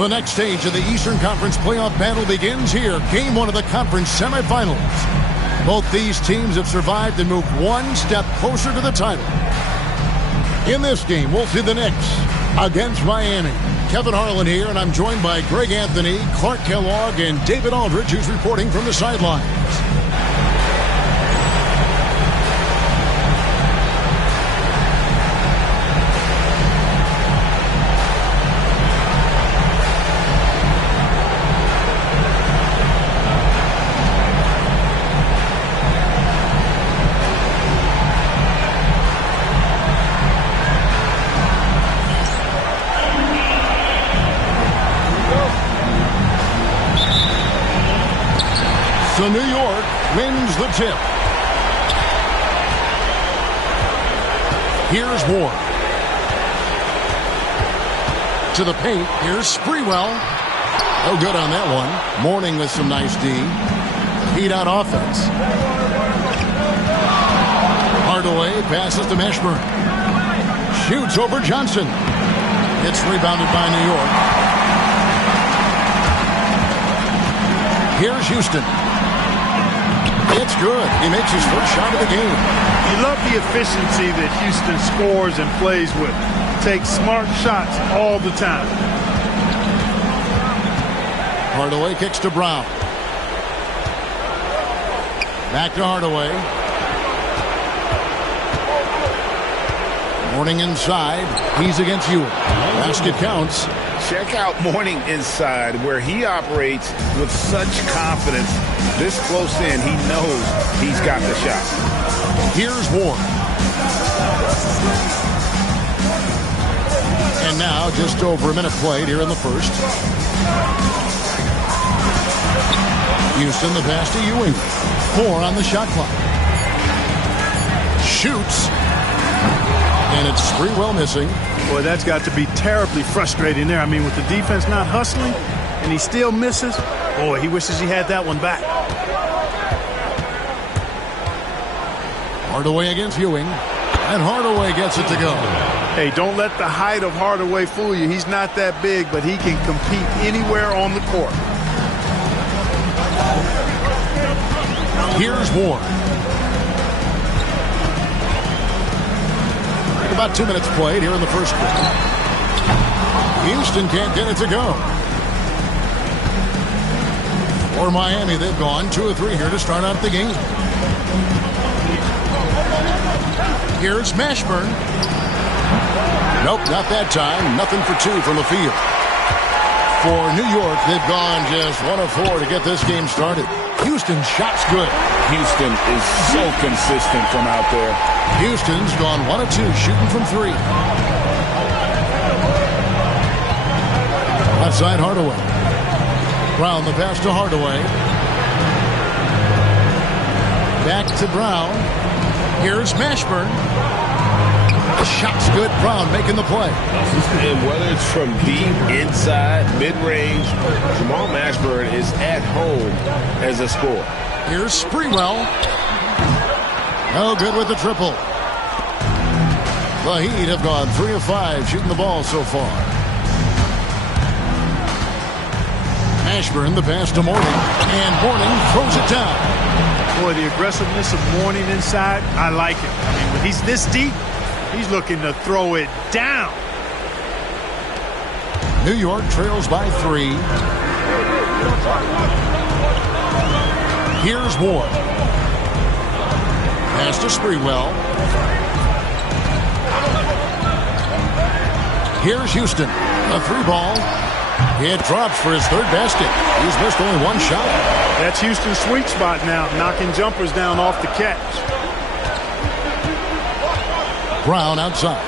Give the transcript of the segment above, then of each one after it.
The next stage of the Eastern Conference playoff battle begins here. Game 1 of the conference semifinals. Both these teams have survived and moved one step closer to the title. In this game, we'll see the Knicks against Miami. Kevin Harlan here, and I'm joined by Greg Anthony, Clark Kellogg, and David Aldridge, who's reporting from the sidelines. So New York wins the tip. Here's Ward. To the paint. Here's Sprewell. No good on that one. Mourning with some nice D. Heat out offense. Hardaway passes to Mashburn. Shoots over Johnson. It's rebounded by New York. Here's Houston. It's good. He makes his first shot of the game. You love the efficiency that Houston scores and plays with. Takes smart shots all the time. Hardaway kicks to Brown. Back to Hardaway. Mourning inside. He's against Ewing. Basket counts. Check out Mourning inside, where he operates with such confidence. This close in, he knows he's got the shot. Here's Ward. And now just over a minute played here in the first. Houston the pass to Ewing. 4 on the shot clock. Shoots. And it's Sprewell missing. Boy, that's got to be terribly frustrating there. I mean, with the defense not hustling and he still misses, boy, he wishes he had that one back. Hardaway against Ewing. And Hardaway gets it to go. Hey, don't let the height of Hardaway fool you. He's not that big, but he can compete anywhere on the court. Here's Ward. About 2 minutes played here in the first quarter. Houston can't get it to go. For Miami, they've gone 2 of 3 here to start out the game. Here's Mashburn. Nope, not that time. Nothing for 2 from the field. For New York, they've gone just 1 of 4 to get this game started. Houston's shot's good. Houston is so consistent from out there. Houston's gone 1 of 2 shooting from 3. Outside Hardaway. Brown the pass to Hardaway. Back to Brown. Here's Mashburn. The shot's good. Brown making the play. And whether it's from deep, inside, mid-range, Jamal Mashburn is at home as a scorer. Here's Sprewell. No good with the triple. The Heat have gone 3 of 5 shooting the ball so far. Mashburn the pass to Mourning. And Mourning throws it down. Boy, the aggressiveness of Mourning inside, I like it. I mean, when he's this deep, he's looking to throw it down. New York trails by 3. Here's Ward. Pass to Sprewell. Here's Houston. A 3 ball. It drops for his 3rd basket. He's missed only 1 shot. That's Houston's sweet spot now, knocking jumpers down off the catch. Brown outside.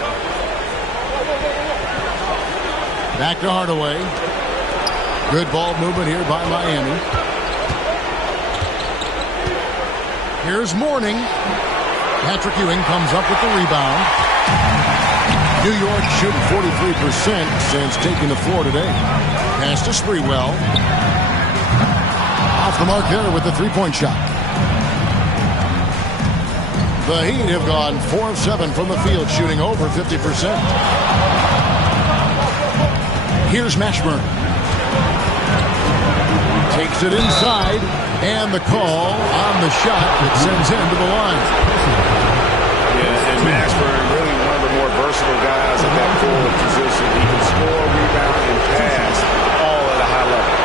Back to Hardaway. Good ball movement here by Miami. Here's Mourning. Patrick Ewing comes up with the rebound. New York shooting 43% since taking the floor today. Pass to Sprewell. Off the mark there with the 3-point shot. The Heat have gone 4 of 7 from the field, shooting over 50%. Here's Mashburn. Takes it inside, and the call on the shot that sends him to the line. Yeah, and Mashburn, really one of the more versatile guys at that forward position. He can score, rebound, and pass all at a high level.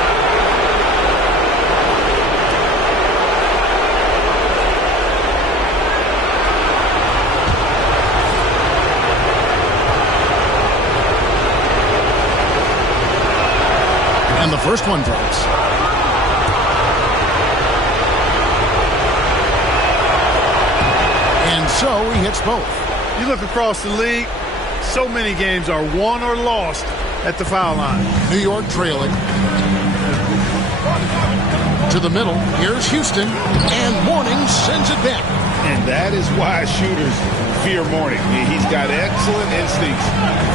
And the first one drops. And so he hits both. You look across the league, so many games are won or lost at the foul line. New York trailing. To the middle. Here's Houston. And Mourning sends it back. And that is why shooters fear Mourning. He's got excellent instincts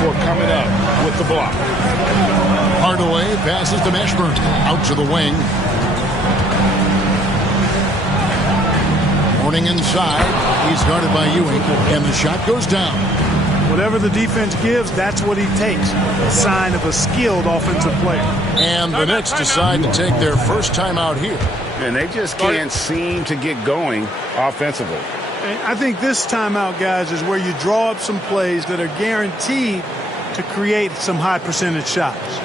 for coming up with the block. Hardaway passes to Mashburn. Out to the wing. Mourning inside. He's guarded by Ewing. And the shot goes down. Whatever the defense gives, that's what he takes. A sign of a skilled offensive player. And the Knicks decide to take their first time out here. And they just can't seem to get going offensively. And I think this timeout, guys, is where you draw up some plays that are guaranteed to create some high percentage shots.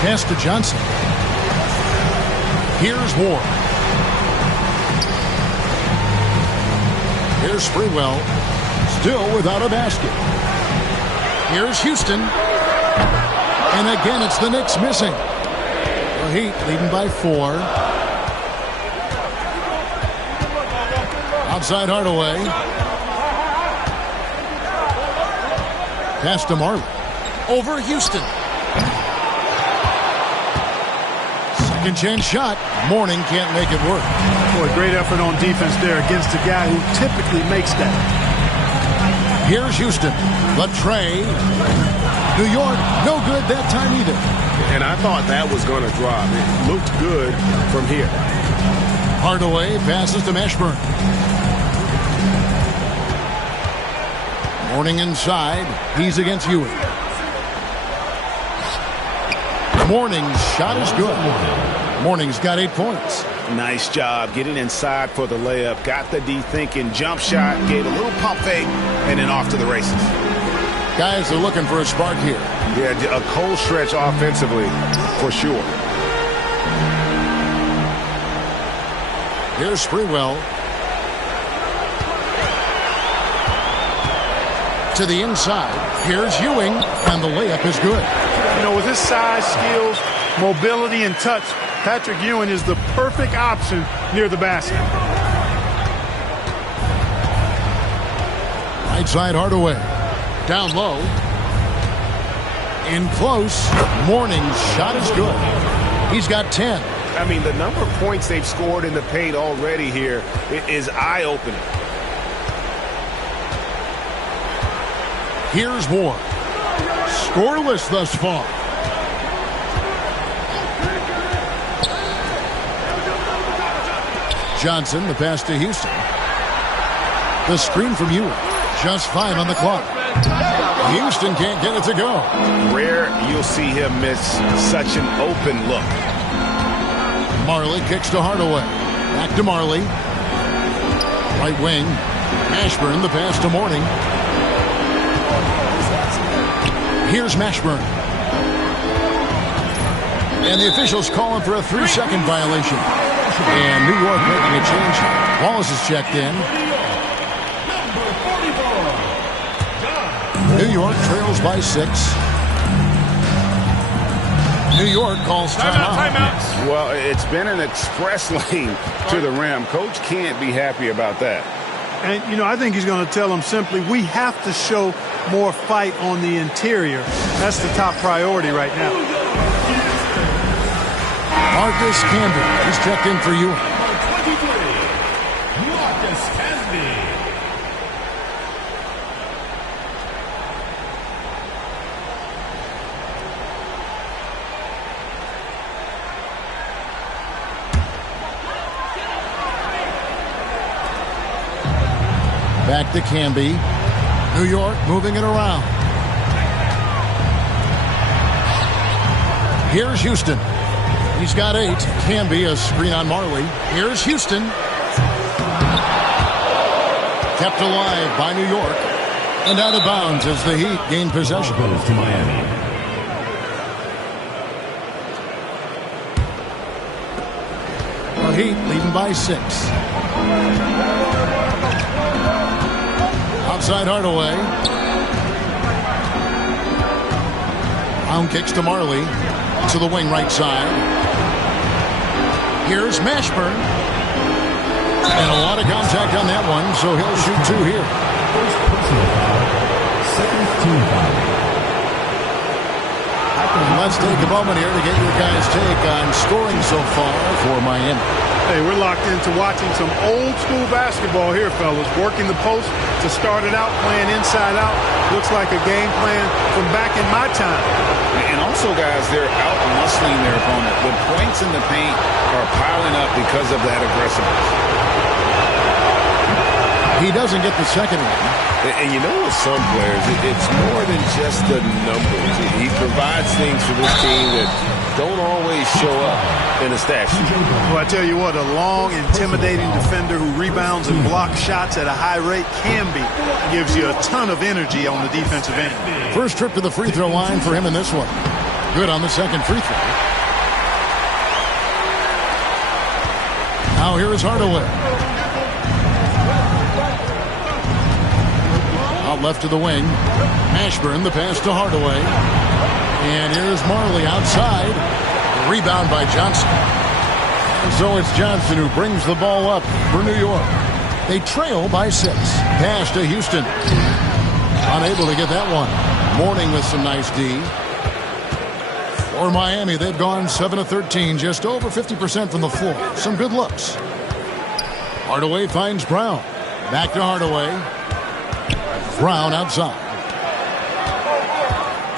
Pass to Johnson. Here's Ward. Here's Sprewell. Still without a basket. Here's Houston. And again, it's the Knicks missing. The Heat leading by 4. Outside Hardaway. Pass to Marley. Over Houston. Second chance shot. Mourning can't make it work. Boy, great effort on defense there against a guy who typically makes that. Here's Houston. Latrey. New York, no good that time either. And I thought that was going to drop. It looked good from here. Hardaway passes to Mashburn. Mourning inside. He's against Ewing. Mourning's shot is good. Mourning's got 8 points. Nice job getting inside for the layup. Got the D thinking. Jump shot. Gave a little pump fake. And then off to the races. Guys are looking for a spark here. Yeah, a cold stretch offensively for sure. Here's Sprewell. To the inside. Here's Ewing. And the layup is good. You know, with his size, skills, mobility, and touch, Patrick Ewing is the perfect option near the basket. Right side Hardaway. Down low. In close. Mourning's shot is good. He's got 10. I mean, the number of points they've scored in the paint already here is eye-opening. Here's Ward. Scoreless thus far. Johnson, the pass to Houston. The screen from Ewing. Just 5 on the clock. Houston can't get it to go. Rare you'll see him miss such an open look. Marley kicks to Hardaway. Back to Marley. Right wing. Mashburn, the pass to Mourning. Here's Mashburn. And the officials calling for a 3-second violation. And New York making a change. Wallace is checked in. New York trails by 6. New York calls timeout. Well, it's been an express lane to the rim. Coach can't be happy about that. And, you know, I think he's going to tell them simply, we have to show more fight on the interior. That's the top priority right now. Marcus Camby. He's checked in for you. Marcus Camby. Back to Camby. New York moving it around. Here's Houston. He's got 8. Camby, a screen on Marley. Here's Houston. Kept alive by New York. And out of bounds as the Heat gain possession. Goes to Miami. The Heat leading by 6. Outside Hardaway. Brown kicks to Marley. To the wing right side. Here's Mashburn. And a lot of contact on that one, so he'll shoot 2 here. First personal foul. Second team foul. Let's take a moment here to get your guys' take on scoring so far for Miami. Hey, we're locked into watching some old-school basketball here, fellas. Working the post to start it out, playing inside out. Looks like a game plan from back in my time. And also, guys, they're out-muscling their opponent. The points in the paint are piling up because of that aggressiveness. He doesn't get the second one. And you know, with some players, it's more than just the numbers. He provides things for this team that don't always show up in a stat sheet. Well, I tell you what, a long, intimidating defender who rebounds and blocks shots at a high rate gives you a ton of energy on the defensive end. First trip to the free throw line for him in this one. Good on the second free throw. Now here is Hardaway. Out left to the wing. Mashburn, the pass to Hardaway. And here's Marley outside. Rebound by Johnson. So it's Johnson who brings the ball up for New York. They trail by 6. Pass to Houston. Unable to get that one. Mourning with some nice D. For Miami, they've gone 7 of 13, just over 50% from the floor. Some good looks. Hardaway finds Brown. Back to Hardaway. Brown outside.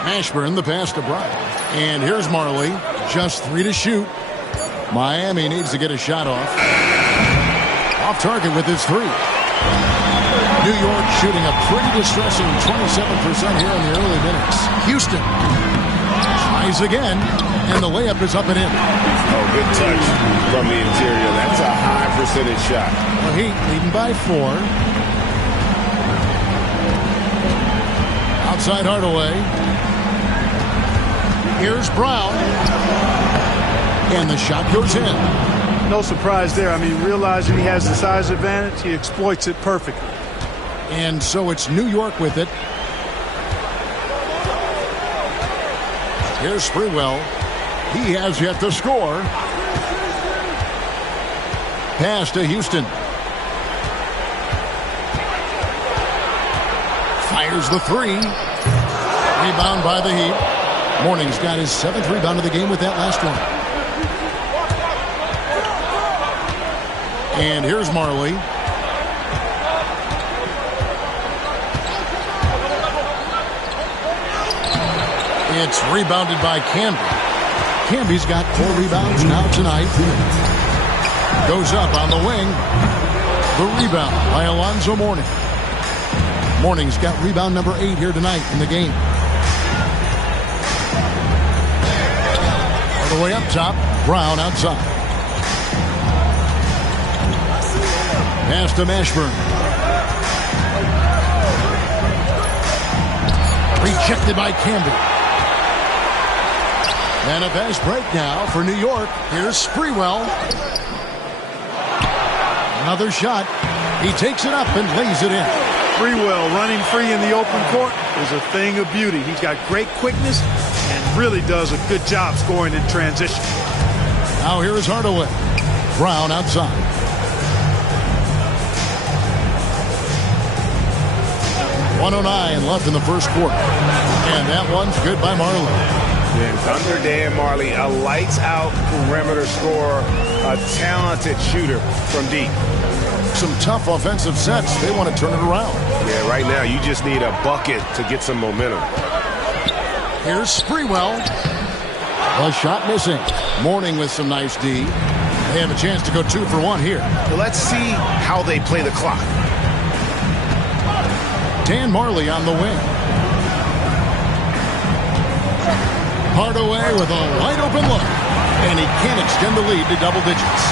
Mashburn, the pass to Brown. And here's Marley. Just 3 to shoot. Miami needs to get a shot off. Off target with his 3. New York shooting a pretty distressing 27% here in the early minutes. Houston tries again, and the layup is up and in. Oh, good touch from the interior. That's a high percentage shot. The Heat leading by 4. Outside Hardaway. Here's Brown. And the shot goes in. No surprise there. I mean, realizing he has the size advantage, he exploits it perfectly. And so it's New York with it. Here's Sprewell. He has yet to score. Pass to Houston. Fires the 3. Rebound by the Heat. Mourning's got his 7th rebound of the game with that last one. And here's Marley. It's rebounded by Camby. Camby's got 4 rebounds now tonight. Goes up on the wing. The rebound by Alonzo Mourning. Mourning's got rebound number 8 here tonight in the game. All the way up top, Brown outside. Pass to Mashburn. Rejected by Camby. And a fast break now for New York. Here's Sprewell. Another shot. He takes it up and lays it in. Sprewell running free in the open court is a thing of beauty. He's got great quickness and really does a good job scoring in transition. Now here is Hardaway. Brown outside. .109 left in the first quarter. And that one's good by Marley. And Thunder Dan Marley, a lights-out perimeter scorer, a talented shooter from deep. Some tough offensive sets. They want to turn it around. Yeah, right now you just need a bucket to get some momentum. Here's Sprewell. A shot missing. Mourning with some nice D. They have a chance to go 2 for 1 here. Well, let's see how they play the clock. Dan Marley on the wing. Hardaway with a wide-open look. And he can't extend the lead to double digits.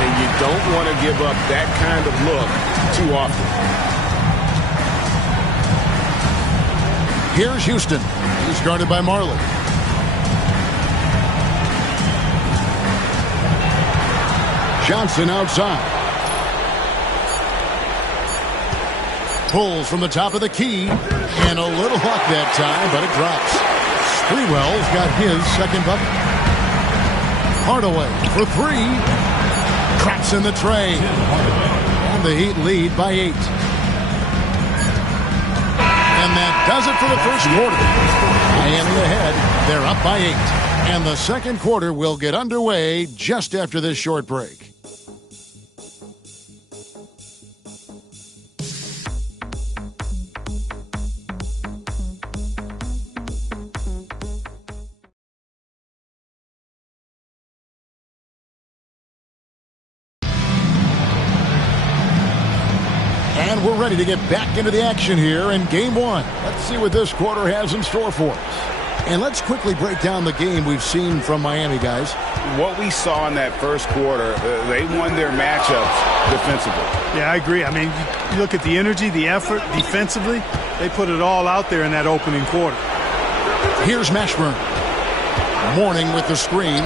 And you don't want to give up that kind of look too often. Here's Houston. He's guarded by Marley. Johnson outside. Pulls from the top of the key. And a little luck that time, but it drops. Sprewell's got his second bucket. Hardaway for three. Cracks in the tray. And the Heat lead by 8. And that does it for the first quarter. Miami ahead. They're up by 8. And the second quarter will get underway just after this short break. And we're ready to get back into the action here in Game 1. Let's see what this quarter has in store for us. And let's quickly break down the game we've seen from Miami, guys. What we saw in that first quarter, they won their matchups defensively. Yeah, I agree. I mean, you look at the energy, the effort defensively. They put it all out there in that opening quarter. Here's Mashburn. Mourning with the screen.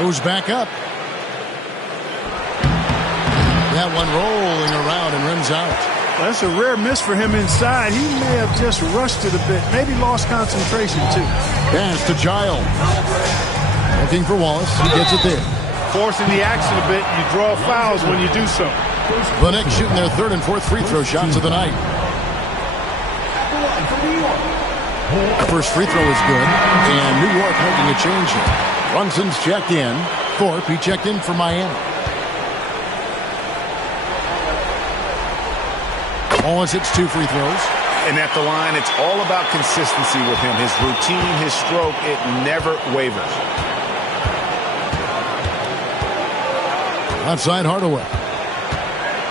Goes back up. That one rolling around and runs out. Well, that's a rare miss for him inside. He may have just rushed it a bit. Maybe lost concentration, too. Pass to Giles. Looking for Wallace. He gets it there. Forcing the action a bit. You draw fouls when you do so. The Knicks shooting their third and fourth free throw shots of the night. The first free throw is good. And New York making a change here. Brunson's checked in. Thorpe, he checked in for Miami. Wallace hits 2 free throws. And at the line, it's all about consistency with him. His routine, his stroke, it never wavers. Outside Hardaway.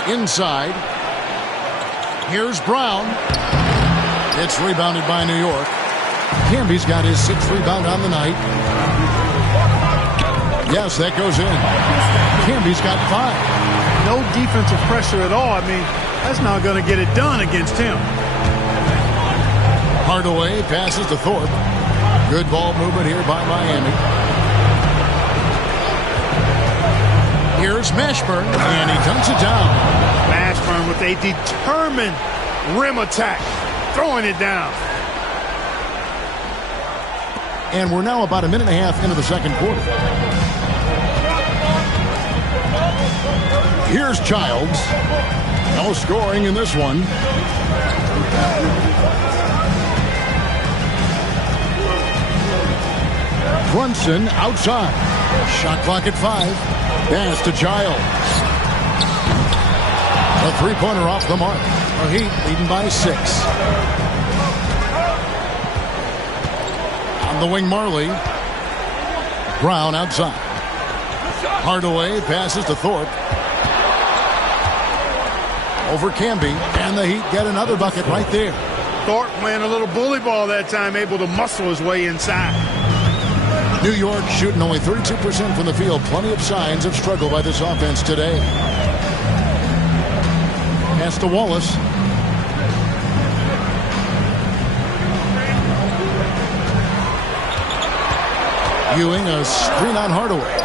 Inside. Here's Brown. It's rebounded by New York. Camby's got his 6th rebound on the night. Yes, that goes in. Camby's got 5. No defensive pressure at all. I mean, that's not going to get it done against him. Hardaway passes to Thorpe. Good ball movement here by Miami. Here's Mashburn, and he dunks it down. Mashburn with a determined rim attack, throwing it down. And we're now about a minute and a half into the second quarter. Here's Childs. No scoring in this one. Brunson outside. Shot clock at 5. Pass to Giles. A three-pointer off the mark. The Heat leading by 6. On the wing, Marley. Brown outside. Hardaway passes to Thorpe. Over Camby, and the Heat get another bucket right there. Thorpe playing a little bully ball that time, able to muscle his way inside. New York shooting only 32% from the field. Plenty of signs of struggle by this offense today. Pass to Wallace. Ewing, a screen on Hardaway.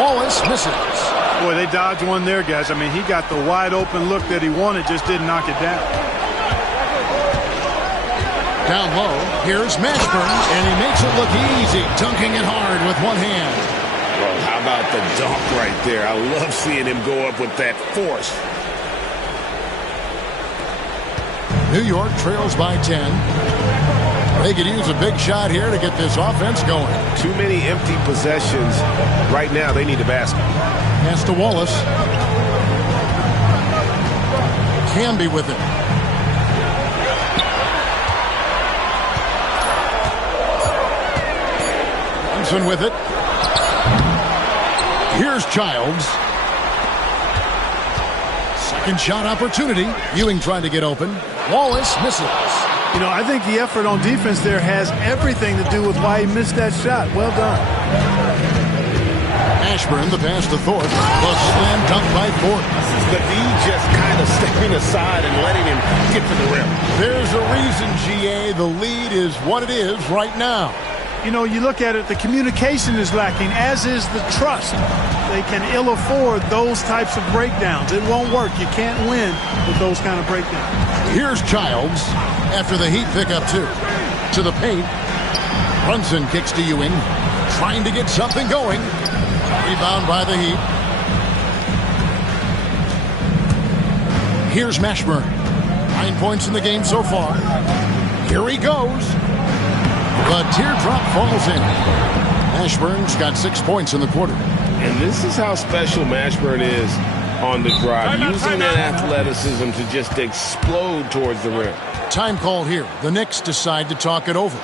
Wallace misses. Boy, they dodged one there, guys. I mean, he got the wide open look that he wanted, just didn't knock it down. Down low, here's Mashburn, and he makes it look easy, dunking it hard with one hand. Well, how about the dunk right there? I love seeing him go up with that force. New York trails by 10. They could use a big shot here to get this offense going. Too many empty possessions. Right now, they need a basket. Pass to Wallace. Camby with it. Thompson with it. Here's Childs. Second shot opportunity. Ewing trying to get open. Wallace misses. You know, I think the effort on defense there has everything to do with why he missed that shot. Well done. Mashburn, the pass to Thorpe. The slam dunk by Thorpe. The D just kind of stepping aside and letting him get to the rim. There's a reason, GA, the lead is what it is right now. You know, you look at it, the communication is lacking, as is the trust. They can ill afford those types of breakdowns. It won't work. You can't win with those kind of breakdowns. Here's Childs after the Heat pick up 2. To the paint. Brunson kicks to Ewing. Trying to get something going. Rebound by the Heat. Here's Mashburn. 9 points in the game so far. Here he goes. The teardrop falls in. Mashburn's got 6 points in the quarter. And this is how special Mashburn is on the drive, using that athleticism to just explode towards the rim. Time call here. The Knicks decide to talk it over.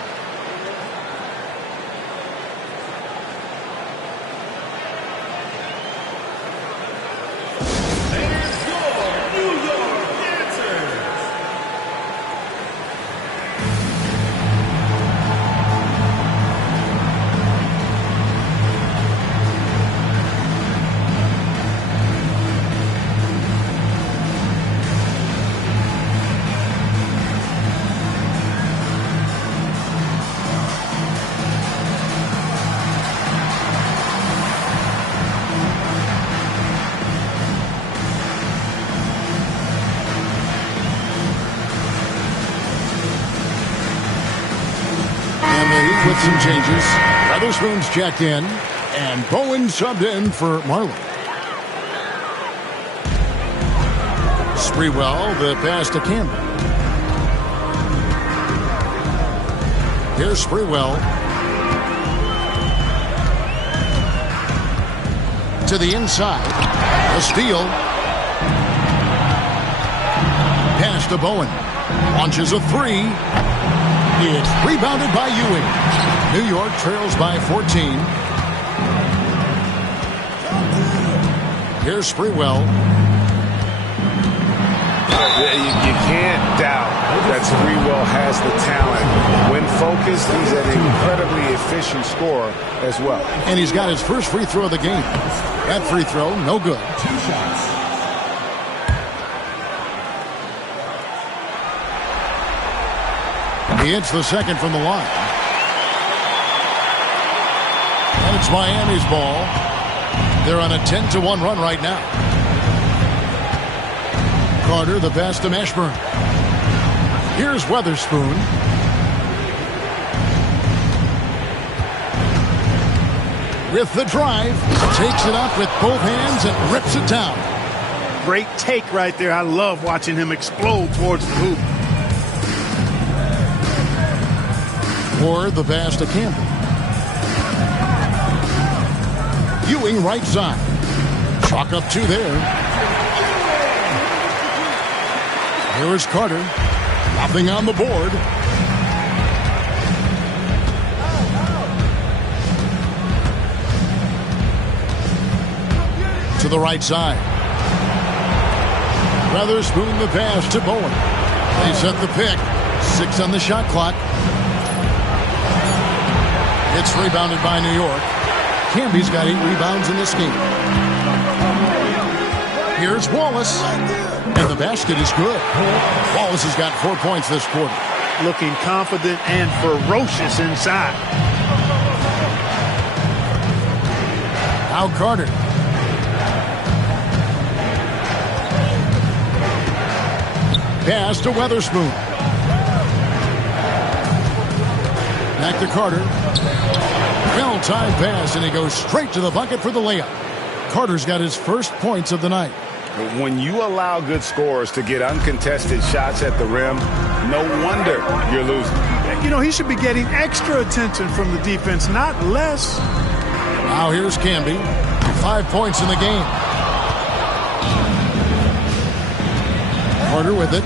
With some changes, Weatherspoon's checked in, and Bowen subbed in for Marlin. Sprewell, the pass to Campbell. Here's Sprewell. To the inside. A steal. Pass to Bowen. Launches a 3. It's rebounded by Ewing. New York trails by 14. Here's Sprewell. You can't doubt that Sprewell has the talent. When focused, he's an incredibly efficient scorer as well. And he's got his first free throw of the game. That free throw, no good. 2 shots. He hits the second from the line. And it's Miami's ball. They're on a 10-1 run right now. Carter, the pass to Mashburn. Here's Weatherspoon. With the drive, takes it up with both hands and rips it down. Great take right there. I love watching him explode towards the hoop. Or the pass to Campbell. Ewing right side. Chalk up 2 there. Here is Carter. Nothing on the board. To the right side. Weatherspoon the pass to Bowen. They set the pick. 6 on the shot clock. It's rebounded by New York. Camby's got 8 rebounds in this game. Here's Wallace. And the basket is good. Wallace has got 4 points this quarter. Looking confident and ferocious inside. Now Carter. Pass to Weatherspoon. Back to Carter. Well-timed pass, and he goes straight to the bucket for the layup. Carter's got his first points of the night. When you allow good scorers to get uncontested shots at the rim, no wonder you're losing. You know, he should be getting extra attention from the defense, not less. Now here's Camby. 5 points in the game. Carter with it.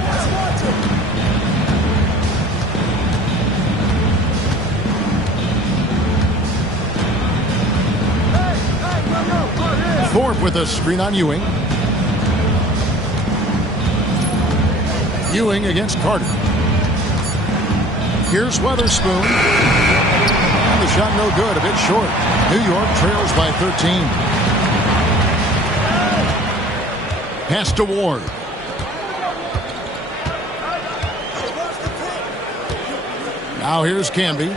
Thorpe with a screen on Ewing. Ewing against Carter. Here's Weatherspoon. And the shot no good, a bit short. New York trails by 13. Pass to Ward. Now here's Camby.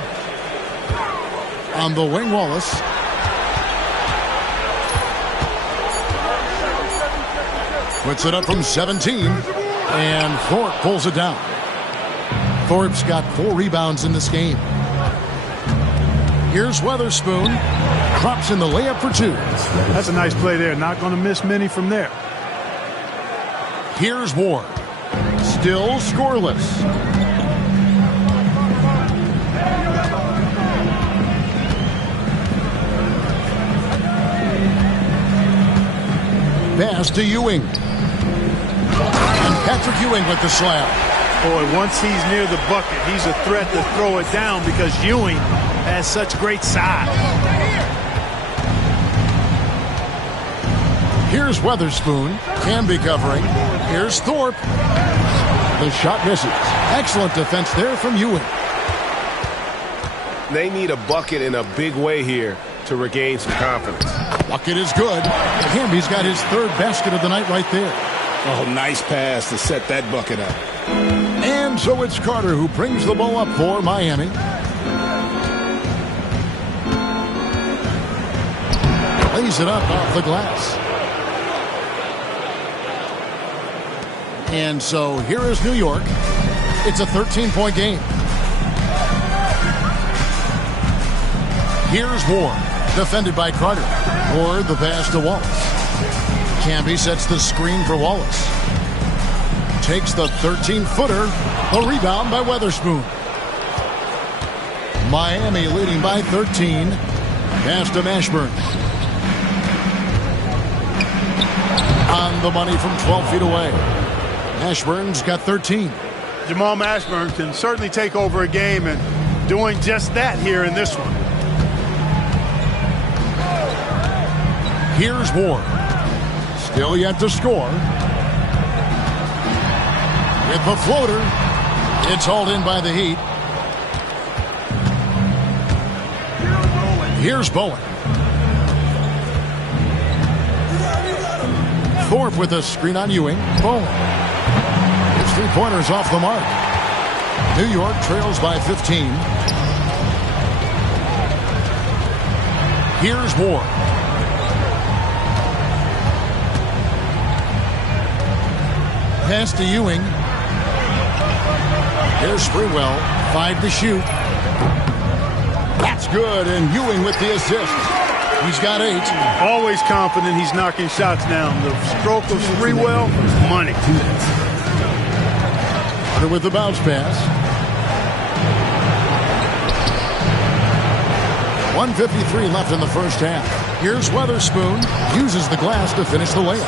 On the wing, Wallace. Puts it up from 17. And Thorpe pulls it down. Thorpe's got 4 rebounds in this game. Here's Weatherspoon. Drops in the layup for 2. That's a nice play there. Not going to miss many from there. Here's Ward. Still scoreless. Pass to Ewing. And Patrick Ewing with the slam. Boy, once he's near the bucket, he's a threat to throw it down because Ewing has such great size. Here's Weatherspoon. Camby covering. Here's Thorpe. The shot misses. Excellent defense there from Ewing. They need a bucket in a big way here to regain some confidence. Bucket is good. Camby's got his 3rd basket of the night right there. Oh, nice pass to set that bucket up. And so it's Carter who brings the ball up for Miami. Lays it up off the glass. And so here is New York. It's a 13-point game. Here's Ward, defended by Carter. Ward the pass to Wallace. Camby sets the screen for Wallace. Takes the 13-footer. The rebound by Weatherspoon. Miami leading by 13. Pass to Mashburn. On the money from 12 feet away. Mashburn's got 13. Jamal Mashburn can certainly take over a game, and doing just that here in this one. Here's Ward. Still yet to score. With the floater. It's hauled in by the Heat. Here's Bowen. Thorpe with a screen on Ewing. Bowen. His 3-pointers off the mark. New York trails by 15. Here's Ward. Pass to Ewing. Here's Sprewell. 5 to shoot. That's good, and Ewing with the assist. He's got 8. Always confident he's knocking shots down. The stroke of Sprewell, money. Carter with the bounce pass. 1:53 left in the first half. Here's Weatherspoon. Uses the glass to finish the layup.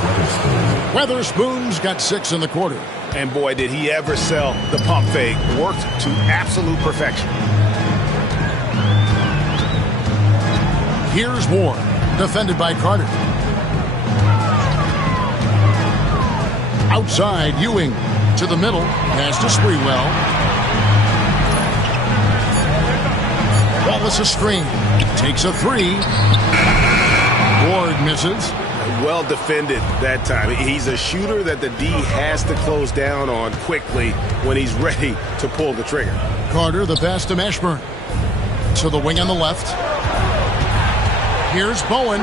Weatherspoon's got 6 in the quarter. And boy, did he ever sell the pump fake. Worked to absolute perfection. Here's Ward. Defended by Carter. Outside, Ewing. To the middle. Pass to Sprewell. Wallace a screen. Takes a 3. Ward misses. Well defended that time. He's a shooter that the D has to close down on quickly when he's ready to pull the trigger. Carter, the pass to Mashburn. To the wing on the left. Here's Bowen.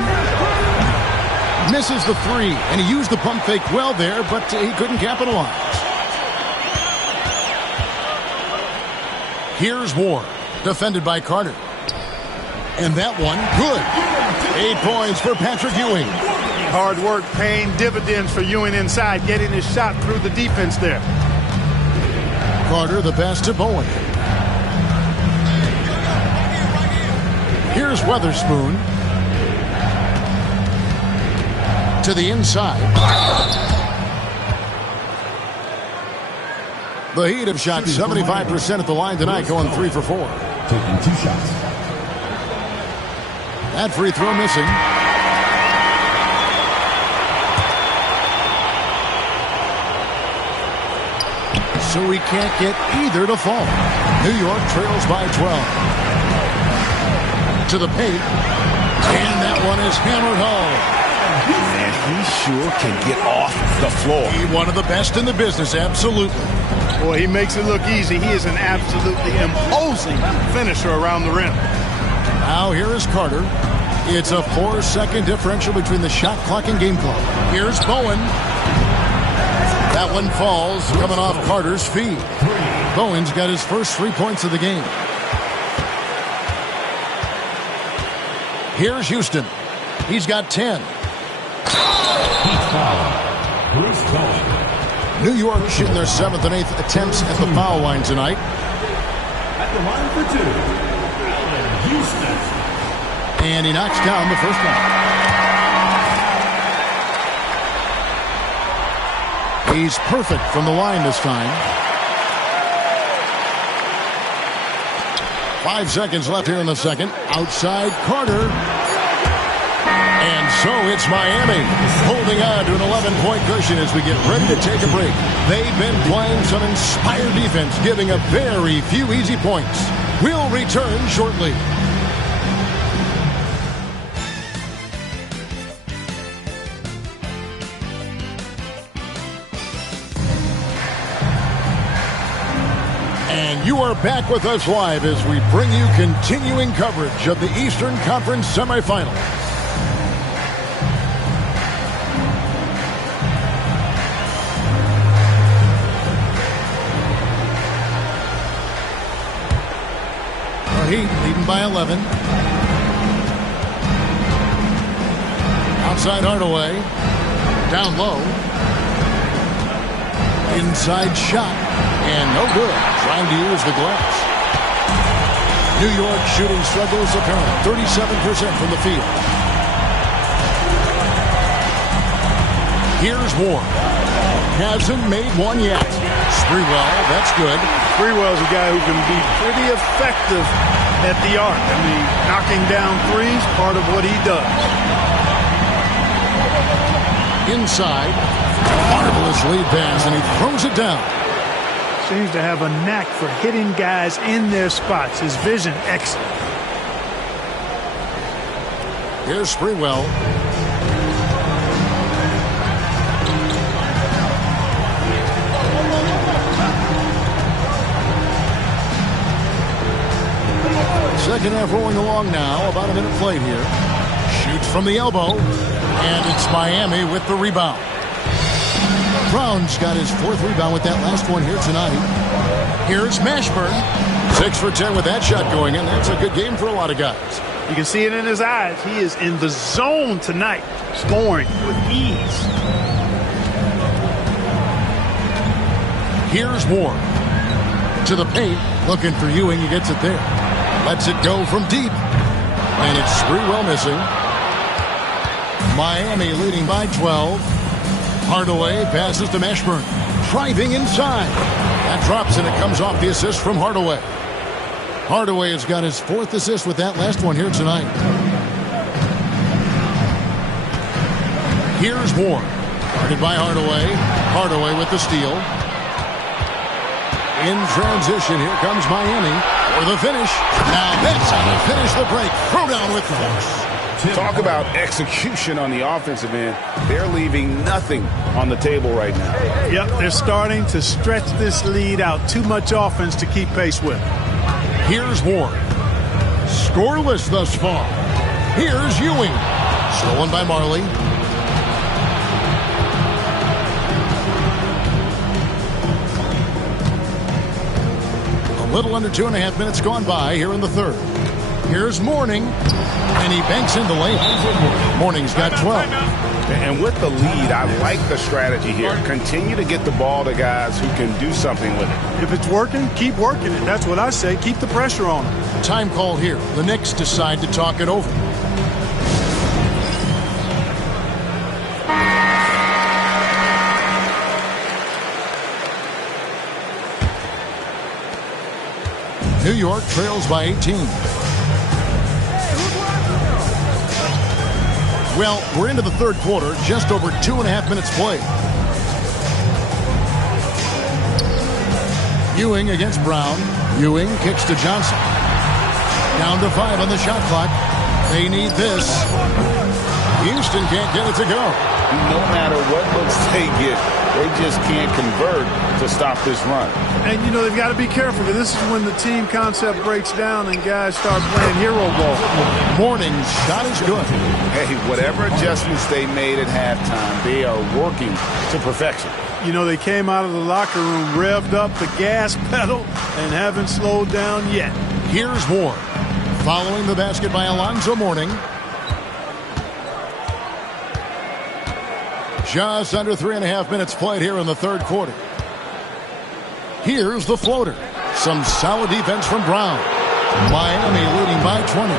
Misses the 3, and he used the pump fake well there, but he couldn't capitalize. Here's Ward. Defended by Carter. And that one, good. 8 points for Patrick Ewing. Hard work paying dividends for Ewing inside, getting his shot through the defense there. Carter, the pass to Bowen. Here's Weatherspoon. To the inside. The Heat have shot 75% at the line tonight, going 3 for 4. Taking 2 shots. That free throw missing. so he can't get either to fall. New York trails by 12. To the paint. And that one is hammered home. Man, he sure can get off the floor. He's one of the best in the business, absolutely. Boy, he makes it look easy. He is an absolutely imposing finisher around the rim. Now here is Carter. It's a 4-second differential between the shot clock and game clock. Here's Bowen. That one falls, coming off Carter's feet. Bowen's got his first 3 points of the game. Here's Houston. He's got 10. Bruce Bowen. New York shooting their 7th and 8th attempts at the foul line tonight. At the line for 2, Houston. And he knocks down the first one. He's perfect from the line this time. 5 seconds left here in the second. Outside Carter. And so it's Miami holding on to an 11-point cushion as we get ready to take a break. They've been playing some inspired defense, giving up very few easy points. We'll return shortly. And you are back with us live as we bring you continuing coverage of the Eastern Conference semifinals. Heat leading by 11. Outside Hardaway. Down low. Inside shot. And no good. Trying to use the glass. New York shooting struggles apparent. 37% from the field. Here's Ward. Hasn't made one yet. Sprewell, that's good. Sprewell's a guy who can be pretty effective at the arc. I mean, knocking down threes, part of what he does. Inside. Marvelous lead pass, and he throws it down. Seems to have a knack for hitting guys in their spots. His vision, excellent. Here's Sprewell. Second half rolling along now. About a minute played here. Shoots from the elbow. And it's Miami with the rebound. Brown's got his 4th rebound with that last one here tonight. Here's Mashburn. 6 for 10 with that shot going in. That's a good game for a lot of guys. You can see it in his eyes. He is in the zone tonight, scoring with ease. Here's Ward. To the paint. Looking for Ewing. He gets it there. Lets it go from deep. And it's Sprewell missing. Miami leading by 12. Hardaway passes to Mashburn. Driving inside. That drops and it comes off the assist from Hardaway. Hardaway has got his 4th assist with that last one here tonight. Here's Ward. Guarded by Hardaway. Hardaway with the steal. In transition, here comes Miami for the finish. Now that's how they finish the break. Throw down with force. Talk about execution on the offensive end. They're leaving nothing on the table right now. Yep, they're starting to stretch this lead out. Too much offense to keep pace with. Here's Ward. Scoreless thus far. Here's Ewing. Stolen by Marley. A little under 2.5 minutes gone by here in the third. Here's Mourning, and he banks in the layup. Mourning's got 12. And with the lead, I like the strategy here. Continue to get the ball to guys who can do something with it. If it's working, keep working it. That's what I say. Keep the pressure on them. Time call here. The Knicks decide to talk it over. New York trails by 18. Well, we're into the third quarter, just over 2.5 minutes played. Ewing against Brown. Ewing kicks to Johnson. Down to 5 on the shot clock. They need this. Houston can't get it to go. No matter what looks they get, they just can't convert to stop this run. And, you know, they've got to be careful, because this is when the team concept breaks down and guys start playing hero ball. Morning's shot is good. Hey, whatever adjustments they made at halftime, they are working to perfection. You know, they came out of the locker room, revved up the gas pedal, and haven't slowed down yet. Here's Ward. Following the basket by Alonzo Mourning. Just under 3.5 minutes played here in the third quarter. Here's the floater. Some solid defense from Brown. Miami leading by 20.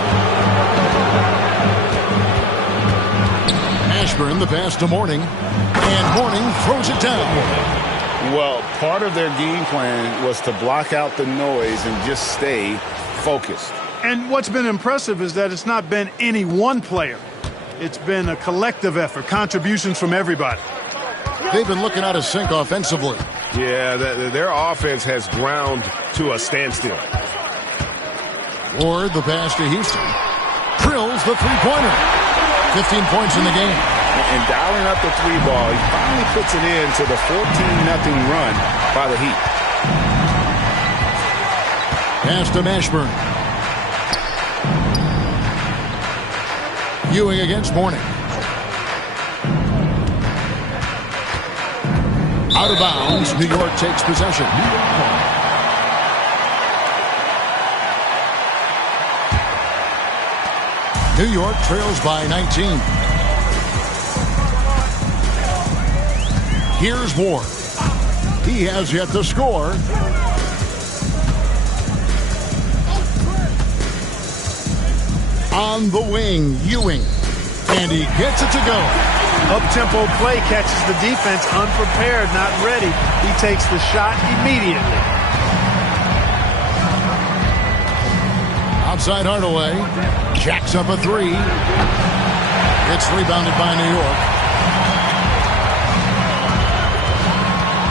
Ashburn the pass to Mourning. And Mourning throws it down. Well, part of their game plan was to block out the noise and just stay focused. And what's been impressive is that it's not been any one player. It's been a collective effort, contributions from everybody. They've been looking out of sync offensively. Yeah, their offense has ground to a standstill. Ward the pass to Houston. Drills the three-pointer. 15 points in the game. And dialing up the three ball, he finally puts it in to the 14-0 run by the Heat. Pass to Mashburn. Ewing against Mourning. Out of bounds. New York takes possession. New York trails by 19. Here's Ward. He has yet to score. On the wing, Ewing. And he gets it to go. Up-tempo play catches the defense unprepared, not ready. He takes the shot immediately. Outside Hardaway. Jacks up a three. It's rebounded by New York.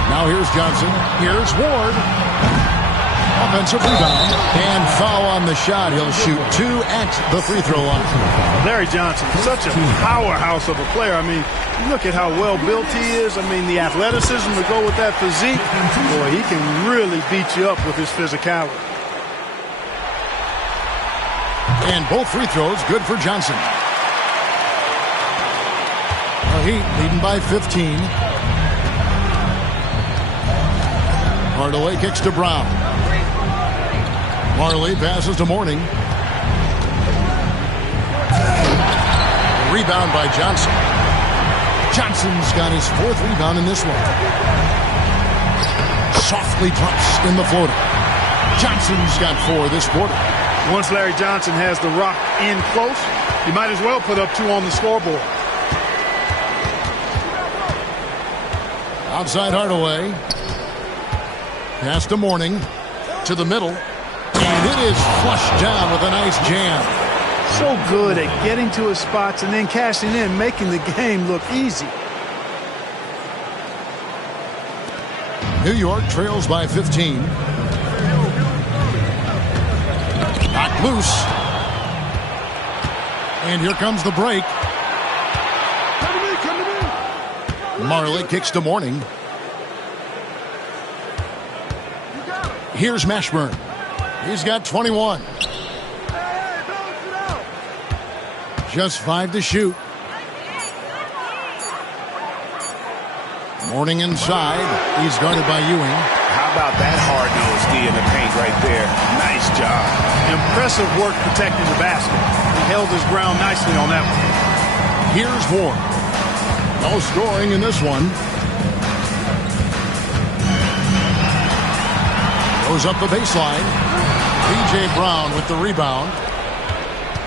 Now here's Johnson. Here's Ward. Offensive rebound. And foul on the shot. He'll shoot 2 at the free throw line. Larry Johnson, such a powerhouse of a player. I mean, look at how well built he is. I mean, the athleticism to go with that physique. Boy, he can really beat you up with his physicality. And both free throws good for Johnson. The Heat leading by 15. Hardaway kicks to Brown. Marley passes to Mourning. Rebound by Johnson. Johnson's got his 4th rebound in this one. Softly drops in the floater. Johnson's got 4 this quarter. Once Larry Johnson has the rock in close, you might as well put up 2 on the scoreboard. Outside Hardaway. Pass to Mourning. To the middle. And it is flushed down with a nice jam. So good at getting to his spots and then cashing in, making the game look easy. New York trails by 15. Knocked loose. And here comes the break. Marley kicks to Mourning. Here's Mashburn. He's got 21. Just 5 to shoot. Mourning inside. He's guarded by Ewing. How about that hard nose D in the paint right there? Nice job. Impressive work protecting the basket. He held his ground nicely on that one. Here's Ward. No scoring in this one. Goes up the baseline. P.J. Brown with the rebound.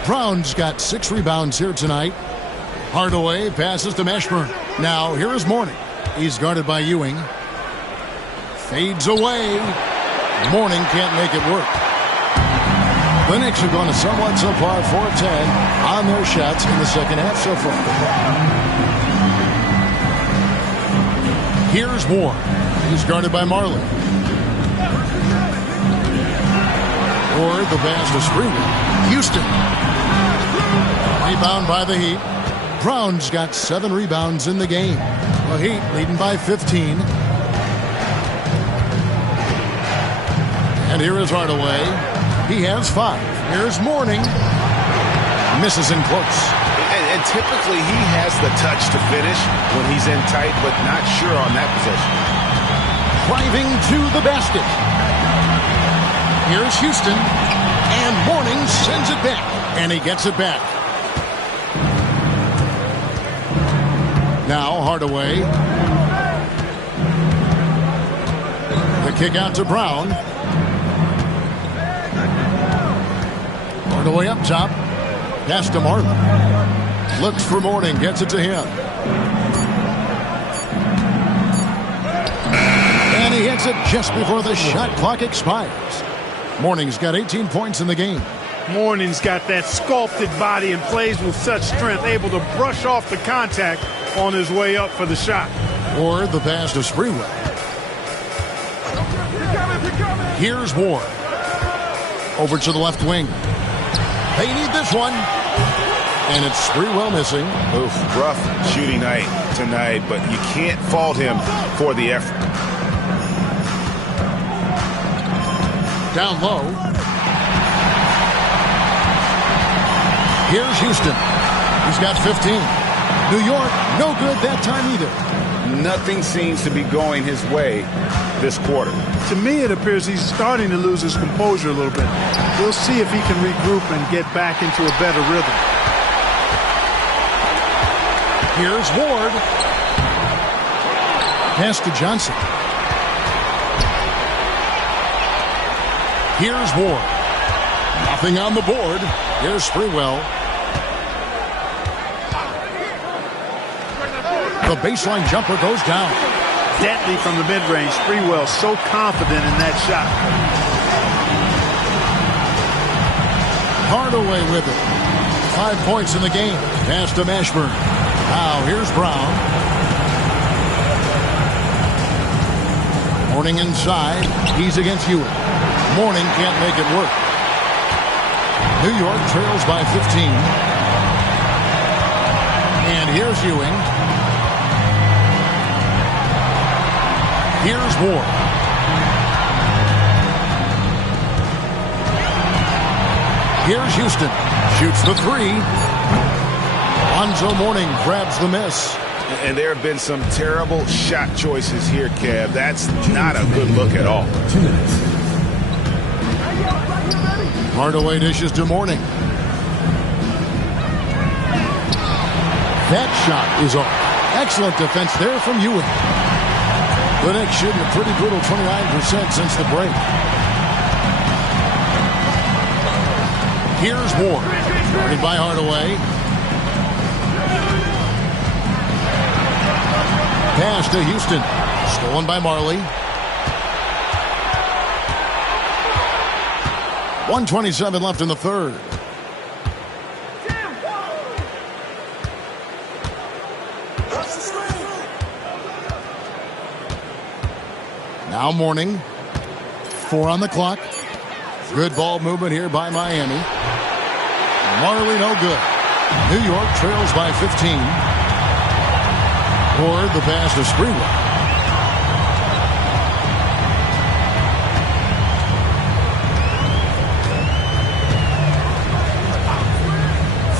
Brown's got 6 rebounds here tonight. Hardaway passes to Mashburn. Now here is Mourning. He's guarded by Ewing. Fades away. Mourning can't make it work. The Knicks have gone a somewhat subpar 4-10 on their shots in the second half so far. Here's Ward. He's guarded by Marley. Ward, the pass to Sprewell. Houston. Rebound by the Heat. Brown's got 7 rebounds in the game. The Heat leading by 15. And here is Hardaway. He has 5. Here's Mourning. Misses in close. And typically he has the touch to finish when he's in tight, but not sure on that possession. Driving to the basket. Here's Houston. And Mourning sends it back. And he gets it back. Now Hardaway. The kick out to Brown. Hardaway up top. Pass to Marley. Looks for Mourning. Gets it to him. And he hits it just before the shot clock expires. Mourning's got 18 points in the game. Mourning's got that sculpted body and plays with such strength, able to brush off the contact on his way up for the shot. Ward, the pass to Sprewell. Here's Ward. Over to the left wing. They need this one. And it's Sprewell missing. Oof, rough shooting night tonight, but you can't fault him for the effort. Down low. Here's Houston. He's got 15. New York, no good that time either. Nothing seems to be going his way this quarter. To me, it appears he's starting to lose his composure a little bit. We'll see if he can regroup and get back into a better rhythm. Here's Ward. Pass to Johnson. Here's Ward. Nothing on the board. Here's Sprewell. The baseline jumper goes down. Deadly from the mid-range. Sprewell so confident in that shot. Hardaway with it. 5 points in the game. Pass to Mashburn. Now here's Brown. Mourning inside. He's against Ewing. Mourning can't make it work. New York trails by 15. And here's Ewing. Here's Ward. Here's Houston. Shoots the 3. Lonzo Mourning grabs the miss. And there have been some terrible shot choices here, Kev. That's not a good look at all. 2 minutes. Hardaway dishes to Mourning. That shot is off. Excellent defense there from Ewing. The Knicks shooting a pretty brutal 29% since the break. Here's Ward. Guarded by Hardaway. Pass to Houston. Stolen by Marley. 1:27 left in the third. Now Mourning. 4 on the clock. Good ball movement here by Miami. Marley no good. New York trails by 15. Ward the pass to Sprewell.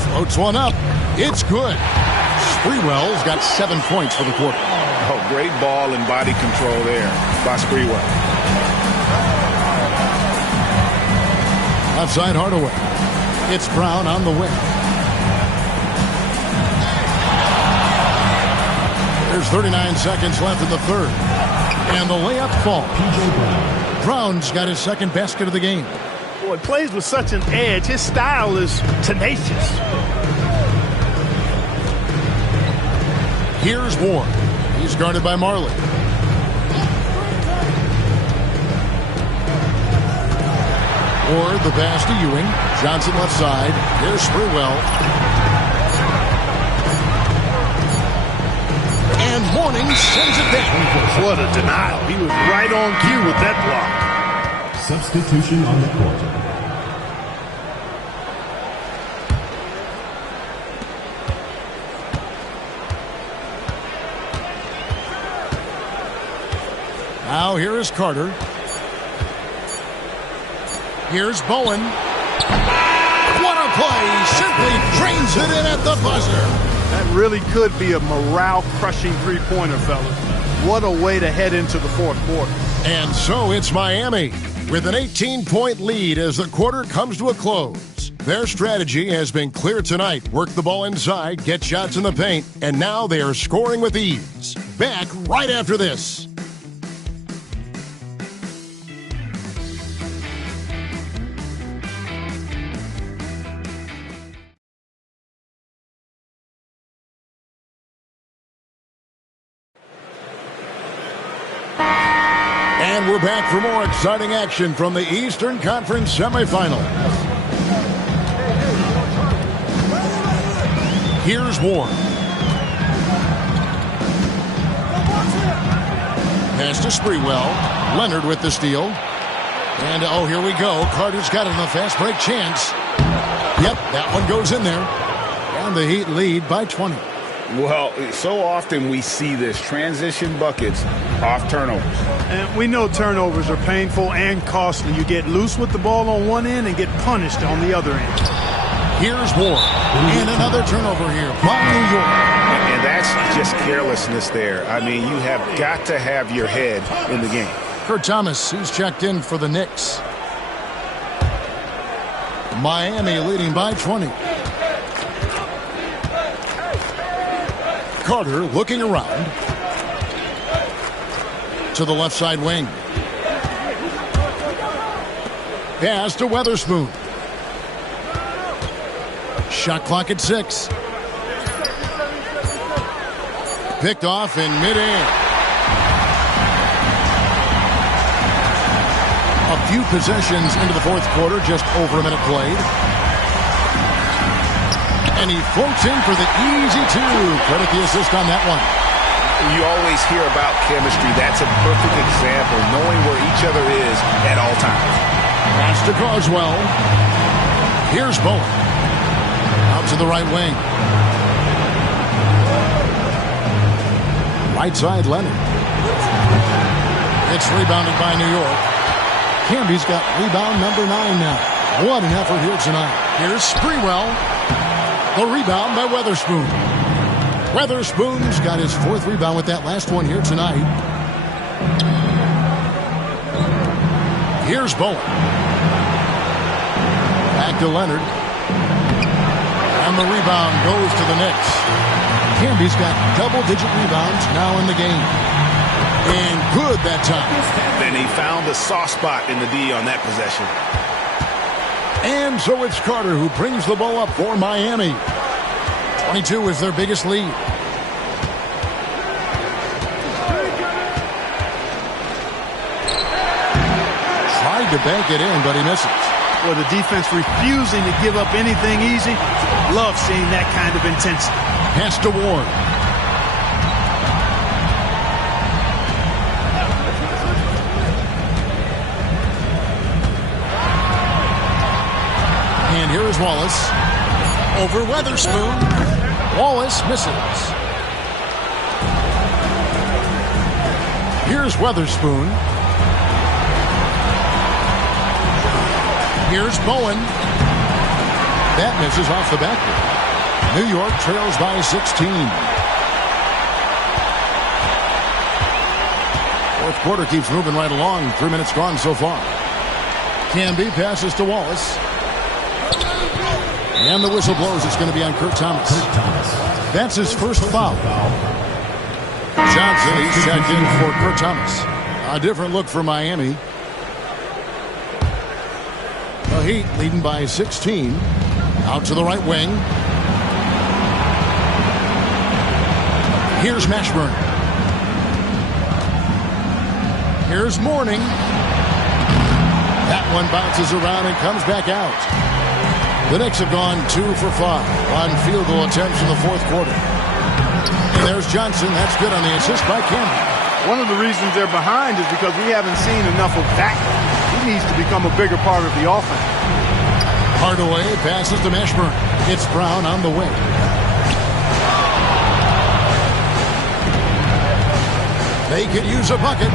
Floats one up. It's good. Sprewell's got 7 points for the quarter. Oh, great ball and body control there by Sprewell. Outside Hardaway. It's Brown on the wing. There's 39 seconds left in the third. And the layup falls. Brown's got his second basket of the game. Boy, plays with such an edge. His style is tenacious. Here's Ward. He's guarded by Marley. Ward the pass to Ewing. Johnson left side. Here's Sprewell. And Mourning sends it back. What a denial. He was right on cue with that block. Substitution on the court. Now here is Carter. Here's Bowen. What a play! Simply drains it in at the buzzer. That really could be a morale-crushing three-pointer, fellas. What a way to head into the fourth quarter. And so it's Miami with an 18-point lead as the quarter comes to a close. Their strategy has been clear tonight. Work the ball inside, get shots in the paint, and now they are scoring with ease. Back right after this. And we're back for more exciting action from the Eastern Conference semifinals. Here's Ward. Pass to Sprewell. Leonard with the steal. And, oh, here we go. Carter's got it on a fast break chance. Yep, that one goes in there. And the Heat lead by 20. Well, so often we see this. Transition buckets off turnovers. And we know turnovers are painful and costly. You get loose with the ball on one end and get punished on the other end. Here's Ward. And another turnover here by New York. And that's just carelessness there. I mean, you have got to have your head in the game. Kurt Thomas, he's checked in for the Knicks. Miami leading by 20. Carter looking around to the left side wing. Pass to Weatherspoon. Shot clock at 6. Picked off in midair. A few possessions into the fourth quarter, just over a minute played. And he floats in for the easy two. Credit the assist on that one. You always hear about chemistry. That's a perfect example, knowing where each other is at all times. Pass to Carswell. Here's Bowen. Out to the right wing. Right side, Leonard. It's rebounded by New York. Camby's got rebound number 9 now. What an effort here tonight. Here's Sprewell. The rebound by Weatherspoon. Weatherspoon's got his 4th rebound with that last one here tonight. Here's Bowen. Back to Leonard. And the rebound goes to the Knicks. Camby's got double-digit rebounds now in the game. And good that time. Then he found the soft spot in the D on that possession. And so it's Carter who brings the ball up for Miami. 22 is their biggest lead. Tried to bank it in, but he misses. Well, the defense refusing to give up anything easy. Love seeing that kind of intensity. Pass to Ward. And here is Wallace. Over Weatherspoon. Wallace misses. Here's Weatherspoon. Here's Bowen. That misses off the backboard. New York trails by 16. Fourth quarter keeps moving right along. 3 minutes gone so far. Camby passes to Wallace. And the whistle blows. It's going to be on Kurt Thomas. That's his first foul. Johnson, he's checked in for Kurt Thomas. A different look for Miami. The Heat leading by 16. Out to the right wing. Here's Mashburn. Here's Mourning. That one bounces around and comes back out. The Knicks have gone 2 for 5 on field goal attempts in the fourth quarter. And there's Johnson. That's good on the assist by Camby. One of the reasons they're behind is because we haven't seen enough of that. He needs to become a bigger part of the offense. Hardaway passes to Mashburn. It's Brown on the wing. They could use a bucket.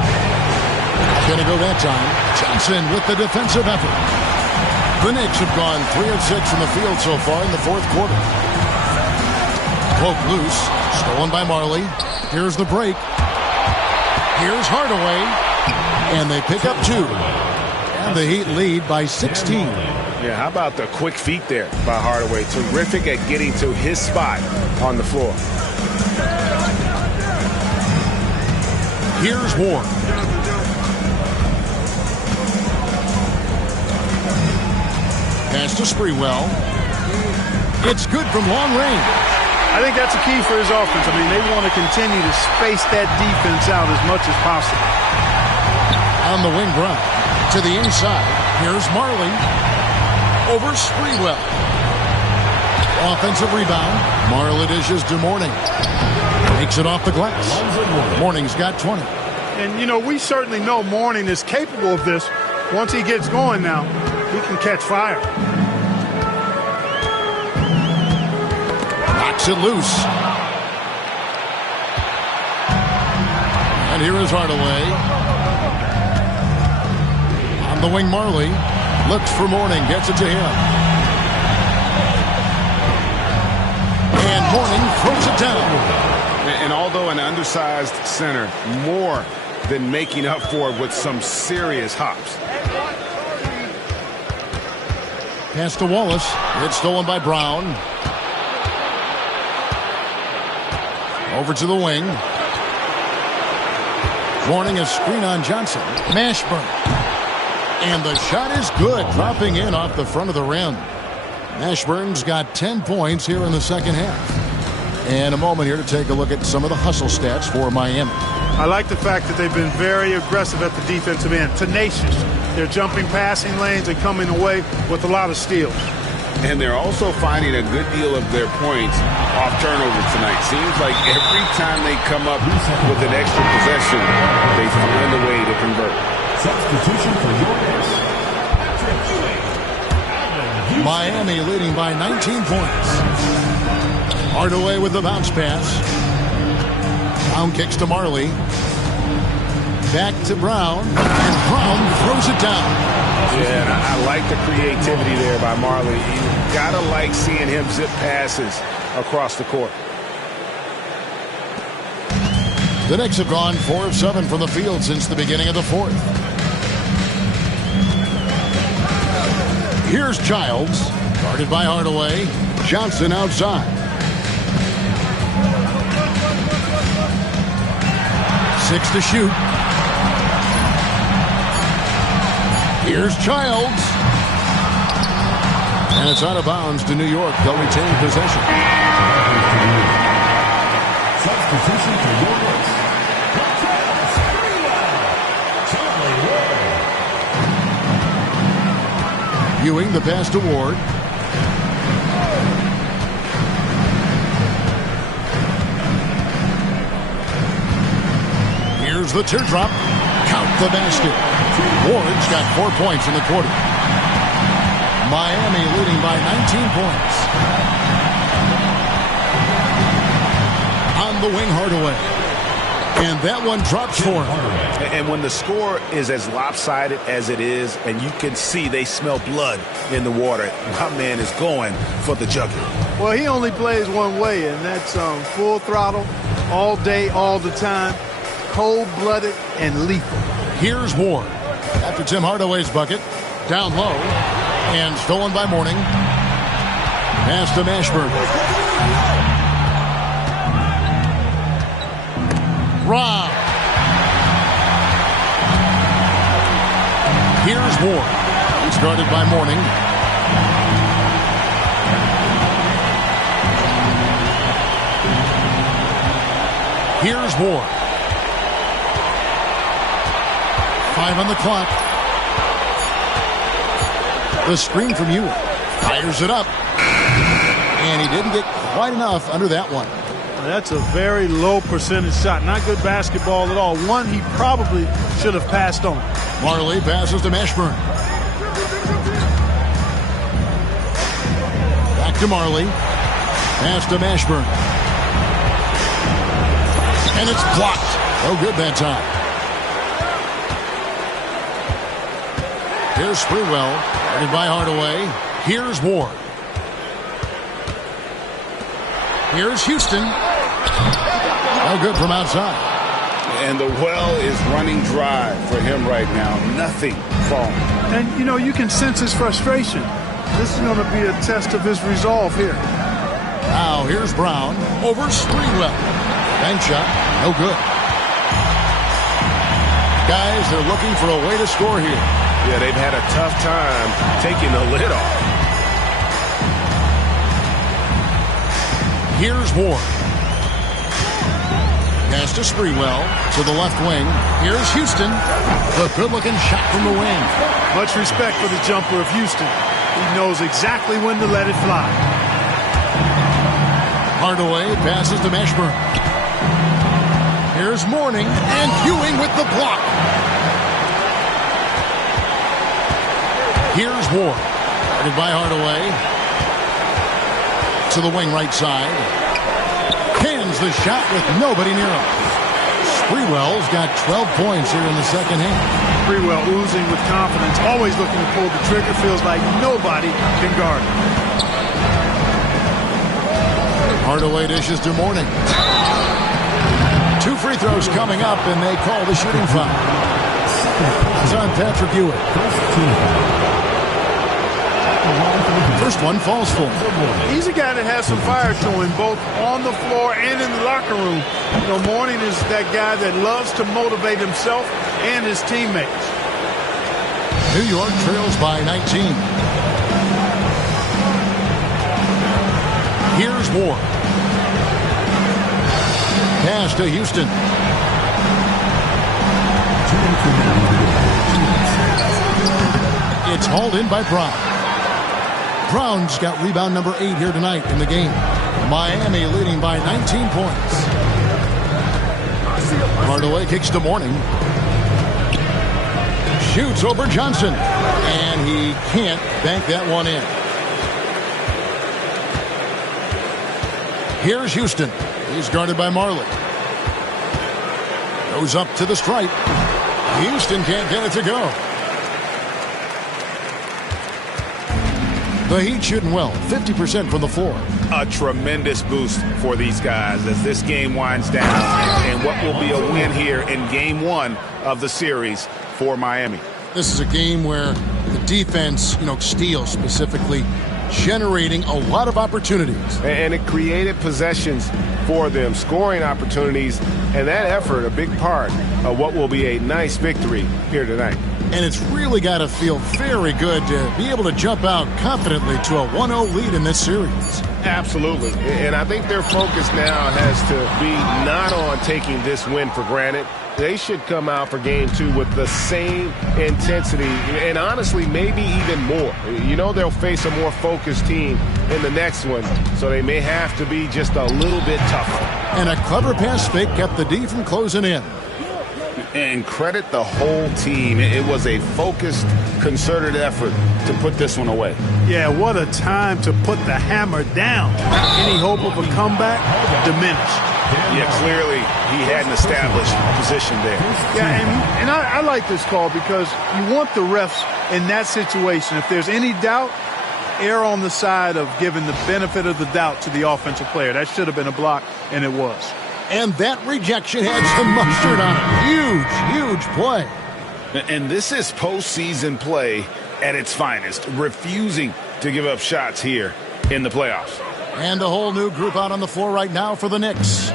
Going to go that time. Johnson with the defensive effort. The Knicks have gone 3 of 6 from the field so far in the fourth quarter. Poke loose. Stolen by Marley. Here's the break. Here's Hardaway. And they pick up 2. And the Heat lead by 16. Yeah, how about the quick feet there by Hardaway? Terrific at getting to his spot on the floor. Here's Ward. Pass to Sprewell. It's good from long range. I think that's a key for his offense. I mean, they want to continue to space that defense out as much as possible. On the wing run. To the inside. Here's Marley. Over Sprewell. Offensive rebound. Marley dishes to Mourning. Takes it off the glass. Mourning's got 20. And, you know, we certainly know Mourning is capable of this. Once he gets going now, he can catch fire. Knocks it loose. And here is Hardaway. On the wing, Marley. Looks for Mourning. Gets it to him. And Mourning throws it down. And although an undersized center, more than making up for it with some serious hops. Pass to Wallace. It's stolen by Brown. Over to the wing. Warning a screen on Johnson. Mashburn. And the shot is good. Dropping in off the front of the rim. Mashburn's got 10 points here in the second half. And a moment here to take a look at some of the hustle stats for Miami. I like the fact that they've been very aggressive at the defensive end. Tenacious. They're jumping passing lanes and coming away with a lot of steals. And they're also finding a good deal of their points off turnovers tonight. Seems like every time they come up with an extra possession, they find a way to convert. Substitution for your Knicks. Patrick Ewing. Miami leading by 19 points. Hardaway with the bounce pass. Brown kicks to Marley. Back to Brown. And Brown throws it down. Yeah, and I like the creativity there by Marley. You gotta like seeing him zip passes across the court. The Knicks have gone 4 of 7 from the field since the beginning of the fourth. Here's Childs. Guarded by Hardaway. Johnson outside. 6 to shoot. Here's Childs. And it's out of bounds to New York. They'll retain possession. Substitution for your Knicks. Ewing the pass to Ward. Here's the teardrop. Count the basket. Ward's got 4 points in the quarter. Miami leading by 19 points. On the wing, Hardaway. And that one drops for him. And when the score is as lopsided as it is, and you can see they smell blood in the water, my man is going for the jugular. Well, he only plays one way, and that's full throttle, all day, all the time, cold-blooded and lethal. Here's Ward. After Tim Hardaway's bucket, down low, and stolen by Mourning. Pass to Mashburn. Rob. Here's Ward. He's guarded by Mourning. Here's Ward. 5 on the clock. The screen from Ewing. Fires it up. And he didn't get quite enough under that one. That's a very low percentage shot. Not good basketball at all. One he probably should have passed on. Marley passes to Mashburn. Back to Marley. Pass to Mashburn. And it's blocked. No good that time. Here's Sprewell, guarded by Hardaway. Here's Ward. Here's Houston. No good from outside. And the well is running dry for him right now. Nothing falling. And, you know, you can sense his frustration. This is going to be a test of his resolve here. Now here's Brown over Sprewell. Bank shot, no good. Guys, they're looking for a way to score here. Yeah, they've had a tough time taking the lid off. Here's Ward. Pass to Sprewell to the left wing. Here's Houston. The good-looking shot from the wing. Much respect for the jumper of Houston. He knows exactly when to let it fly. Hardaway passes to Mashburn. Here's Mourning and Ewing with the block. Here's Ward. Guarded by Hardaway. To the wing right side. Cans the shot with nobody near him. Sprewell's got 12 points here in the second half. Sprewell oozing with confidence, always looking to pull the trigger. Feels like nobody can guard him. Hardaway dishes to Mourning. 2 free throws coming up, and they call the shooting foul. It's on Patrick Ewing. First one falls for him. He's a guy that has some fire to him, both on the floor and in the locker room. You know, Mourning is that guy that loves to motivate himself and his teammates. New York trails by 19. Here's Ward. Pass to Houston. It's hauled in by Brown. Brown's got rebound number 8 here tonight in the game. Miami leading by 19 points. Hardaway kicks to Mourning. Shoots over Johnson. And he can't bank that one in. Here's Houston. He's guarded by Marley. Goes up to the stripe. Houston can't get it to go. The Heat shooting well, 50% from the floor. A tremendous boost for these guys as this game winds down. And what will be a win here in game 1 of the series for Miami. This is a game where the defense, steals specifically, generating a lot of opportunities. And it created possessions for them, scoring opportunities, and that effort a big part of what will be a nice victory here tonight. And it's really got to feel very good to be able to jump out confidently to a 1-0 lead in this series. Absolutely. And I think their focus now has to be not on taking this win for granted. They should come out for game 2 with the same intensity and honestly maybe even more. They'll face a more focused team in the next one, so they may have to be just a little bit tougher. And a clever pass fake kept the D from closing in. And credit the whole team. It was a focused, concerted effort to put this one away. Yeah, what a time to put the hammer down. Any hope of a comeback diminished. Yeah, clearly he had an established position there. Yeah, and I like this call because you want the refs in that situation. If there's any doubt, err on the side of giving the benefit of the doubt to the offensive player. That should have been a block, and it was. And that rejection had some mustard on it. Huge play. And this is postseason play at its finest, refusing to give up shots here in the playoffs. And a whole new group out on the floor right now for the Knicks.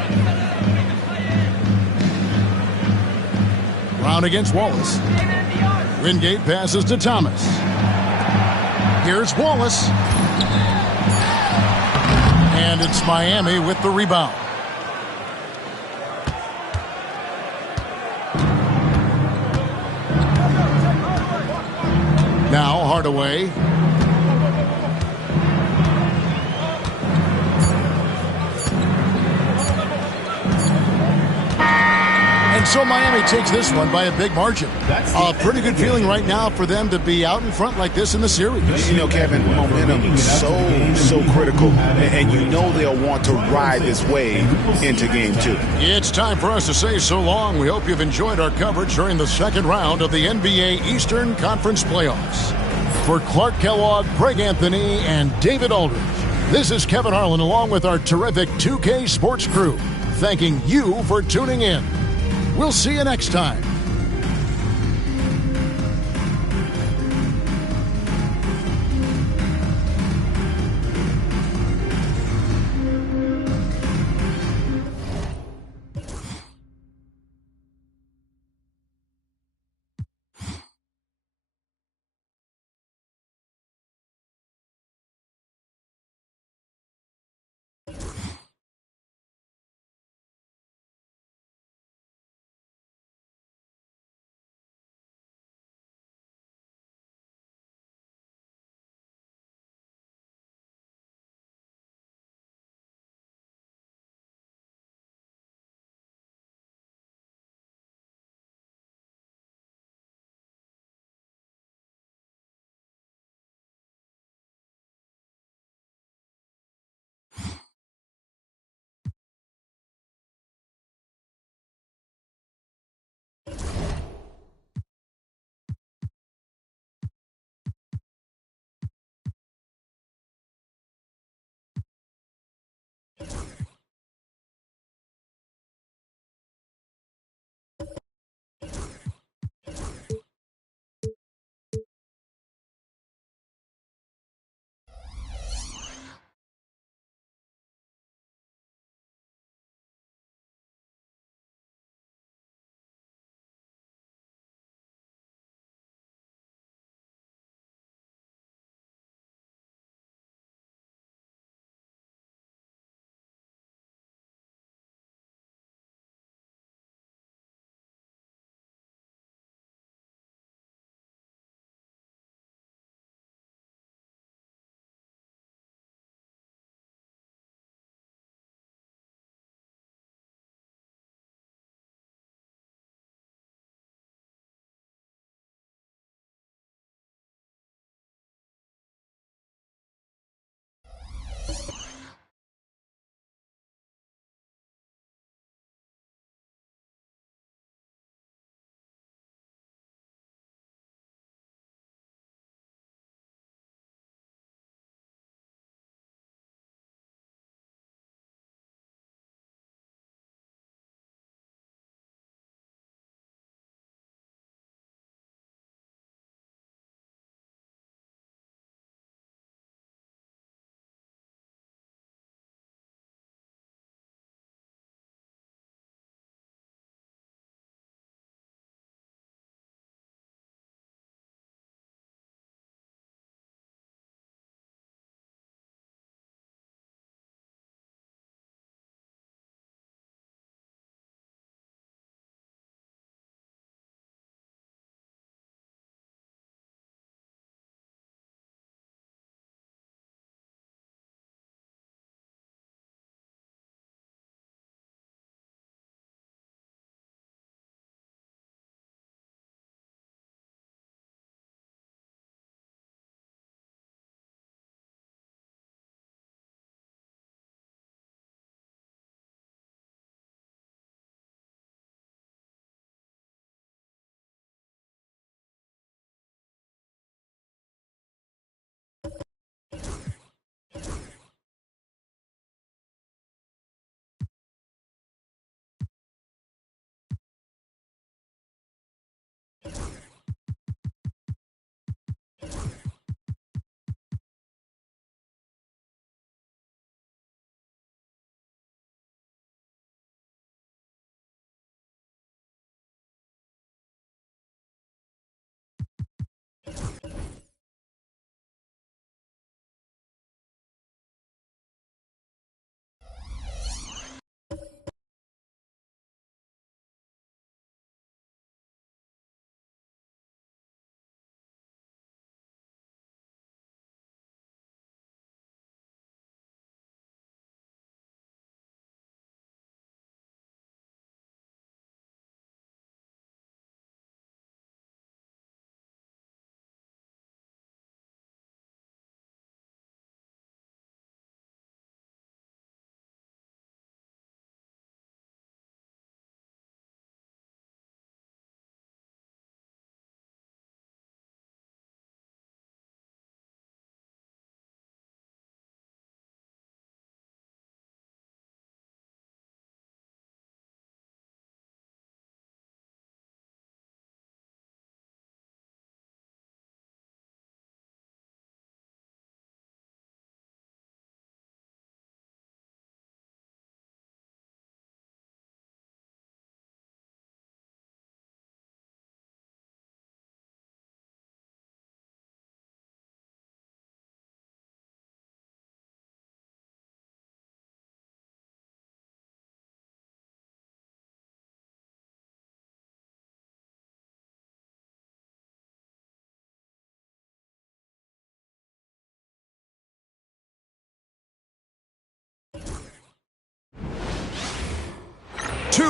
Brown against Wallace. Wingate passes to Thomas. Here's Wallace. And it's Miami with the rebound. Now Hardaway. And So Miami takes this one by a big margin. A pretty good feeling right now for them to be out in front like this in the series. You know, Kevin, momentum is so critical, and you know they'll want to ride this wave into Game 2. It's time for us to say so long. We hope you've enjoyed our coverage during the second round of the NBA Eastern Conference Playoffs. For Clark Kellogg, Greg Anthony, and David Aldridge, this is Kevin Harlan along with our terrific 2K Sports crew, thanking you for tuning in. We'll see you next time.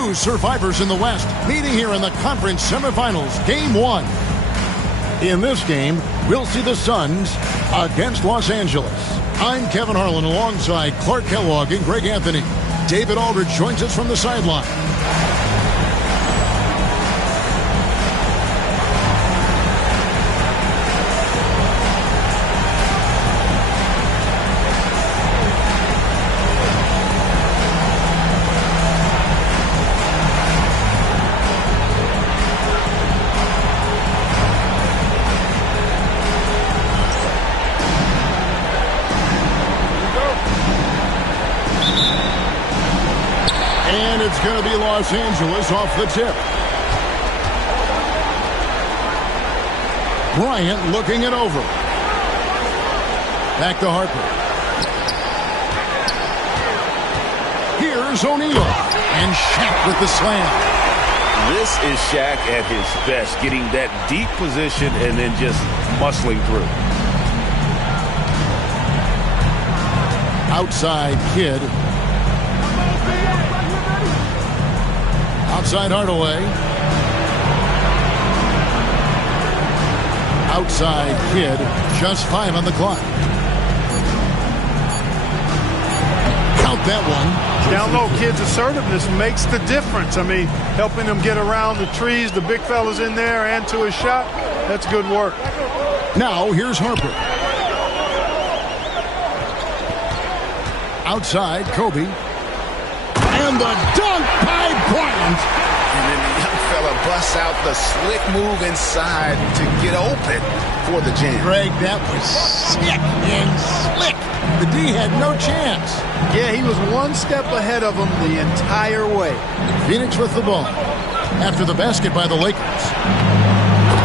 two survivors in the West meeting here in the conference semifinals, Game 1. In this game, we'll see the Suns against Los Angeles. I'm Kevin Harlan alongside Clark Kellogg and Greg Anthony. David Aldridge joins us from the sideline. It's going to be Los Angeles off the tip. Bryant looking it over. Back to Harper. Here's O'Neal. And Shaq with the slam. This is Shaq at his best, getting that deep position and then just muscling through. Outside Kidd. Outside Hardaway. Outside Kidd. Just 5 on the clock. Count that one. Down low, Kidd's assertiveness makes the difference. I mean, helping him get around the trees, the big fellas in there, and to his shot. That's good work. Now here's Harper. Outside Kobe. And the dunk by Bryant. And then the young fella busts out the slick move inside to get open for the jam. Greg, that was sick and slick. The D had no chance. Yeah, he was one step ahead of him the entire way. Phoenix with the ball. After the basket by the Lakers.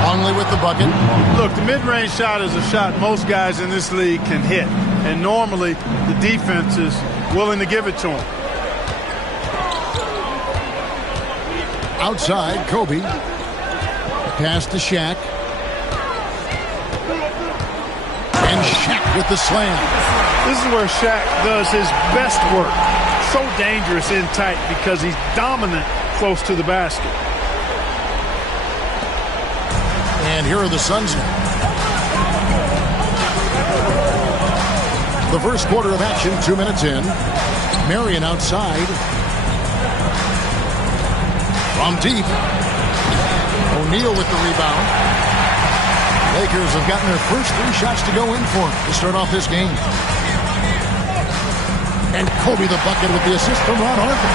Longley with the bucket. Look, the mid-range shot is a shot most guys in this league can hit. And normally, the defense is willing to give it to him. Outside, Kobe. Pass to Shaq. And Shaq with the slam. This is where Shaq does his best work. So dangerous in tight because he's dominant close to the basket. And here are the Suns now. The first quarter of action, 2 minutes in. Marion outside. From deep. O'Neal with the rebound. Lakers have gotten their first 3 shots to go in for to start off this game. And Kobe the bucket with the assist from Ron Harper.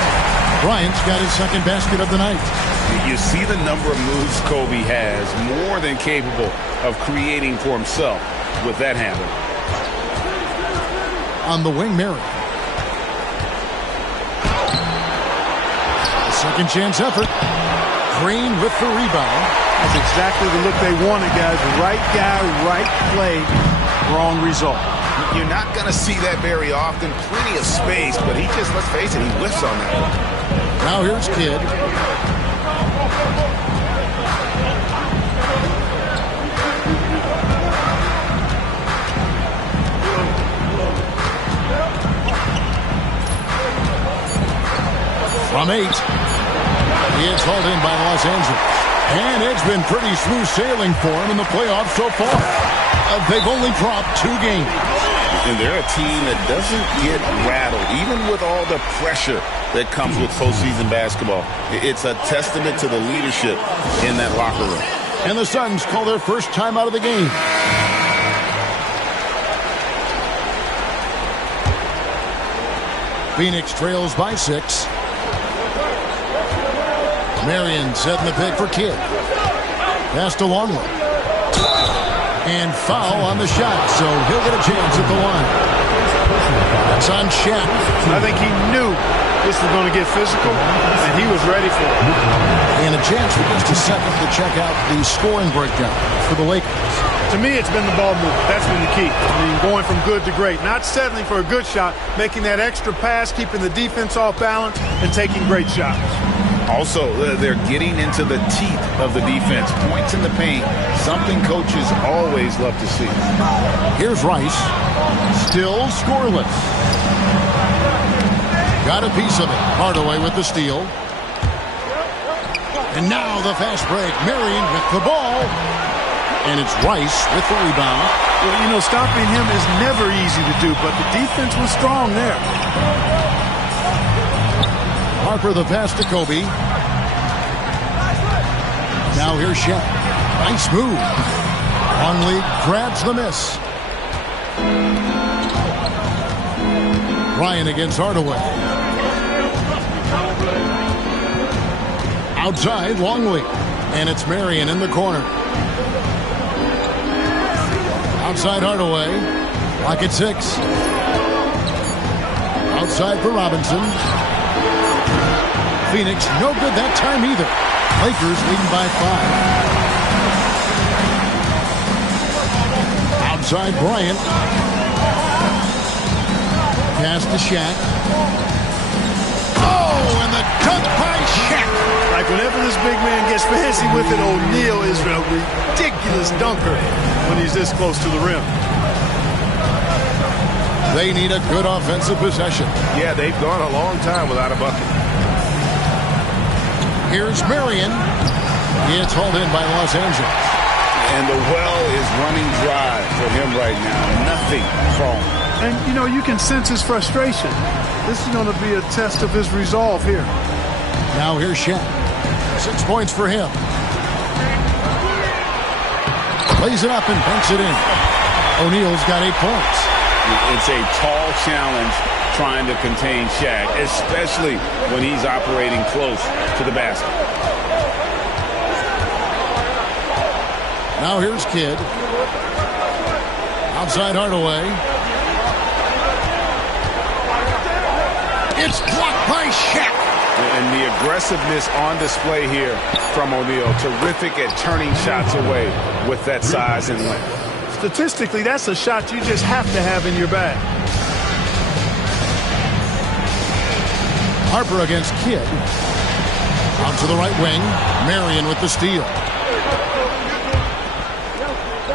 Bryant's got his second basket of the night. You see the number of moves Kobe has, more than capable of creating for himself with that handle. On the wing, Marion. Second chance effort. Green with the rebound. That's exactly the look they wanted, guys. Right guy, right play, wrong result. You're not going to see that very often. Plenty of space, but he just, let's face it, he whiffs on that one. Now here's Kidd. From 8. It's hauled in by Los Angeles. And it's been pretty smooth sailing for them in the playoffs so far. They've only dropped 2 games. And they're a team that doesn't get rattled, even with all the pressure that comes with postseason basketball. It's a testament to the leadership in that locker room. And the Suns call their first time out of the game. Phoenix trails by 6. Marion setting the pick for Kidd. Pass to Longley. And foul on the shot, so he'll get a chance at the line. It's on Shaq. I think he knew this was going to get physical, and he was ready for it. And a chance for just a second to check out the scoring breakdown for the Lakers. To me, it's been the ball movement. That's been the key. I mean, going from good to great. Not settling for a good shot, making that extra pass, keeping the defense off balance, and taking great shots. Also, they're getting into the teeth of the defense. Points in the paint, something coaches always love to see. Here's Rice. Still scoreless. Got a piece of it. Hardaway with the steal. And now the fast break. Marion with the ball. And it's Rice with the rebound. Well, you know, stopping him is never easy to do, but the defense was strong there. Harper the pass to Kobe. Now here's Shaq. Nice move. Longley grabs the miss. Ryan against Hardaway. Outside, Longley. And it's Marion in the corner. Outside Hardaway. Lock at 6. Outside for Robinson. Phoenix, no good that time either. Lakers leading by 5. Outside Bryant. Pass to Shaq. Oh, and the dunk by Shaq. Like whenever this big man gets fancy with it, O'Neal is a ridiculous dunker when he's this close to the rim. They need a good offensive possession. Yeah, they've gone a long time without a bucket. Here's Marion. It's hauled in by Los Angeles. And the well is running dry for him right now. Nothing falling. And, you know, you can sense his frustration. This is going to be a test of his resolve here. Now here's Shaq. 6 points for him. Lays it up and banks it in. O'Neal's got 8 points. It's a tall challenge trying to contain Shaq, especially when he's operating close to the basket. Now here's Kidd. Outside Hardaway. It's blocked by Shaq. And the aggressiveness on display here from O'Neal. Terrific at turning shots away with that size and length. Statistically, that's a shot you just have to have in your bag. Harper against Kidd. Out to the right wing. Marion with the steal.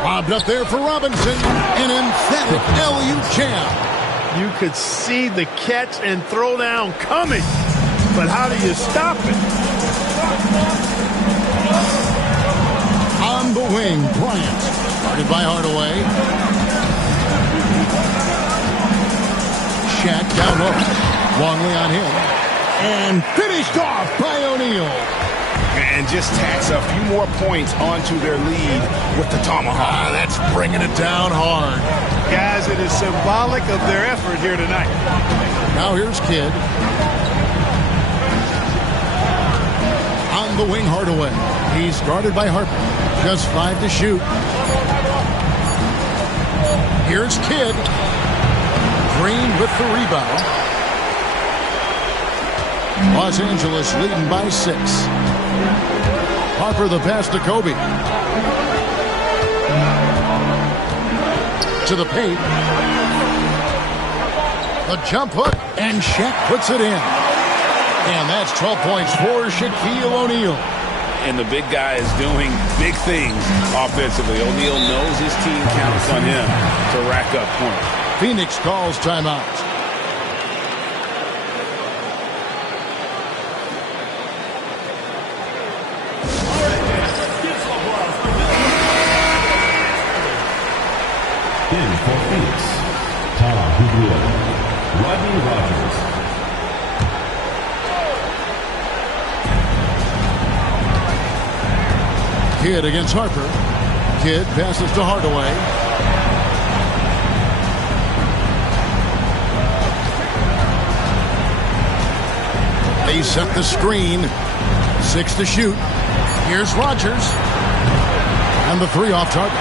Lobbed up there for Robinson. An emphatic LU jam. You could see the catch and throw down coming. But how do you stop it? On the wing, Bryant. Guarded by Hardaway. Shaq down low. Longley on him. And finished off by O'Neal. And just tacks a few more points onto their lead with the tomahawk. That's bringing it down hard. Guys, it is symbolic of their effort here tonight. Now here's Kidd. On the wing, Hardaway. He's guarded by Harper. Just 5 to shoot. Here's Kidd. Green with the rebound. Los Angeles leading by 6. Harper the pass to Kobe. To the paint. The jump hook, and Shaq puts it in. And that's 12 points for Shaquille O'Neal. And the big guy is doing big things offensively. O'Neal knows his team counts on him to rack up points. Phoenix calls timeout. In for Phoenix, Tom Huberdeau, Rodney Rogers. Kidd against Harper. Kidd passes to Hardaway. They set the screen. 6 to shoot. Here's Rogers. And the 3 off target.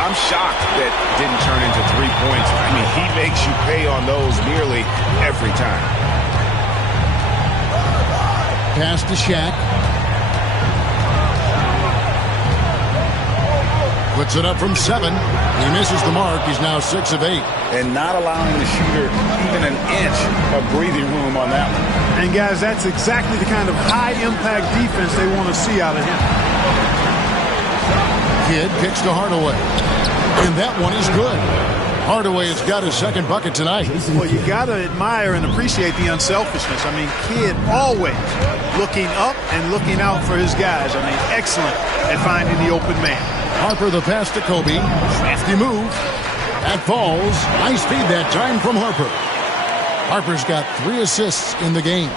I'm shocked that didn't turn into 3 points. I mean, he makes you pay on those nearly every time. Pass to Shaq. Puts it up from 7. He misses the mark. He's now 6 of 8. And not allowing the shooter even an inch of breathing room on that one. And, guys, that's exactly the kind of high-impact defense they want to see out of him. Kidd kicks to Hardaway. And that one is good. Hardaway has got his second bucket tonight. Well, you got to admire and appreciate the unselfishness. I mean, Kidd always looking up and looking out for his guys. I mean, excellent at finding the open man. Harper the pass to Kobe. Crafty move. That falls. Nice feed that time from Harper. Harper's got 3 assists in the game.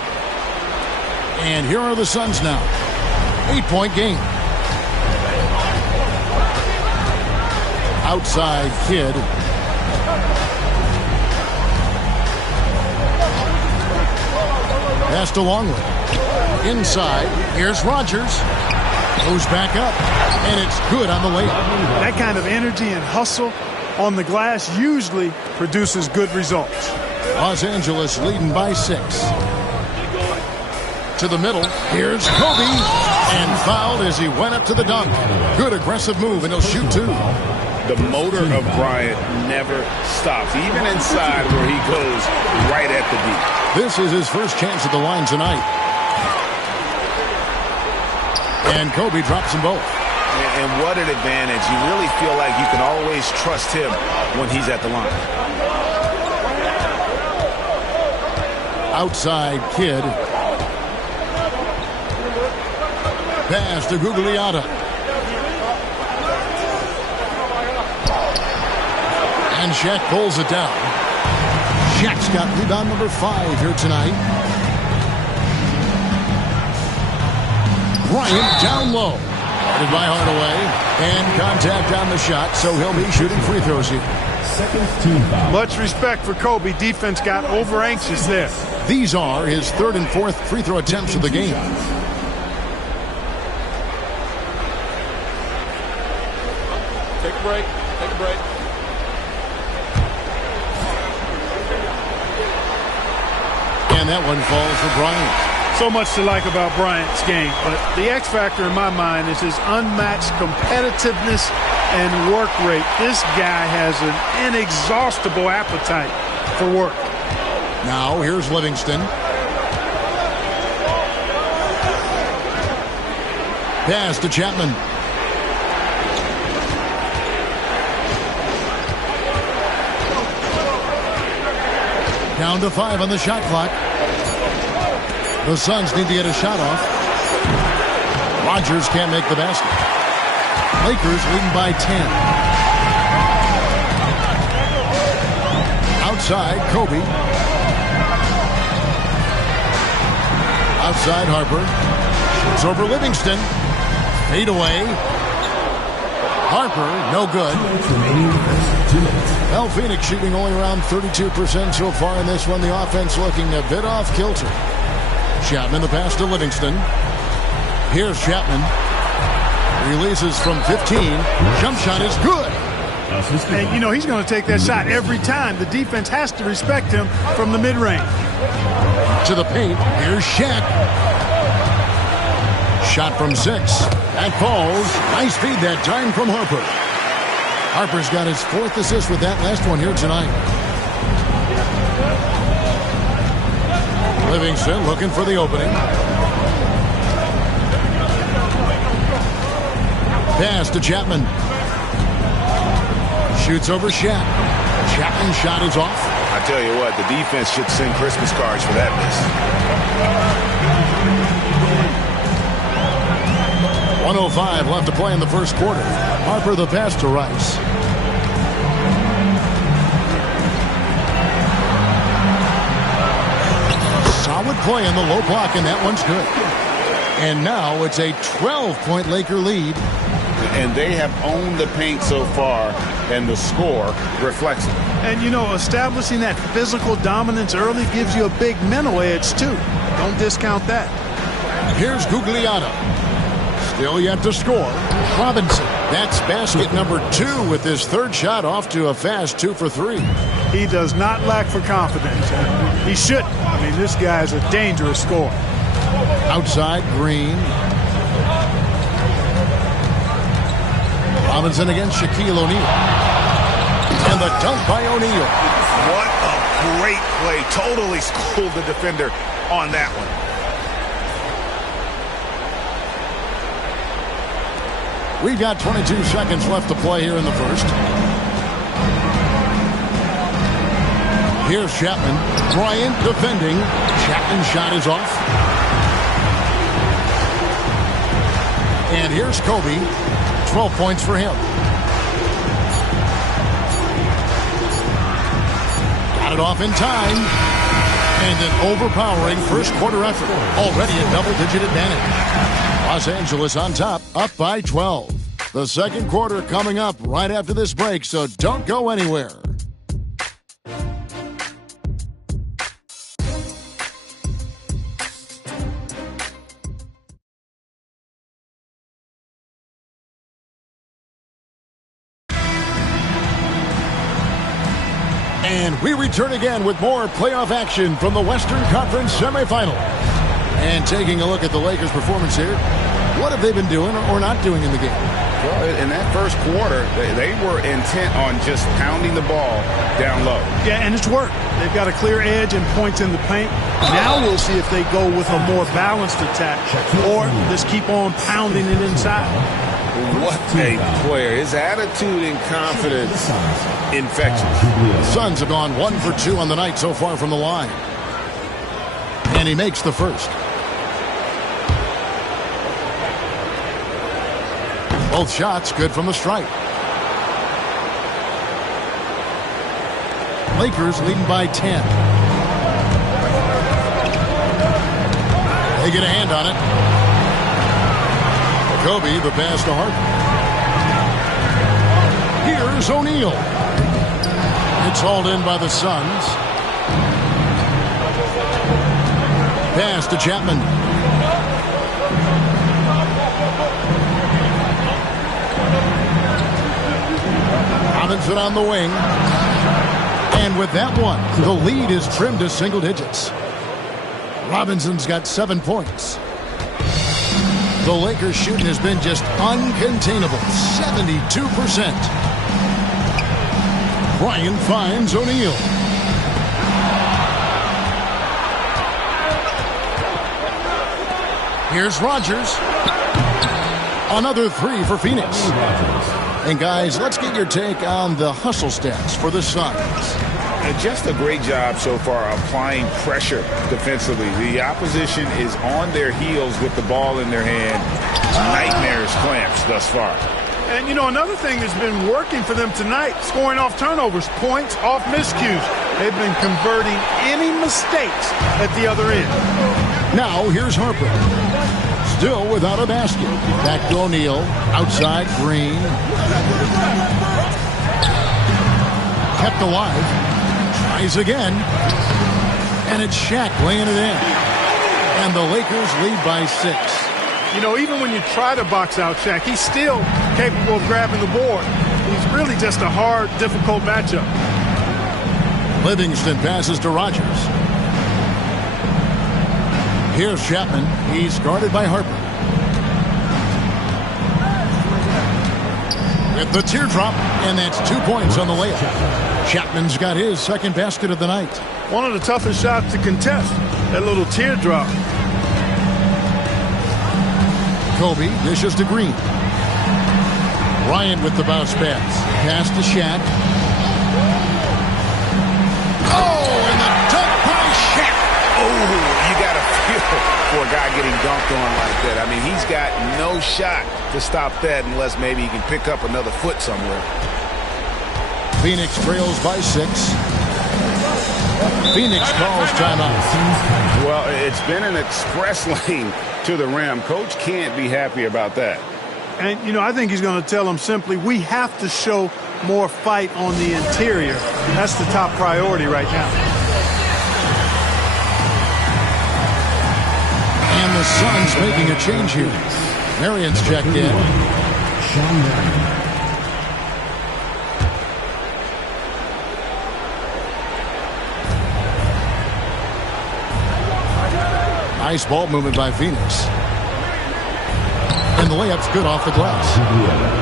And here are the Suns now. 8-point game. Outside Kidd. Pass to Longley. Inside. Here's Rogers. Goes back up. And it's good on the layup. That kind of energy and hustle on the glass usually produces good results. Los Angeles leading by 6. To the middle. Here's Kobe. And fouled as he went up to the dunk. Good aggressive move, and he'll shoot 2. The motor of Bryant never stops, even inside where he goes right at the deep. This is his first chance at the line tonight. And Kobe drops them both. And what an advantage. You really feel like you can always trust him when he's at the line. Outside Kidd. Pass to Gugliotta. And Shaq pulls it down. Shaq's got rebound number 5 here tonight. Bryant down low. Guarded by Hardaway. And contact on the shot, so he'll be shooting free throws here. Second team foul. Much respect for Kobe. Defense got over anxious there. These are his 3rd and 4th free throw attempts of the game. Take a break. Take a break. And that one falls for Bryant. So much to like about Bryant's game, but the X factor in my mind is his unmatched competitiveness and work rate. This guy has an inexhaustible appetite for work. Now here's Livingston. Pass to Chapman. Down to 5 on the shot clock. The Suns need to get a shot off. Rogers can't make the basket. Lakers leading by 10. Outside, Kobe. Outside, Harper. Shoots over Livingston. Fade away. Harper, no good. Well, Phoenix shooting only around 32% so far in this one. The offense looking a bit off kilter. Chapman, the pass to Livingston. Here's Chapman. Releases from 15. Jump shot is good. And, you know, he's going to take that shot every time. The defense has to respect him from the mid-range. To the paint. Here's Shaq. Shot from 6. That falls. Nice feed that time from Harper. Harper's got his 4th assist with that last one here tonight. Livingston looking for the opening. Pass to Chapman. Shoots over Shaq. Chapman's shot is off. I tell you what, the defense should send Christmas cards for that miss. 1:05 left to play in the first quarter. Harper the pass to Rice. Solid play in the low block, and that one's good. And now it's a 12-point Laker lead. And they have owned the paint so far, and the score reflects it. And, you know, establishing that physical dominance early gives you a big mental edge, too. Don't discount that. Here's Gugliotta. Still yet to score. Robinson. That's basket number 2 with his 3rd shot off to a fast 2 for 3. He does not lack for confidence. He shouldn't. I mean, this guy's a dangerous scorer. Outside, Green. Robinson against Shaquille O'Neal. And the dunk by O'Neal. What a great play. Totally schooled the defender on that one. We've got 22 seconds left to play here in the first. Here's Chapman. Bryant defending. Chapman's shot is off. And here's Kobe. 12 points for him. Got it off in time. And an overpowering first quarter effort. Already a double-digit advantage. Los Angeles on top, up by 12. The second quarter coming up right after this break, so don't go anywhere. And we return again with more playoff action from the Western Conference semifinals. And taking a look at the Lakers' performance here, what have they been doing or not doing in the game? Well, in that first quarter, they were intent on just pounding the ball down low. Yeah, and it's worked. They've got a clear edge and points in the paint. Now we'll see if they go with a more balanced attack or just keep on pounding it inside. What a player. His attitude and confidence infectious. The Suns have gone 1 for 2 on the night so far from the line. And he makes the first. Both shots good from the stripe. Lakers leading by 10. They get a hand on it. Kobe, the pass to Harden. Here's O'Neal. It's hauled in by the Suns. Pass to Chapman. Robinson on the wing. And with that one, the lead is trimmed to single digits. Robinson's got 7 points. The Lakers' shooting has been just uncontainable, 72%. Bryant finds O'Neal. Here's Rodgers. Another 3 for Phoenix. And guys, let's get your take on the hustle stats for the Suns. Just a great job so far applying pressure defensively. The opposition is on their heels with the ball in their hand. Nightmares clamps thus far. And, you know, another thing that's been working for them tonight, scoring off turnovers, points off miscues. They've been converting any mistakes at the other end. Now, here's Harper. Still without a basket. Back to O'Neal. Outside, Green. Kept alive. Tries again. And it's Shaq laying it in. And the Lakers lead by 6. You know, even when you try to box out Shaq, he's still capable of grabbing the board. He's really just a hard, difficult matchup. Livingston passes to Rodgers. Here's Chapman. He's guarded by Harper. With the teardrop, and that's 2 points on the layup. Chapman's got his second basket of the night. One of the toughest shots to contest, that little teardrop. Kobe dishes to Green. Bryant with the bounce pass. Pass to Shaq. Oh, and the dunk by Shaq. Oh, you got to feel for a guy getting dunked on like that. I mean, he's got no shot to stop that unless maybe he can pick up another foot somewhere. Phoenix trails by 6. Phoenix calls timeout. Well, it's been an express lane to the rim. Coach can't be happy about that. And, you know, I think he's going to tell them simply, we have to show more fight on the interior. That's the top priority right now. And the Suns making a change here. Marion's checked in. Nice ball movement by Phoenix. And the layup's good off the glass.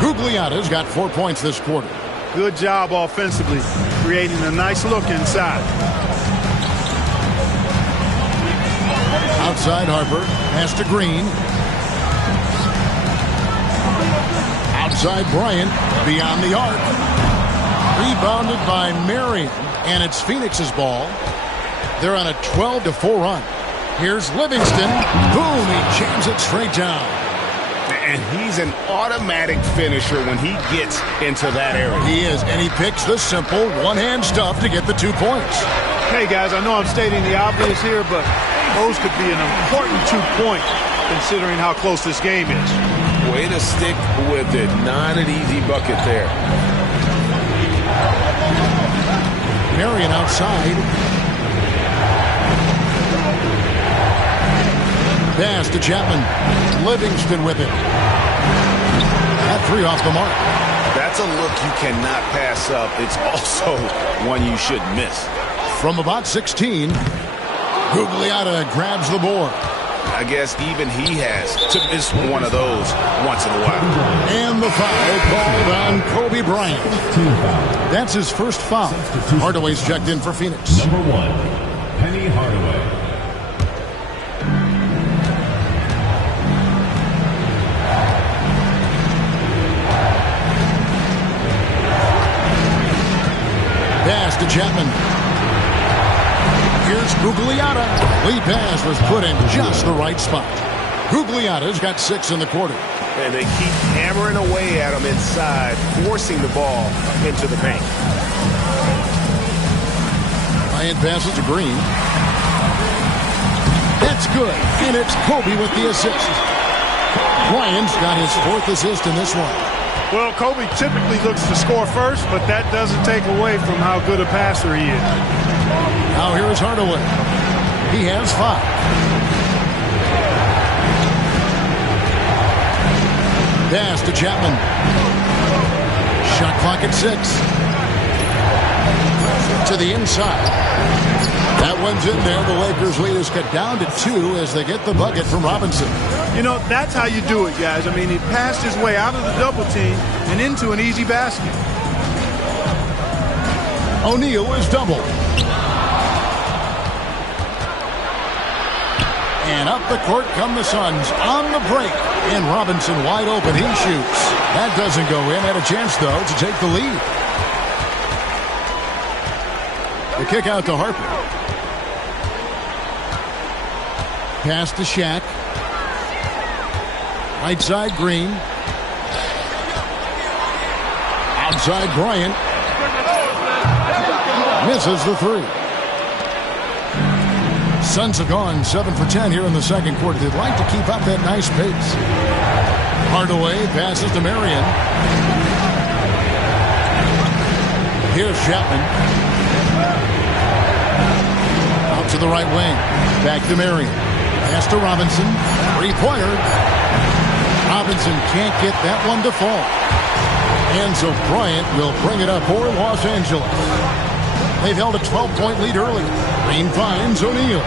Gugliotta's got 4 points this quarter. Good job offensively, creating a nice look inside. Outside Harper, pass to Green. Outside Bryant, beyond the arc. Rebounded by Marion. And it's Phoenix's ball. They're on a 12-4 run. Here's Livingston. Boom, he jams it straight down. And he's an automatic finisher when he gets into that area. He is, and he picks the simple one-hand stuff to get the 2 points. Hey, guys, I know I'm stating the obvious here, but those could be an important 2 points considering how close this game is. Way to stick with it. Not an easy bucket there. Marion outside. Pass to Chapman. Livingston with it. That 3 off the mark. That's a look you cannot pass up. It's also one you should miss. From about 16, Gugliotta grabs the board. I guess even he has to miss one of those once in a while. And the foul called on Kobe Bryant. That's his first foul. Hardaway's checked in for Phoenix. Number 1, Penny Hardaway. Pass to Chapman. Here's Gugliotta. Lead pass was put in just the right spot. Gugliotta's got 6 in the quarter. And they keep hammering away at him inside, forcing the ball into the paint. Bryant passes to Green. That's good. And it's Kobe with the assist. Bryant's got his 4th assist in this one. Well, Kobe typically looks to score first, but that doesn't take away from how good a passer he is. Now here is Hardaway. He has 5. Pass to Chapman. Shot clock at 6. To the inside. That one's in there. The Lakers lead is cut down to 2 as they get the bucket from Robinson. You know, that's how you do it, guys. I mean, he passed his way out of the double team and into an easy basket. O'Neal is doubled. And up the court come the Suns on the break. And Robinson wide open. He shoots. That doesn't go in. Had a chance, though, to take the lead. The kick out to Harper. Pass to Shaq. Right side, Green. Outside, Bryant. Misses the 3. Suns have gone 7 for 10 here in the second quarter. They'd like to keep up that nice pace. Hardaway passes to Marion. Here's Chapman. Out to the right wing. Back to Marion. Pass to Robinson. 3-pointer. Robinson can't get that one to fall. And so Bryant will bring it up for Los Angeles. They've held a 12-point lead early. Green finds O'Neal.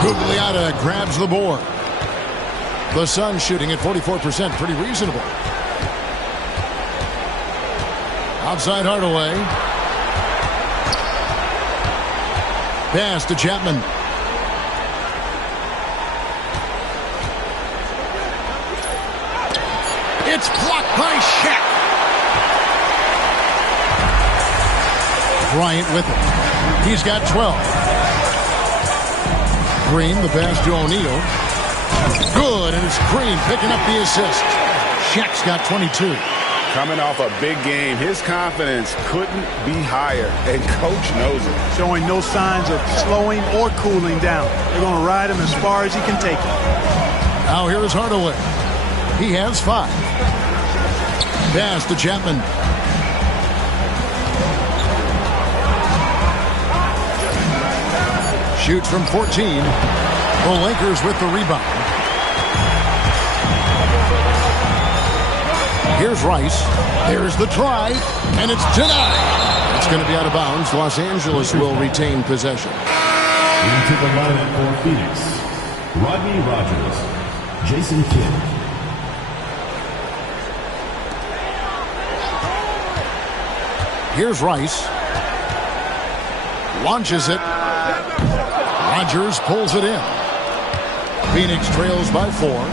Gugliotta grabs the board. The Suns shooting at 44%. Pretty reasonable. Outside Hardaway. Pass to Chapman. It's blocked by Shaq. Bryant with it. He's got 12. Green, the pass to O'Neal. Good, and it's Green picking up the assist. Shaq's got 22. Coming off a big game, his confidence couldn't be higher, and Coach knows it. Showing no signs of slowing or cooling down. They're going to ride him as far as he can take him. Now here is Hardaway. He has 5. Pass to Chapman. Shoots from 14. The Lakers with the rebound. Here's Rice. There's the try, and it's denied. It's going to be out of bounds. Los Angeles will retain possession. Into the lineup for Phoenix, Rodney Rogers, Jason Kidd. Here's Rice. Launches it. Rogers pulls it in. Phoenix trails by 4.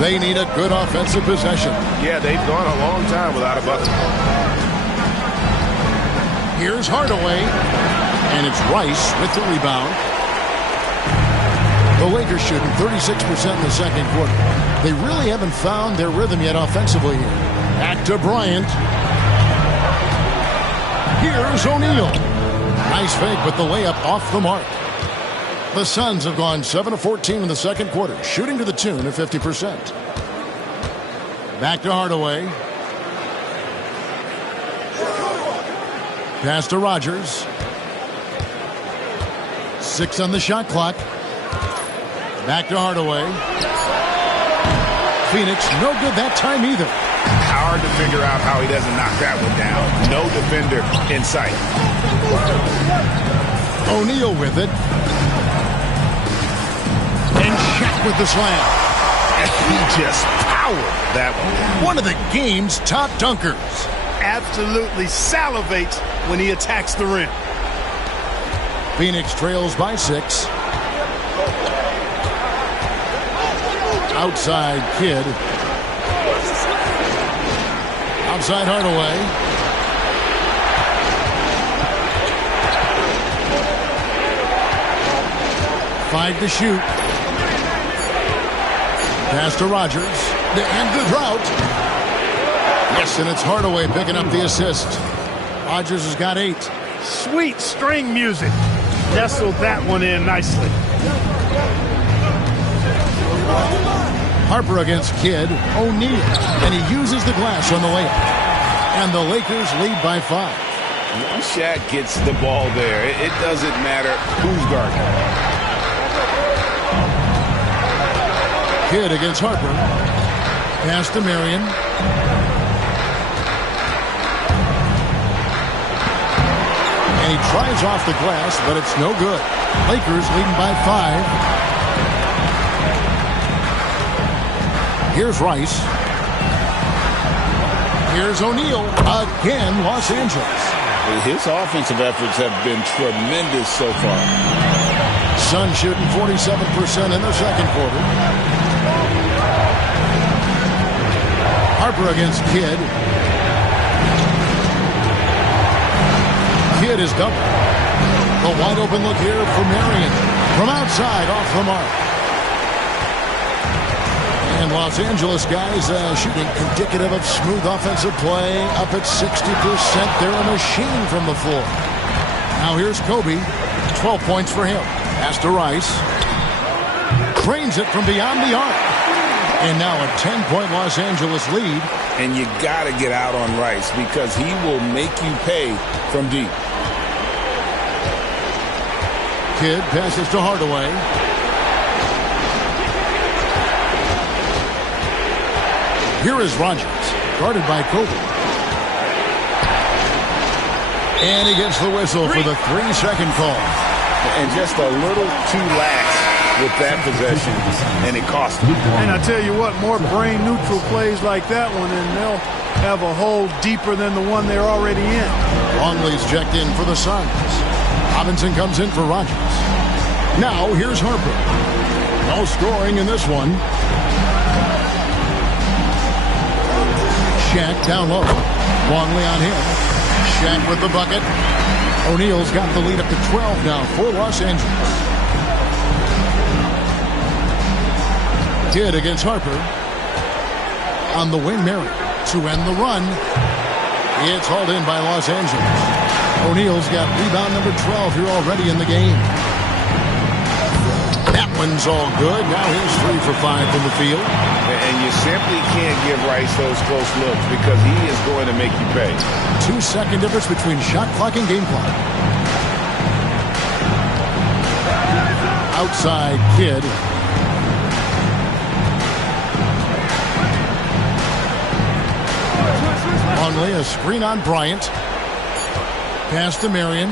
They need a good offensive possession. Yeah, they've gone a long time without a bucket. Here's Hardaway. And it's Rice with the rebound. The Lakers shooting 36% in the second quarter. They really haven't found their rhythm yet offensively here. Back to Bryant. Here's O'Neal. Nice fake, but the layup off the mark. The Suns have gone 7 of 14 in the second quarter, shooting to the tune of 50%. Back to Hardaway. Pass to Rogers. 6 on the shot clock. Back to Hardaway. Phoenix, no good that time either. Hard to figure out how he doesn't knock that one down. No defender in sight. O'Neal with it. And Shaq with the slam. And he just powered that one. One of the game's top dunkers. Absolutely salivates when he attacks the rim. Phoenix trails by 6. Outside Kidd. Outside Hardaway. Five to shoot. Pass to Rogers. To end the drought. Yes, and it's Hardaway picking up the assist. Rogers has got 8. Sweet string music. Nestled that one in nicely. Harper against Kidd. O'Neal. And he uses the glass on the layup. And the Lakers lead by 5. Once Shaq gets the ball there, it doesn't matter who's guarding. Kidd against Harper. Pass to Marion. And he tries off the glass, but it's no good. Lakers leading by 5. Here's Rice. Here's O'Neal. Again, Los Angeles. His offensive efforts have been tremendous so far. Suns shooting 47% in the second quarter. Harper against Kidd. Kidd is double. The wide open look here for Marion. From outside, off the mark. And Los Angeles guys shooting indicative of smooth offensive play. Up at 60%. They're a machine from the floor. Now here's Kobe. 12 points for him. Pass to Rice. Cranes it from beyond the arc. And now a 10-point Los Angeles lead. And you got to get out on Rice because he will make you pay from deep. Kidd passes to Hardaway. Here is Rogers, guarded by Kobe. And he gets the whistle for the 3-second call. And just a little too lax with that possession, and it cost him. And I tell you what, more brain-neutral plays like that one, and they'll have a hole deeper than the one they're already in. Longley's checked in for the Suns. Robinson comes in for Rogers. Now, here's Harper. No scoring in this one. Shaq down low. Longley on him. Shaq with the bucket. O'Neal's got the lead up to 12 now for Los Angeles. Kidd against Harper. On the wing, Mary. To end the run. It's hauled in by Los Angeles. O'Neal's got rebound number 12 here already in the game. That one's all good. Now he's 3 for 5 from the field. And you simply can't give Rice those close looks because he is going to make you pay. 2-second difference between shot clock and game clock. Outside Kidd. Longley, a screen on Bryant. Pass to Marion.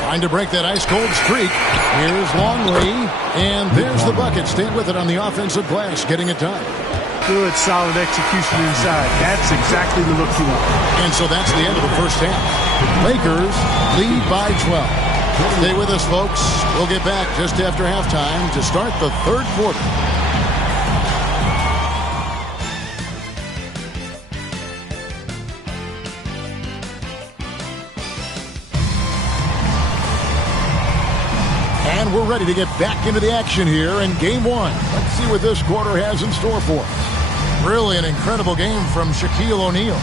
Trying to break that ice-cold streak. Here's Longley. And there's the bucket. Stand with it on the offensive glass. Getting it done. Good, solid execution inside. That's exactly the look you want. And so that's the end of the first half. Lakers lead by 12. Stay with us, folks. We'll get back just after halftime to start the third quarter. And we're ready to get back into the action here in game one. Let's see what this quarter has in store for us. Really an incredible game from Shaquille O'Neal.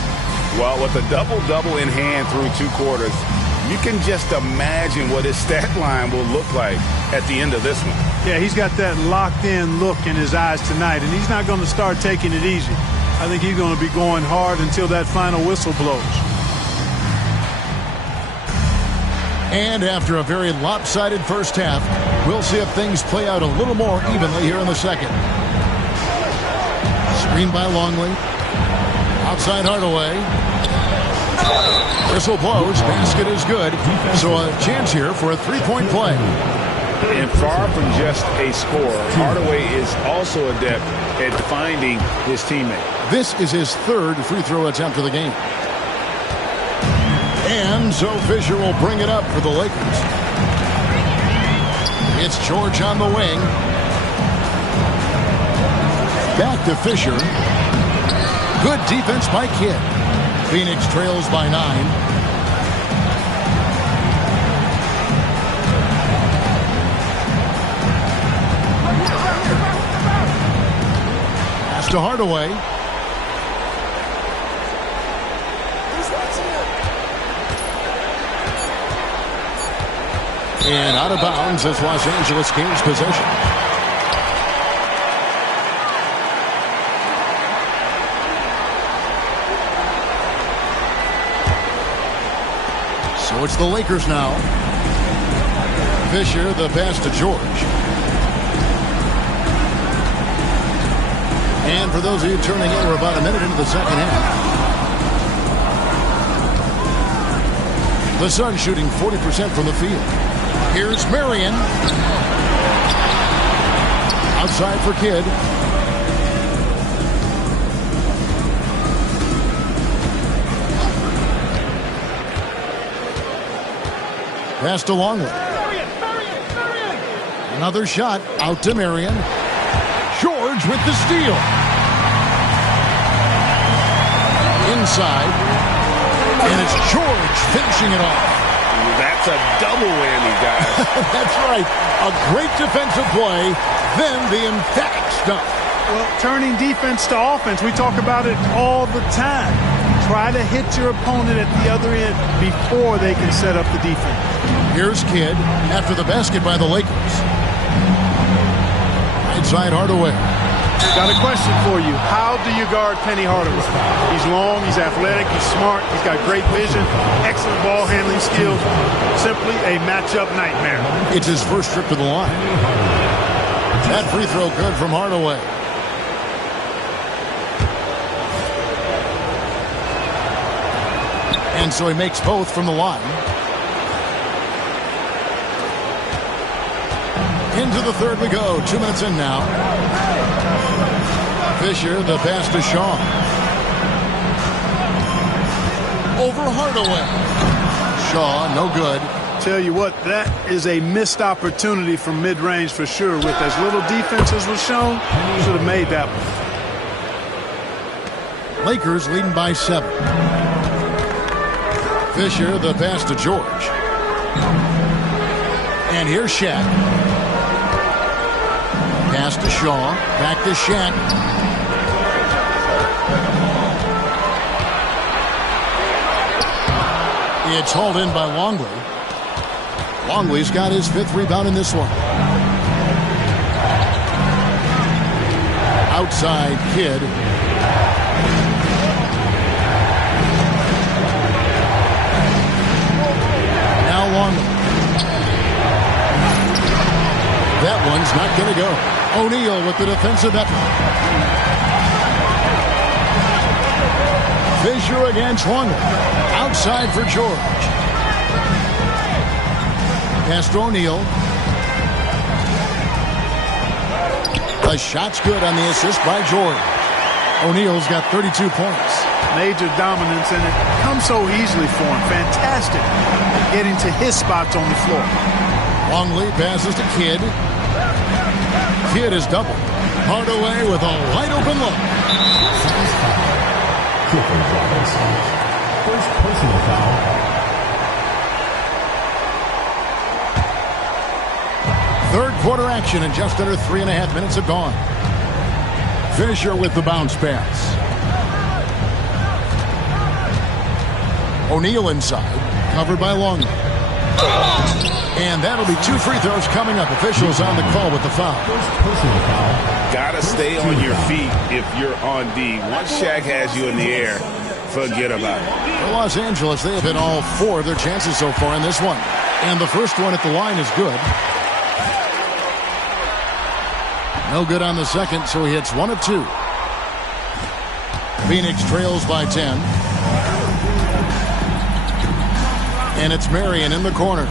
Well, with a double-double in hand through 2 quarters, you can just imagine what his stat line will look like at the end of this one. Yeah, he's got that locked-in look in his eyes tonight, and he's not going to start taking it easy. I think he's going to be going hard until that final whistle blows. And after a very lopsided first half, we'll see if things play out a little more evenly here in the second. Screen by Longley. Outside Hardaway. Whistle blows. Basket is good. So a chance here for a three-point play. And far from just a scorer, Hardaway is also adept at finding his teammate. This is his 3rd free throw attempt of the game. And so Fisher will bring it up for the Lakers. It's George on the wing. Back to Fisher. Good defense by Kidd. Phoenix trails by 9. Pass to Hardaway. And out of bounds as Los Angeles gains possession. So it's the Lakers now. Fisher, the pass to George. And for those of you turning in, we're about a minute into the second half. The Suns shooting 40% from the field. Here's Marion. Outside for Kidd. Pass to Longley. Another shot out to Marion. George with the steal. Inside. And it's George finishing it off. That's a double whammy, guys. That's right. A great defensive play, then the emphatic stuff. Well, turning defense to offense, we talk about it all the time. Try to hit your opponent at the other end before they can set up the defense. Here's Kidd after the basket by the Lakers. Right side Hardaway. Got a question for you. How do you guard Penny Hardaway? He's long, he's athletic, he's smart, he's got great vision, excellent ball handling skills. Simply a matchup nightmare. It's his first trip to the line. That free throw good from Hardaway. And so he makes both from the line. Into the third we go. 2 minutes in now. Fisher, the pass to Shaw. Over Hardaway. Shaw, no good. Tell you what, that is a missed opportunity from mid-range for sure. With as little defense as was shown, should have made that one. Lakers leading by 7. Fisher, the pass to George. And here's Shaq. Pass to Shaw. Back to Shaq. It's hauled in by Longley. Longley's got his 5th rebound in this one. Outside Kidd. Now Longley. That one's not going to go. O'Neal with the defensive effort. Fisher against Longley. Outside for George. Pass to O'Neal. The shot's good on the assist by George. O'Neal's got 32 points. Major dominance, and it comes so easily for him. Fantastic getting to his spots on the floor. Longley passes to Kidd. Kidd is doubled. Hardaway with a wide open look. Clifford Robinson. First personal foul. Third quarter action, and just under 3.5 minutes have gone. Fisher with the bounce pass. O'Neal inside, covered by Longley. And that'll be 2 free throws coming up. Officials on the call with the foul. Gotta stay on your feet if you're on D. Once Shaq has you in the air, forget about it. For Los Angeles, they have hit all 4 of their chances so far in this one. And the first one at the line is good. No good on the second, so he hits 1 of 2. Phoenix trails by 10. And it's Marion in the corner.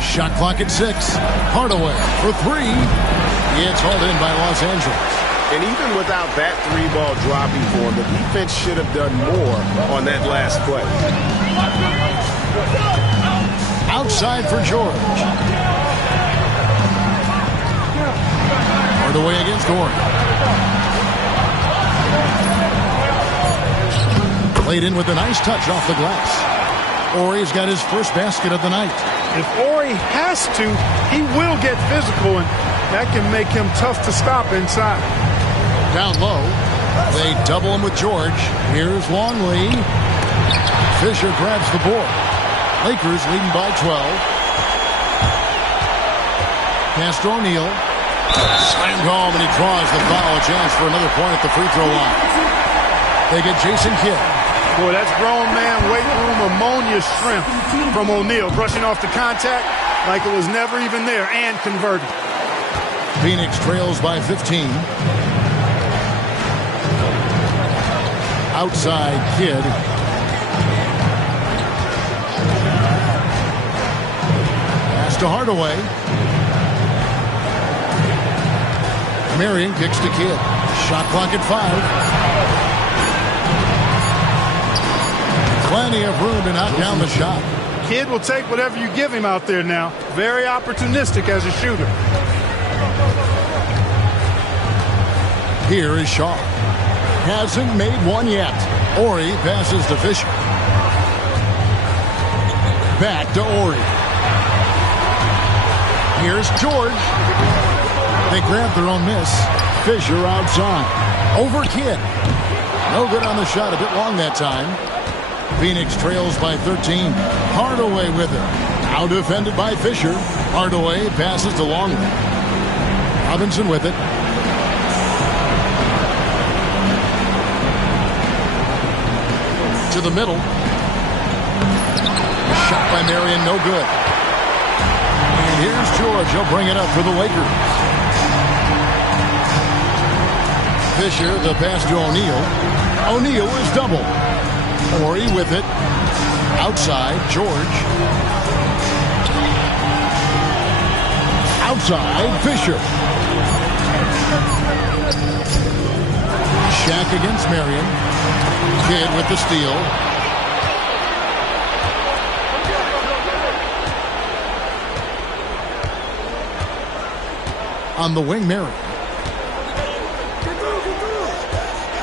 Shot clock at 6. Hardaway for 3. It's hauled in by Los Angeles. And even without that 3-ball dropping for him, the defense should have done more on that last play. Outside for George. Hardaway against Horn. Played in with a nice touch off the glass. Horry's got his first basket of the night. If Horry has to, he will get physical, and that can make him tough to stop inside. Down low, they double him with George. Here's Longley. Fisher grabs the board. Lakers leading by 12. Pass to O'Neal. Slammed home, and he draws the foul. A chance for another point at the free throw line. They get Jason Kidd. Boy, that's grown man weight room ammonia strength from O'Neal. Brushing off the contact like it was never even there and converting. Phoenix trails by 15. Outside Kidd. Pass to Hardaway. Marion kicks to Kidd. Shot clock at 5. Plenty of room to knock down the shot. Kidd will take whatever you give him out there now. Very opportunistic as a shooter. Here is Shaw. Hasn't made one yet. Horry passes to Fisher. Back to Horry. Here's George. They grab their own miss. Fisher outside. Over Kidd. No good on the shot. A bit long that time. Phoenix trails by 13. Hardaway with it. Now defended by Fisher. Hardaway passes to Longley. Robinson with it. To the middle. Shot by Marion, no good. And here's George. He'll bring it up for the Lakers. Fisher, the pass to O'Neal. O'Neal is double. Horry with it. Outside, George. Outside, Fisher. Shaq against Marion. Kidd with the steal. On the wing, Marion.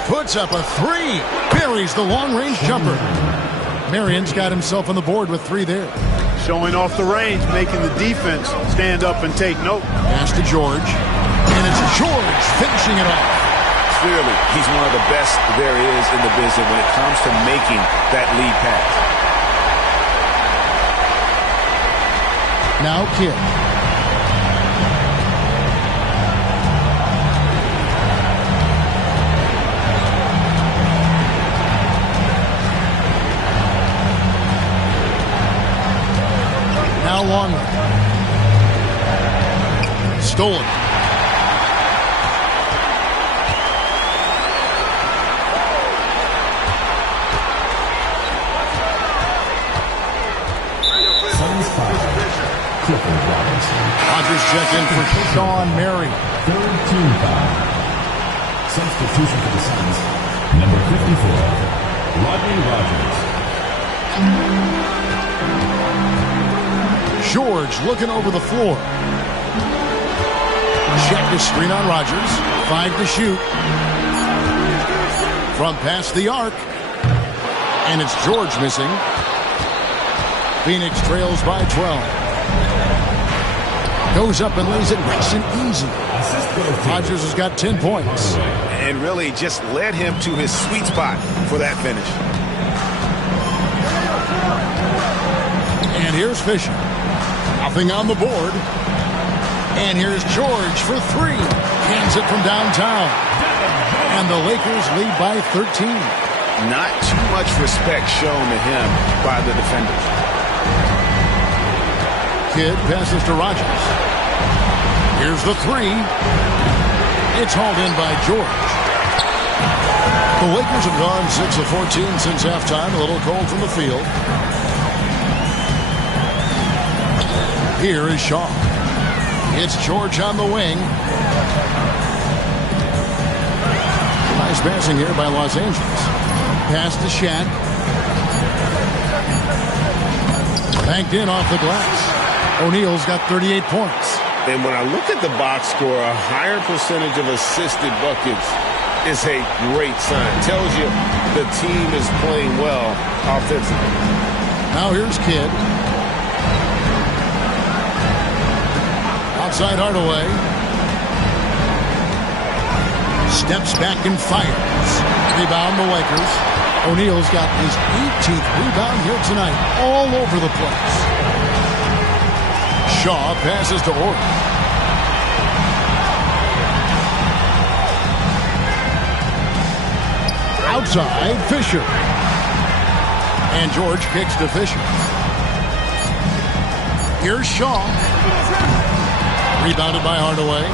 Puts up a 3. Buries the long-range jumper. Marion's got himself on the board with 3 there. Showing off the range, making the defense stand up and take note. Pass to George. And it's George finishing it off. Clearly, he's one of the best there is in the business when it comes to making that lead pass. Now Kidd. Now Longley. Stolen. Rogers check in for Sean Marion. Third team foul. Substitution for the Suns. Number 54, Rodney Rogers. George looking over the floor. Check the screen on Rogers. 5 to shoot. From past the arc. And it's George missing. Phoenix trails by 12. Goes up and lays it nice and easy. Rodgers has got 10 points. And really just led him to his sweet spot for that finish. And here's Fisher. Nothing on the board. And here's George for three. Cans it from downtown. And the Lakers lead by 13. Not too much respect shown to him by the defenders. Kidd passes to Rodgers. Here's the three. It's hauled in by George. The Lakers have gone 6 of 14 since halftime. A little cold from the field. Here is Shaw. It's George on the wing. Nice passing here by Los Angeles. Pass to Shaq. Banked in off the glass. O'Neal's got 38 points. And when I look at the box score, a higher percentage of assisted buckets is a great sign. Tells you the team is playing well offensively. Now here's Kidd. Outside Hardaway. Steps back and fires. Rebound the Lakers. O'Neal's got his 18th rebound here tonight. All over the place. Shaw passes to Orton. Outside, Fisher. And George kicks to Fisher. Here's Shaw. Rebounded by Hardaway.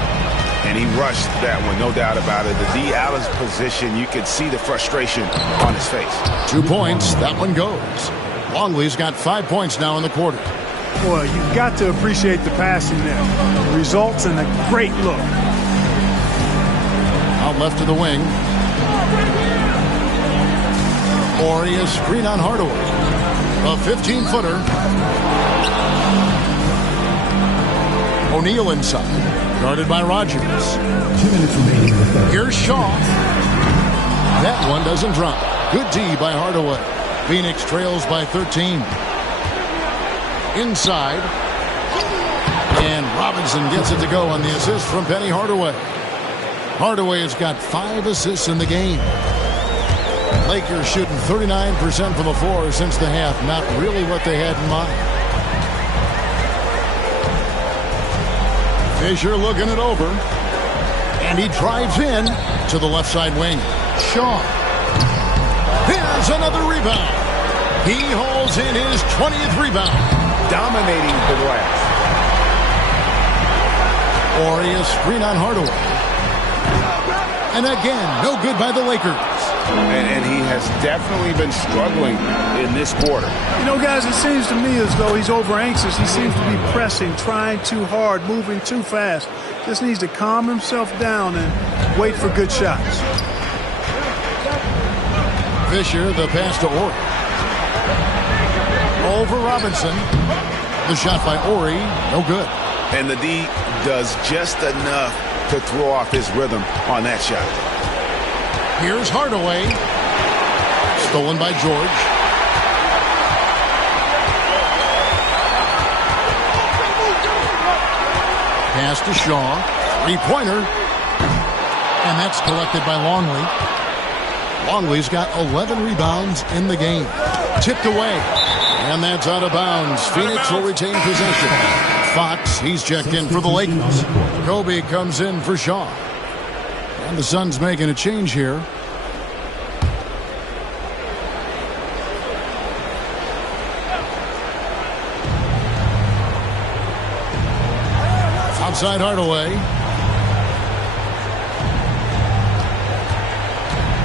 And he rushed that one, no doubt about it. The D out of position, you could see the frustration on his face. 2 points, that one goes. Longley's got 5 points now in the quarter. Boy, you've got to appreciate the passing there. Results in a great look. Out left to the wing. Horry is screen on Hardaway. A 15-footer. O'Neal inside. Guarded by Rodgers. 2 minutes remaining in the third. Here's Shaw. That one doesn't drop. Good D by Hardaway. Phoenix trails by 13. Inside. And Robinson gets it to go on the assist from Penny Hardaway. Hardaway has got 5 assists in the game. Lakers shooting 39% from the floor since the half. Not really what they had in mind. Fisher looking it over. And he drives in to the left side wing. Shaw. Here's another rebound. He hauls in his 20th rebound. Dominating the glass. Horry is screen on Hardaway. And again, no good by the Lakers. And he has definitely been struggling in this quarter. You know, guys, it seems to me as though he's over anxious. He seems to be pressing, trying too hard, moving too fast. Just needs to calm himself down and wait for good shots. Fisher, the pass to Horry. Over Robinson. The shot by Horry, no good. And the D does just enough to throw off his rhythm on that shot. Here's Hardaway. Stolen by George. Pass to Shaw. Three-pointer. And that's collected by Longley. Longley's got 11 rebounds in the game. Tipped away. And that's out of bounds. Phoenix will retain possession. Fox, he's checked in for the Lakers. Kobe comes in for Shaw. And the Suns making a change here. Outside Hardaway.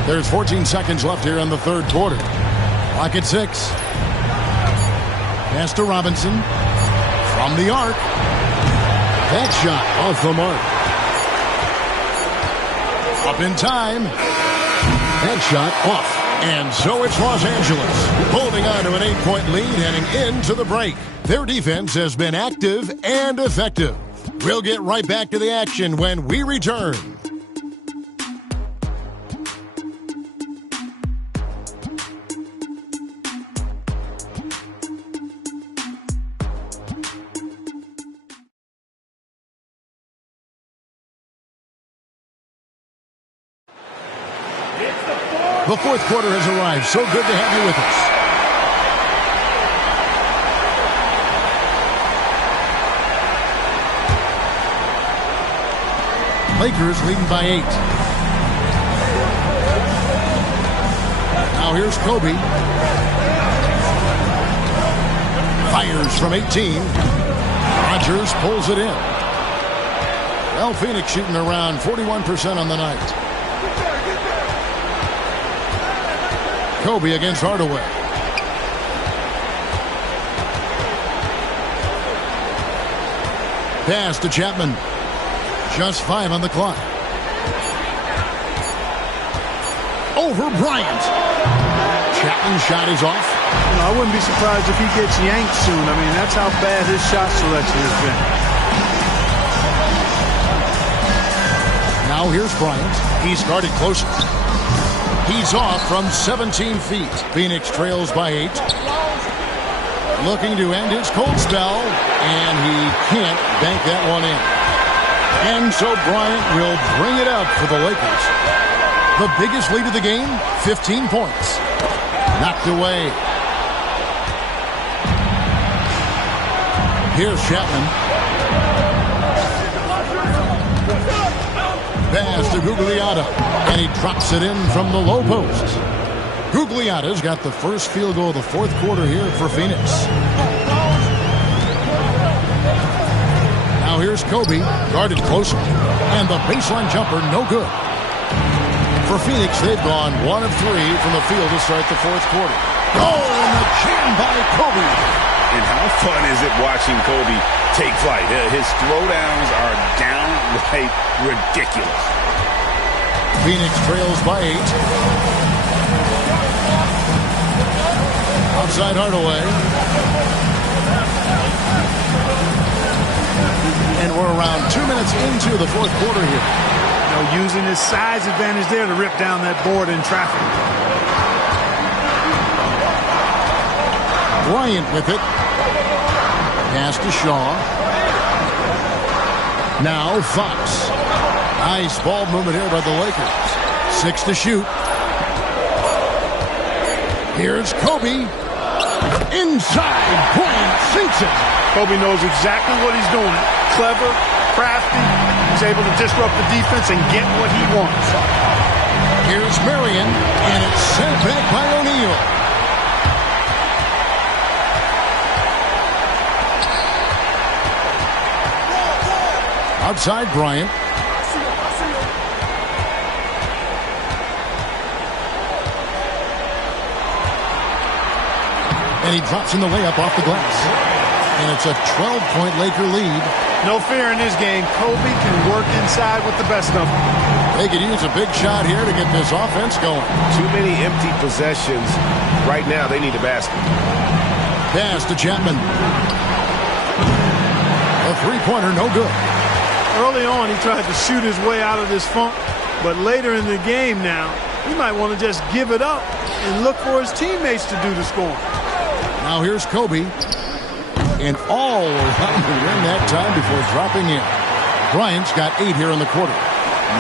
There's 14 seconds left here in the third quarter. Clock at 6. Pass to Robinson. From the arc. That shot off the mark. Up in time. That shot off. And so it's Los Angeles holding on to an 8-point lead heading into the break. Their defense has been active and effective. We'll get right back to the action when we return. The fourth quarter has arrived. So good to have you with us. Lakers leading by 8. Now here's Kobe. Fires from 18. Rodgers pulls it in. Well, Phoenix shooting around 41% on the night. Kobe against Hardaway. Pass to Chapman. Just 5 on the clock. Over Bryant. Chapman's shot is off. You know, I wouldn't be surprised if he gets yanked soon. I mean, that's how bad his shot selection has been. Now here's Bryant. He's guarded closer. He's off from 17 feet. Phoenix trails by 8. Looking to end his cold spell, and he can't bank that one in. And so Bryant will bring it up for the Lakers. The biggest lead of the game, 15 points. Knocked away. Here's Chapman. Pass to Gugliotta, and he drops it in from the low post. Gugliotta's got the first field goal of the fourth quarter here for Phoenix. Now here's Kobe, guarded closer, and the baseline jumper no good. For Phoenix, they've gone 1 of 3 from the field to start the fourth quarter. Oh, and the jam by Kobe. And how fun is it watching Kobe take flight? His throwdowns are downright ridiculous. Phoenix trails by 8. Outside Hardaway. And we're around 2 minutes into the fourth quarter here. You know, using his size advantage there to rip down that board in traffic. Bryant with it. Pass to Shaw. Now Fox. Nice ball movement here by the Lakers. 6 to shoot. Here's Kobe. Inside. Bryant sinks it. Kobe knows exactly what he's doing. Clever, crafty. He's able to disrupt the defense and get what he wants. Here's Marion, and it's sent back by O'Neal. Outside Bryant. And he drops in the layup off the glass. And it's a 12-point Laker lead. No fear in this game. Kobe can work inside with the best of them. They could use a big shot here to get this offense going. Too many empty possessions. Right now, they need a basket. Pass to Chapman. A three-pointer, no good. Early on, he tried to shoot his way out of this funk. But later in the game now, he might want to just give it up and look for his teammates to do the scoring. Now here's Kobe. And all around the rim that time before dropping in. Bryant's got 8 here in the quarter.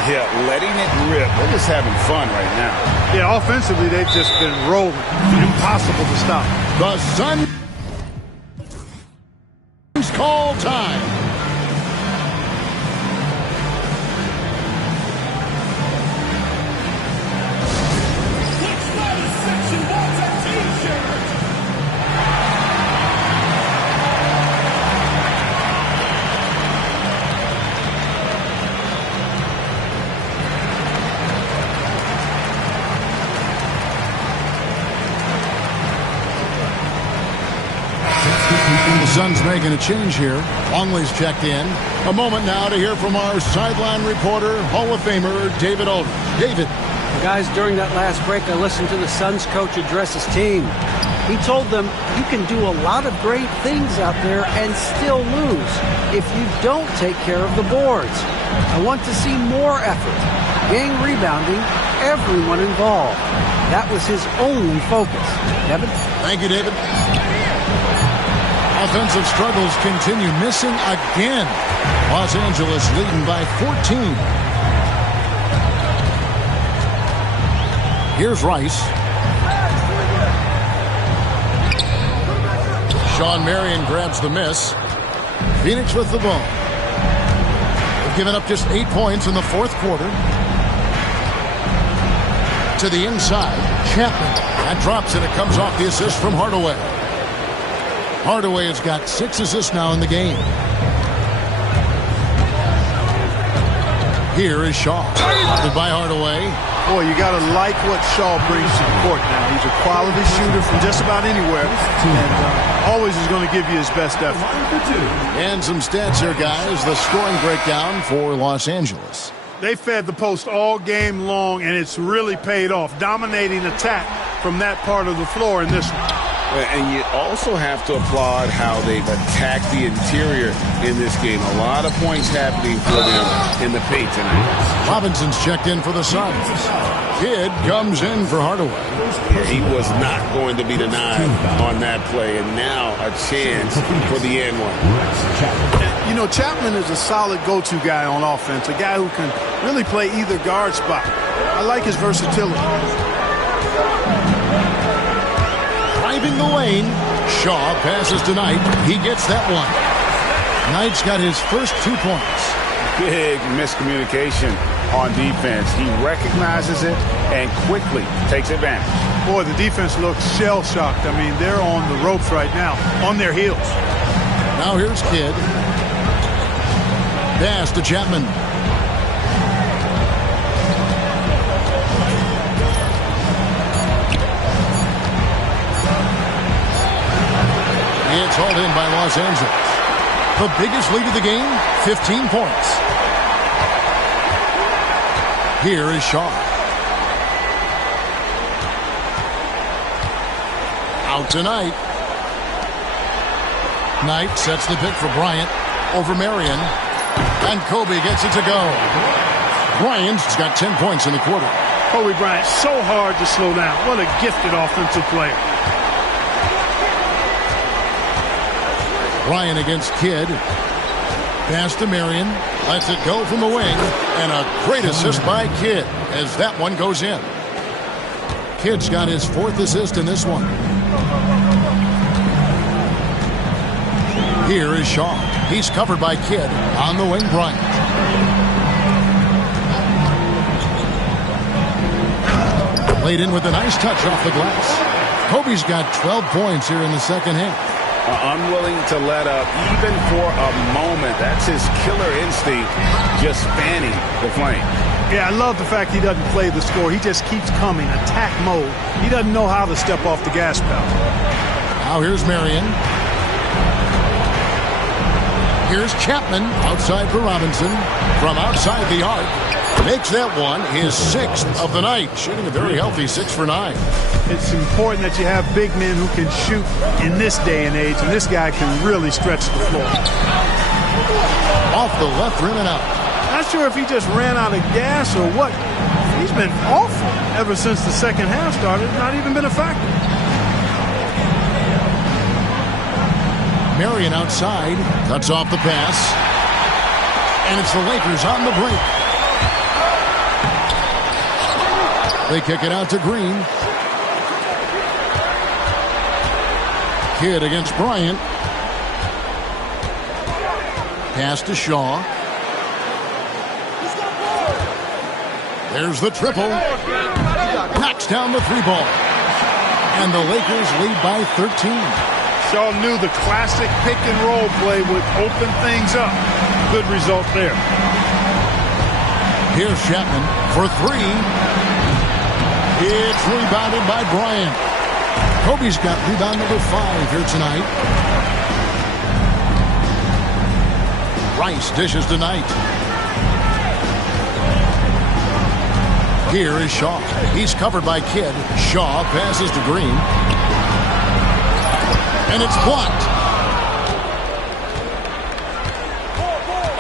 Yeah, letting it rip. They're just having fun right now. Yeah, offensively, they've just been rolling. Impossible to stop. The Suns call time. The Suns making a change here. Longley's checked in. A moment now to hear from our sideline reporter, Hall of Famer David Aldridge. David. Guys, during that last break, I listened to the Suns coach address his team. He told them, you can do a lot of great things out there and still lose if you don't take care of the boards. I want to see more effort, gang rebounding, everyone involved. That was his only focus. Kevin? Thank you, David. Offensive struggles continue, missing again. Los Angeles leading by 14. Here's Rice. Sean Marion grabs the miss. Phoenix with the ball. They've given up just 8 points in the fourth quarter. To the inside. Chapman. That drops and it comes off the assist from Hardaway. Hardaway has got 6 assists now in the game. Here is Shaw. By Hardaway. Boy, you got to like what Shaw brings to the court now. He's a quality shooter from just about anywhere, and always is going to give you his best effort. And some stats here, guys. The scoring breakdown for Los Angeles. They fed the post all game long, and it's really paid off. Dominating attack from that part of the floor in this one. And you also have to applaud how they've attacked the interior in this game. A lot of points happening for them in the paint tonight. Robinson's checked in for the Suns. Kidd comes in for Hardaway. Yeah, he was not going to be denied on that play, and now a chance for the end one. You know, Chapman is a solid go-to guy on offense, a guy who can really play either guard spot. I like his versatility. Driving the lane. Shaw passes to Knight. He gets that one. Knight's got his first 2 points. Big miscommunication on defense. He recognizes it and quickly takes advantage. Boy, the defense looks shell-shocked. I mean, they're on the ropes right now, on their heels. Now here's Kidd. Pass to Chapman. It's hauled in by Los Angeles. The biggest lead of the game, 15 points. Here is Shaw. Out tonight. Knight sets the pick for Bryant over Marion. And Kobe gets it to go. Bryant's got 10 points in the quarter. Kobe Bryant, so hard to slow down. What a gifted offensive player. Bryant against Kidd. Pass to Marion. Lets it go from the wing. And a great assist by Kidd as that one goes in. Kidd's got his 4th assist in this one. Here is Shaw. He's covered by Kidd. On the wing, Bryant. Laid in with a nice touch off the glass. Kobe's got 12 points here in the second half. Unwilling to let up even for a moment. That's his killer instinct, just fanning the flame. Yeah, I love the fact he doesn't play the score. He just keeps coming, attack mode. He doesn't know how to step off the gas pedal. Now here's Marion. Here's Chapman outside for Robinson. From outside the arc. Makes that one his 6th of the night. Shooting a very healthy 6 for 9. It's important that you have big men who can shoot in this day and age, and this guy can really stretch the floor. Off the left rim and out. Not sure if he just ran out of gas or what. He's been awful ever since the second half started. Not even been a factor. Marion outside. Cuts off the pass. And it's the Lakers on the break. They kick it out to Green. Kidd against Bryant. Pass to Shaw. There's the triple. Knocks down the 3-ball. And the Lakers lead by 13. Shaw knew the classic pick and roll play would open things up. Good result there. Here's Chapman for 3. It's rebounded by Bryant. Kobe's got rebound number 5 here tonight. Rice dishes to Knight. Here is Shaw. He's covered by Kidd. Shaw passes to Green. And it's blocked.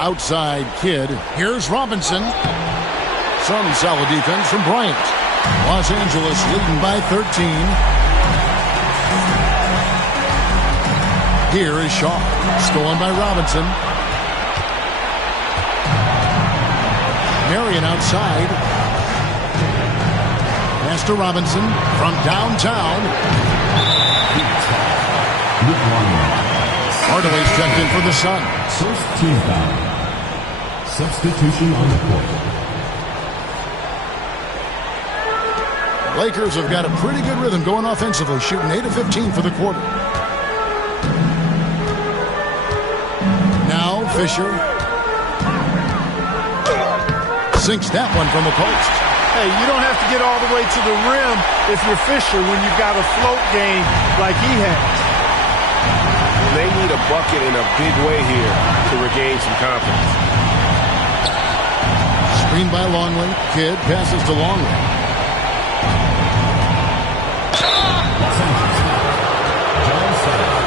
Outside Kidd. Here's Robinson. Some solid defense from Bryant. Los Angeles leading by 13. Here is Shaw. Stolen by Robinson. Marion outside. Pass to Robinson from downtown. Hardaway's checked in for the Suns. First team foul. Substitution on the court. Lakers have got a pretty good rhythm going offensively, shooting 8 of 15 for the quarter. Now Fisher sinks that one from the post. Hey, you don't have to get all the way to the rim if you're Fisher when you've got a float game like he has. They need a bucket in a big way here to regain some confidence. Screen by Longley. Kidd passes to Longley. Los Angeles foul. John Starks.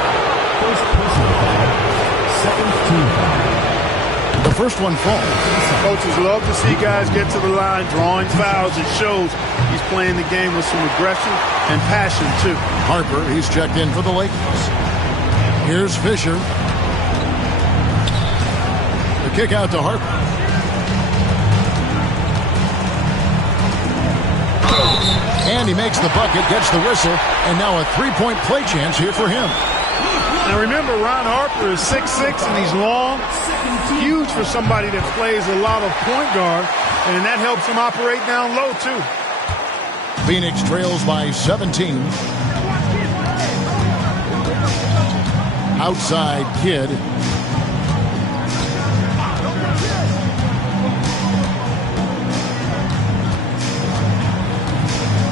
First personal foul. Second team foul. The first one falls. Coaches love to see guys get to the line, drawing fouls. It shows he's playing the game with some aggression and passion, too. Harper, he's checked in for the Lakers. Here's Fisher. The kick out to Harper. And he makes the bucket, gets the whistle, and now a three-point play chance here for him. Now remember, Ron Harper is 6'6", and he's long. Huge for somebody that plays a lot of point guard, and that helps him operate down low, too. Phoenix trails by 17. Outside Kidd.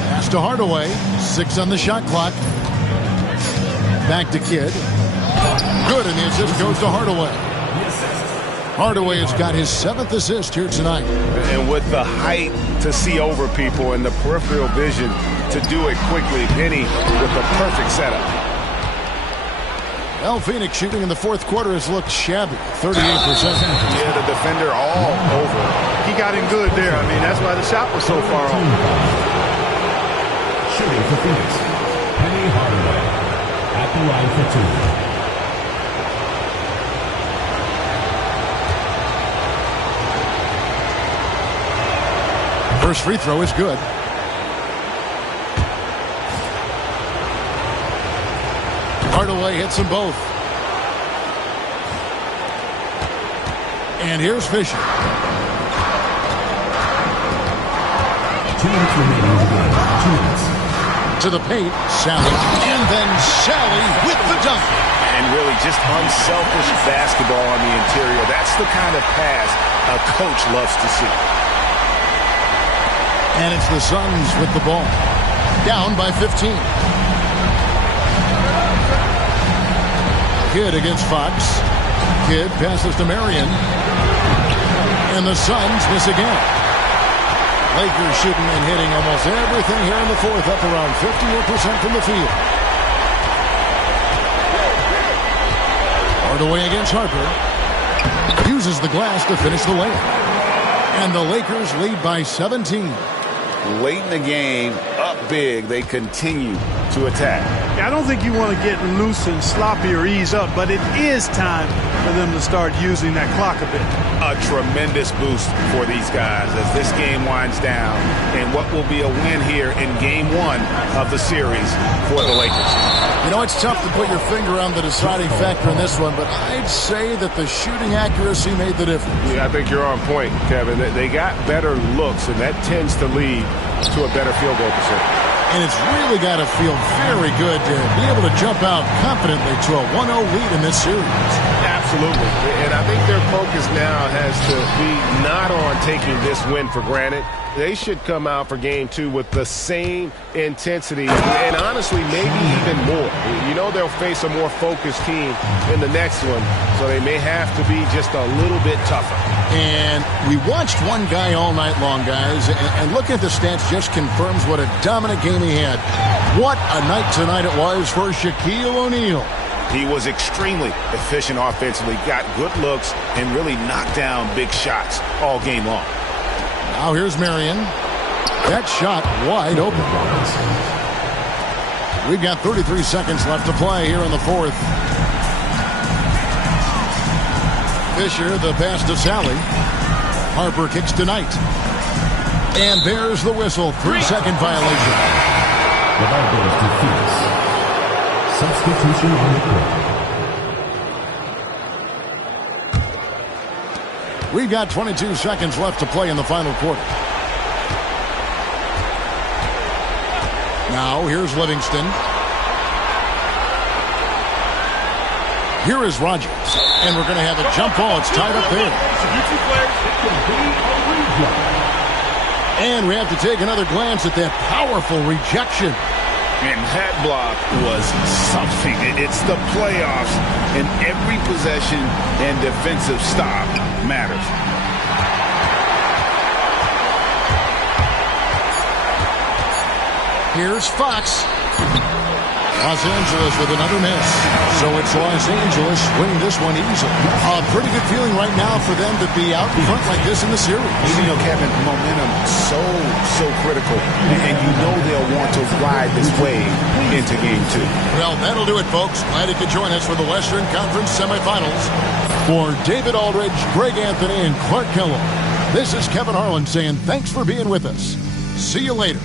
Pass to Hardaway. 6 on the shot clock. Back to Kidd. Good, and the assist goes to Hardaway. Hardaway has got his 7th assist here tonight. And with the height to see over people and the peripheral vision to do it quickly, Penny with the perfect setup. Well, Phoenix shooting in the fourth quarter has looked shabby, 38%. Yeah, the defender all over. He got in good there. I mean, that's why the shot was so far off. Shooting for Phoenix. Penny Hardaway. At the line for 2. First free throw is good. Hardaway hits them both. And here's Fisher. 2 minutes remaining in the game. 2 minutes. To the paint, Sally. And then Sally with the dunk. And really just unselfish basketball on the interior. That's the kind of pass a coach loves to see. And it's the Suns with the ball. Down by 15. Kidd against Fox. Kidd passes to Marion. And the Suns miss again. Lakers shooting and hitting almost everything here in the fourth, up around 58% from the field. Hardaway against Harper. Uses the glass to finish the layup. And the Lakers lead by 17. Late in the game, up big, they continue to attack. I don't think you want to get loose and sloppy or ease up, but it is time for them to start using that clock a bit. A tremendous boost for these guys as this game winds down, and what will be a win here in Game 1 of the series for the Lakers. You know, it's tough to put your finger on the deciding factor in this one, but I'd say that the shooting accuracy made the difference. Yeah, I think you're on point, Kevin. They got better looks, and that tends to lead to a better field goal percentage. And it's really got to feel very good to be able to jump out confidently to a 1-0 lead in this series. Absolutely. And I think their focus now has to be not on taking this win for granted. They should come out for Game 2 with the same intensity and honestly maybe even more. You know they'll face a more focused team in the next one, so they may have to be just a little bit tougher. And we watched one guy all night long, guys, and looking at the stats just confirms what a dominant game he had. What a night tonight it was for Shaquille O'Neal. He was extremely efficient offensively, got good looks, and really knocked down big shots all game long. Now here's Marion. That shot wide open. We've got 33 seconds left to play here in the fourth. Fisher, the pass to Sally. Harper kicks to Knight. And there's the whistle. 3-second violation. The ball goes to Phoenix. Substitution on the court. We've got 22 seconds left to play in the final quarter. Now, here's Livingston. Here is Rogers. And we're going to have a jump ball. It's tied up there. And we have to take another glance at that powerful rejection. And that block was something. It's the playoffs, and every possession and defensive stop matters. Here's Fox. Los Angeles with another miss. So it's Los Angeles winning this one easily. A pretty good feeling right now for them to be out in front like this in the series. You know, Kevin, momentum so critical. And you know they'll want to ride this wave into Game 2. Well, that'll do it, folks. Glad you could join us for the Western Conference semifinals. For David Aldridge, Greg Anthony, and Clark Kellogg, this is Kevin Harlan saying thanks for being with us. See you later.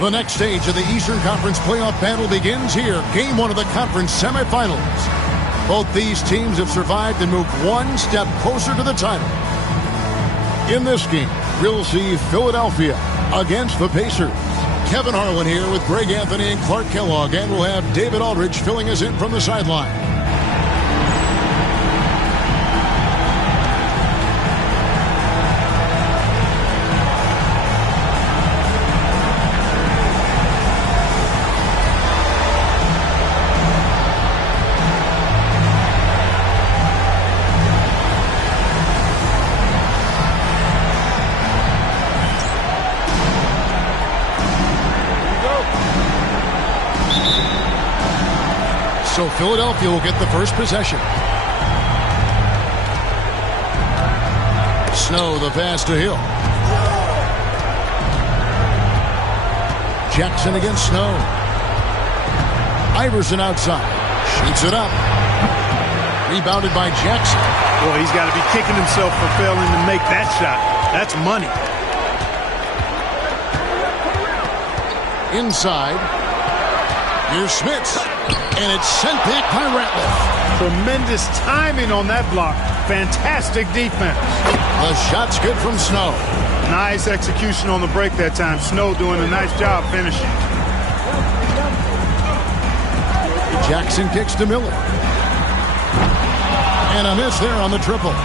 The next stage of the Eastern Conference playoff battle begins here. Game 1 of the conference semifinals. Both these teams have survived and moved one step closer to the title. In this game, we'll see Philadelphia against the Pacers. Kevin Harlan here with Greg Anthony and Clark Kellogg, and we'll have David Aldridge filling us in from the sideline. So Philadelphia will get the first possession. Snow, the pass to Hill. Jackson against Snow. Iverson outside. Shoots it up. Rebounded by Jackson. Well, he's got to be kicking himself for failing to make that shot. That's money. Inside. Here's Smits. And it's sent back by Ratliff. Tremendous timing on that block. Fantastic defense. The shot's good from Snow. Nice execution on the break that time. Snow doing a nice job finishing. Jackson kicks to Miller. And a miss there on the triple.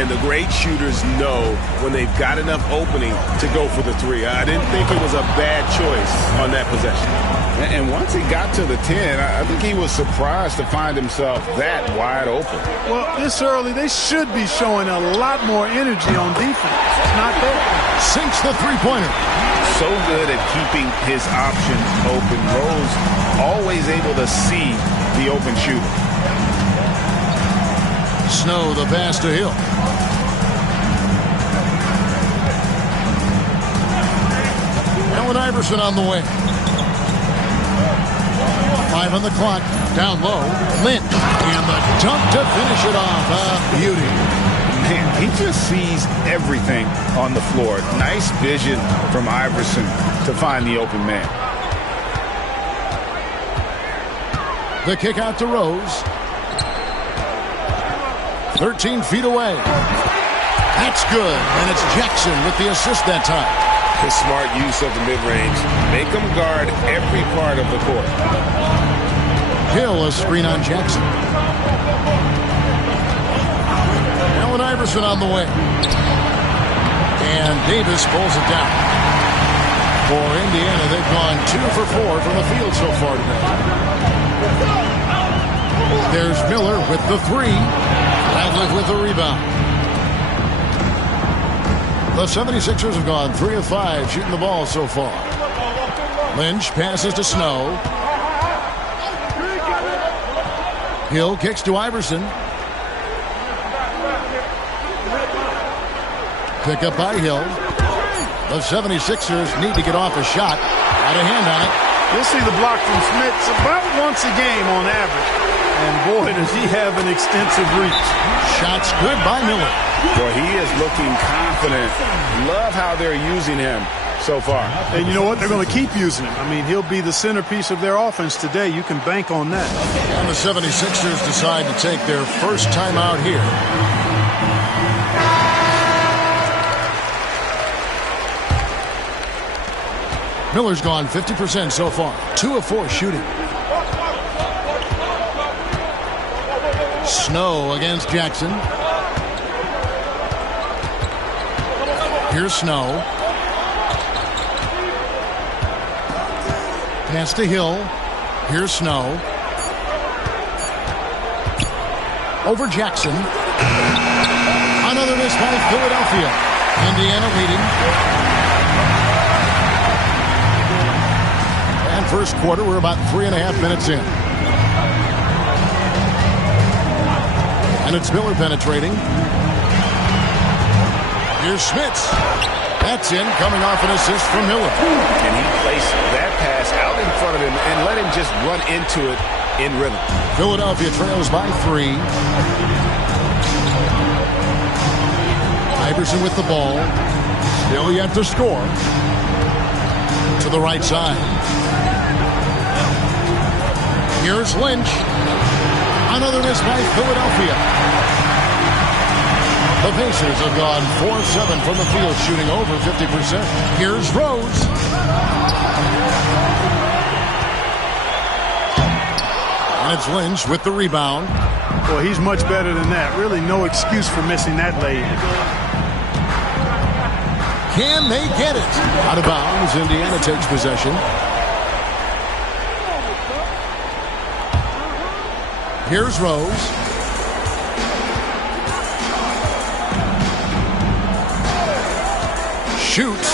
And the great shooters know when they've got enough opening to go for the three. I didn't think it was a bad choice on that possession. And once he got to the 10, I think he was surprised to find himself that wide open. Well, this early, they should be showing a lot more energy on defense. It's not there. Sinks the three-pointer. So good at keeping his options open. Rose always able to see the open shooter. Snow, the pass to Hill. Allen Iverson on the way. 5 on the clock. Down low. Lynch. And the dunk to finish it off. A beauty. Man, he just sees everything on the floor. Nice vision from Iverson to find the open man. The kick out to Rose. 13 feet away. That's good. And it's Jackson with the assist that time. The smart use of the mid-range. Make them guard every part of the court. Hill, a screen on Jackson. Allen Iverson on the way. And Davis pulls it down. For Indiana, they've gone 2 for 4 from the field so far today. There's Miller with the 3. Ratliff with the rebound. The 76ers have gone 3 of 5 shooting the ball so far. Lynch passes to Snow. Hill kicks to Iverson. Pick up by Hill. The 76ers need to get off a shot. Got a hand on it. You'll see the block from Smits about once a game on average. And boy, does he have an extensive reach. Shots good by Miller. Boy, he is looking confident. Love how they're using him so far. And you know what? They're going to keep using him. I mean, he'll be the centerpiece of their offense today. You can bank on that. And the 76ers decide to take their first time out here. Miller's gone 50% so far. 2 of 4 shooting. Snow against Jackson. Here's Snow. Pass to Hill. Here's Snow. Over Jackson. Another miss by Philadelphia. Indiana leading. And first quarter, we're about 3.5 minutes in. And it's Miller penetrating. Here's Smits. That's in, coming off an assist from Miller. And he placed that pass out in front of him and let him just run into it in rhythm. Philadelphia trails by 3. Iverson with the ball. Still yet to score. to the right side. Here's Lynch. Another miss by Philadelphia. The Pacers have gone 4-7 from the field, shooting over 50%. Here's Rose. And it's Lynch with the rebound. Well, he's much better than that. Really no excuse for missing that lay. Can they get it? Out of bounds, Indiana takes possession. Here's Rose. Shoots.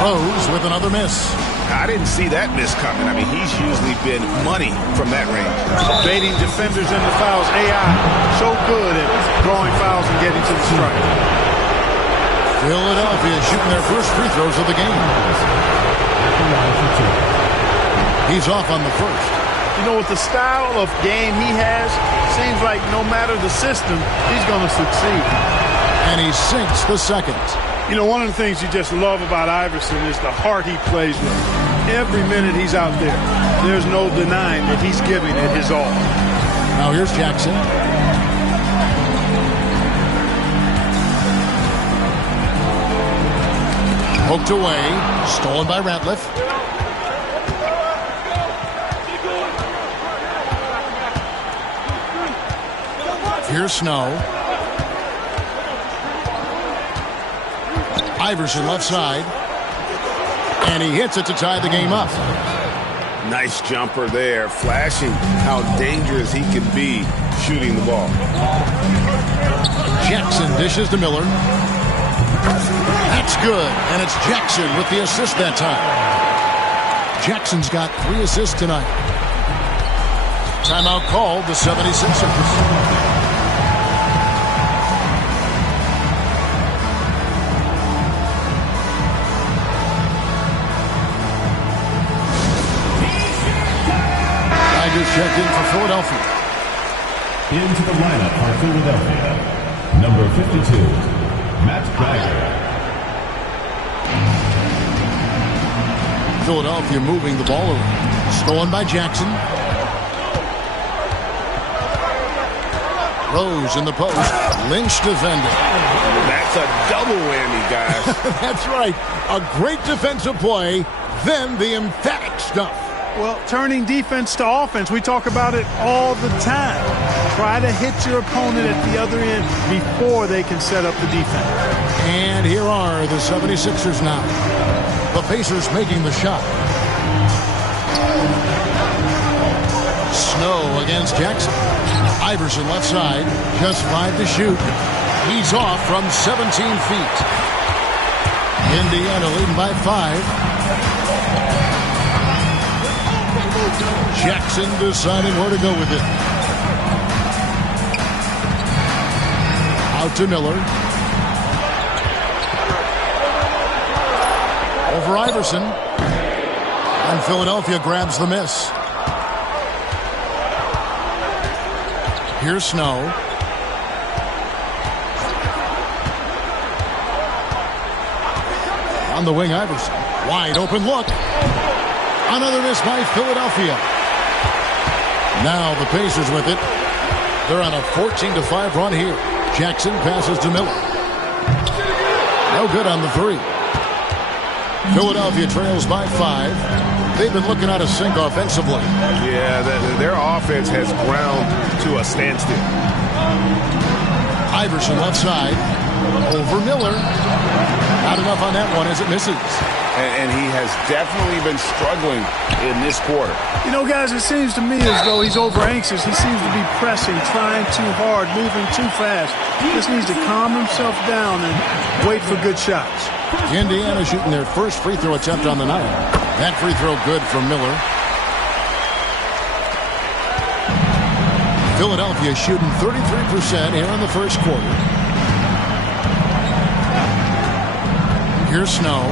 Rose with another miss. I didn't see that miss coming. I mean, he's usually been money from that range. Baiting defenders into fouls. AI so good at drawing fouls and getting to the strike. Philadelphia shooting their first free throws of the game. He's off on the first. You know, with the style of game he has, seems like no matter the system, he's going to succeed. And he sinks the second. You know, one of the things you just love about Iverson is the heart he plays with. Every minute he's out there, there's no denying that he's giving it his all. Now here's Jackson. Poked away, stolen by Ratliff. Here's Snow. Iverson left side. And he hits it to tie the game up. Nice jumper there, flashing how dangerous he can be shooting the ball. Jackson dishes to Miller. That's good. And it's Jackson with the assist that time. Jackson's got 3 assists tonight. Timeout called the 76ers. Checked in for Philadelphia. Into the lineup for Philadelphia, number 52, Matt Geiger. Philadelphia moving the ball around. Stolen by Jackson. Rose in the post. Lynch defending. That's a double whammy, guys. That's right. A great defensive play, then the emphatic stuff. Well, turning defense to offense, we talk about it all the time. Try to hit your opponent at the other end before they can set up the defense. And here are the 76ers now. The Pacers making the shot. Snow against Jackson. Iverson left side, just 5 to shoot. He's off from 17 feet. Indiana leading by 5. Jackson deciding where to go with it. Out to Miller. Over Iverson. And Philadelphia grabs the miss. Here's Snow. On the wing, Iverson. Wide open look. Another miss by Philadelphia. Now the Pacers with it. They're on a 14-5 run here. Jackson passes to Miller. No good on the 3. Philadelphia trails by 5. They've been looking out of sync offensively. Yeah, their offense has ground to a standstill. Iverson left side. Over Miller. Not enough on that one as it misses. And he has definitely been struggling in this quarter. You know, guys, it seems to me as though he's over anxious. He seems to be pressing, trying too hard, moving too fast. He just needs to calm himself down and wait for good shots. Indiana shooting their first free throw attempt on the night. That free throw good from Miller. Philadelphia shooting 33% here in the first quarter. Here's Snow.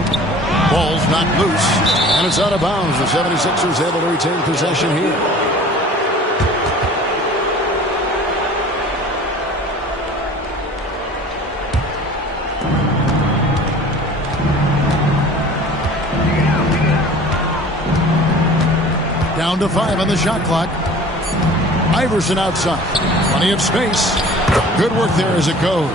Ball's knocked loose, and it's out of bounds. The 76ers able to retain possession here. Down to 5 on the shot clock. Iverson outside. Plenty of space. Good work there as it goes.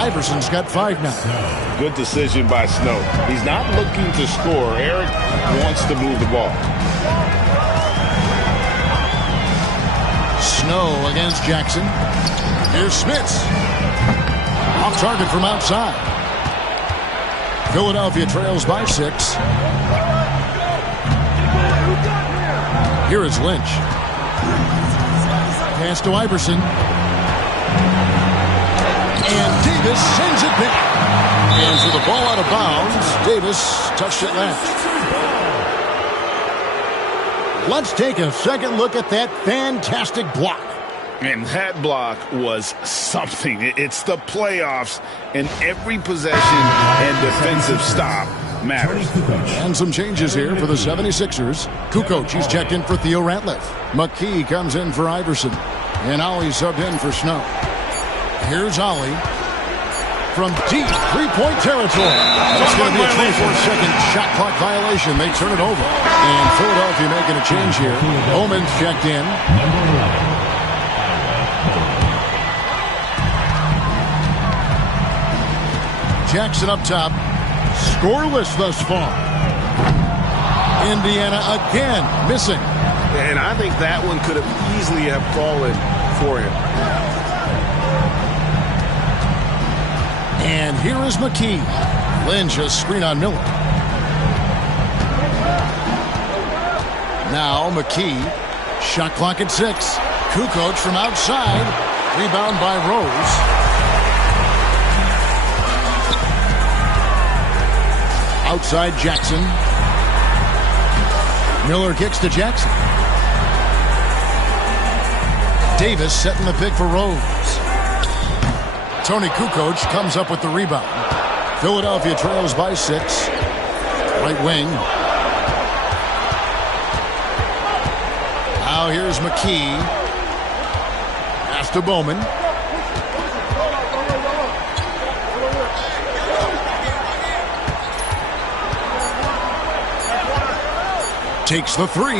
Iverson's got 5 now. Good decision by Snow. He's not looking to score. Eric wants to move the ball. Snow against Jackson. Here's Smits. Off target from outside. Philadelphia trails by 6. Here is Lynch. Pass to Iverson. And Davis sends it back. And with the ball out of bounds, Davis touched it last. Let's take a second look at that fantastic block. And that block was something. It's the playoffs, and every possession and defensive stop matters. And some changes here for the 76ers. Kukoc, he's checked in for Theo Ratliff. McKee comes in for Iverson. And Ollie subbed in for Snow. Here's Ollie from deep three-point territory. That's going to be a 24-second shot clock violation. They turn it over. And Philadelphia making a change here. Bowman's checked in. Jackson up top. Scoreless thus far. Indiana again missing. And I think that one could have easily have fallen for him. And here is McKee. Lynch a screen on Miller. Now McKee. Shot clock at 6. Kukoc from outside. Rebound by Rose. Outside Jackson. Miller kicks to Jackson. Davis setting the pick for Rose. Tony Kukoc comes up with the rebound. Philadelphia trails by 6. Right wing. Now here's McKee. Pass to Bowman. Takes the 3.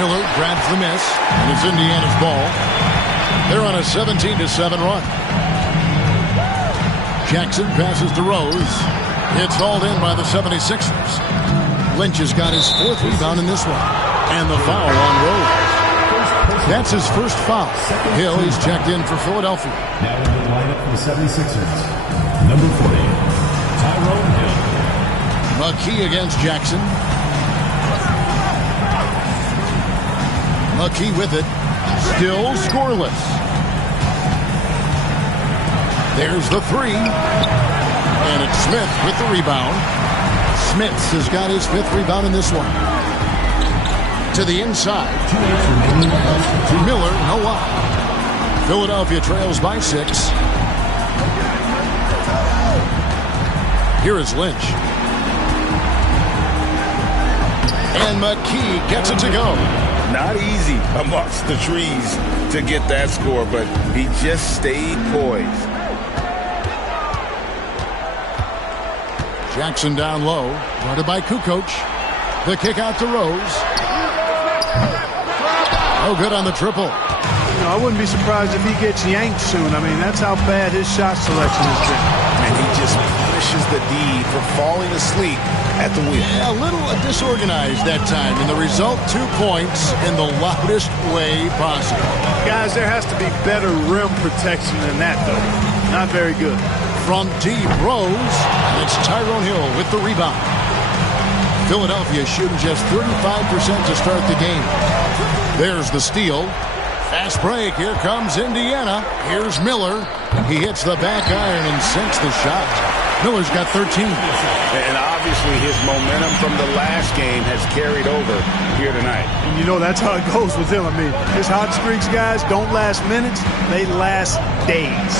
Miller grabs the miss, and it's Indiana's ball. They're on a 17-7 run. Jackson passes to Rose. It's hauled in by the 76ers. Lynch has got his 4th rebound in this one. And the foul on Rose. That's his first foul. Hill is checked in for Philadelphia. Now in the lineup for the 76ers. Number 40, Tyrone Hill. McKee against Jackson. McKee with it. Still scoreless. There's the 3. And it's Smith with the rebound. Smith has got his 5th rebound in this one. To the inside. Miller, no out. Philadelphia trails by 6. Here is Lynch. And McKee gets it to go. Not easy amongst the trees to get that score, but he just stayed poised. Jackson down low, guarded by Kukoc. The kick out to Rose. Oh, good on the triple. You know, I wouldn't be surprised if he gets yanked soon. I mean, that's how bad his shot selection has been. And he just punishes the D for falling asleep at the wheel. Yeah, a little disorganized that time, and the result 2 points in the loudest way possible. Guys, there has to be better rim protection than that, though. Not very good. From deep, Rose, and it's Tyrone Hill with the rebound. Philadelphia shooting just 35% to start the game. There's the steal. Fast break. Here comes Indiana. Here's Miller. He hits the back iron and sinks the shot. Miller's got 13. And obviously his momentum from the last game has carried over here tonight. And you know that's how it goes with him. I mean, his hot streaks, guys, don't last minutes. They last days.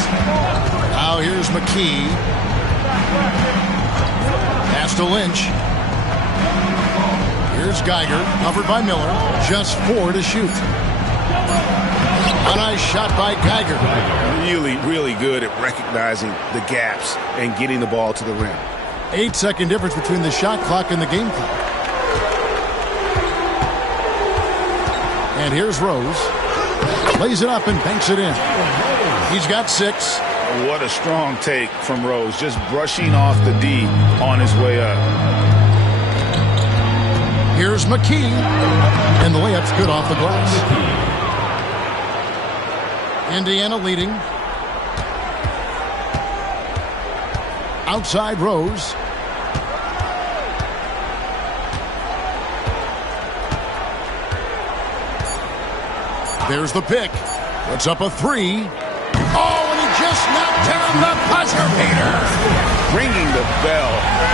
Now here's McKee. Pass to Lynch. Here's Geiger, covered by Miller. Just 4 to shoot. A nice shot by Geiger. Really, really good at recognizing the gaps and getting the ball to the rim. 8-second difference between the shot clock and the game clock. And here's Rose. Lays it up and banks it in. He's got 6. What a strong take from Rose. Just brushing off the D on his way up. Here's McKee. And the layup's good off the glass. Indiana leading. Outside Rose. There's the pick. Puts up a 3. Oh, and he just knocked down the buzzer beater. Ringing the bell.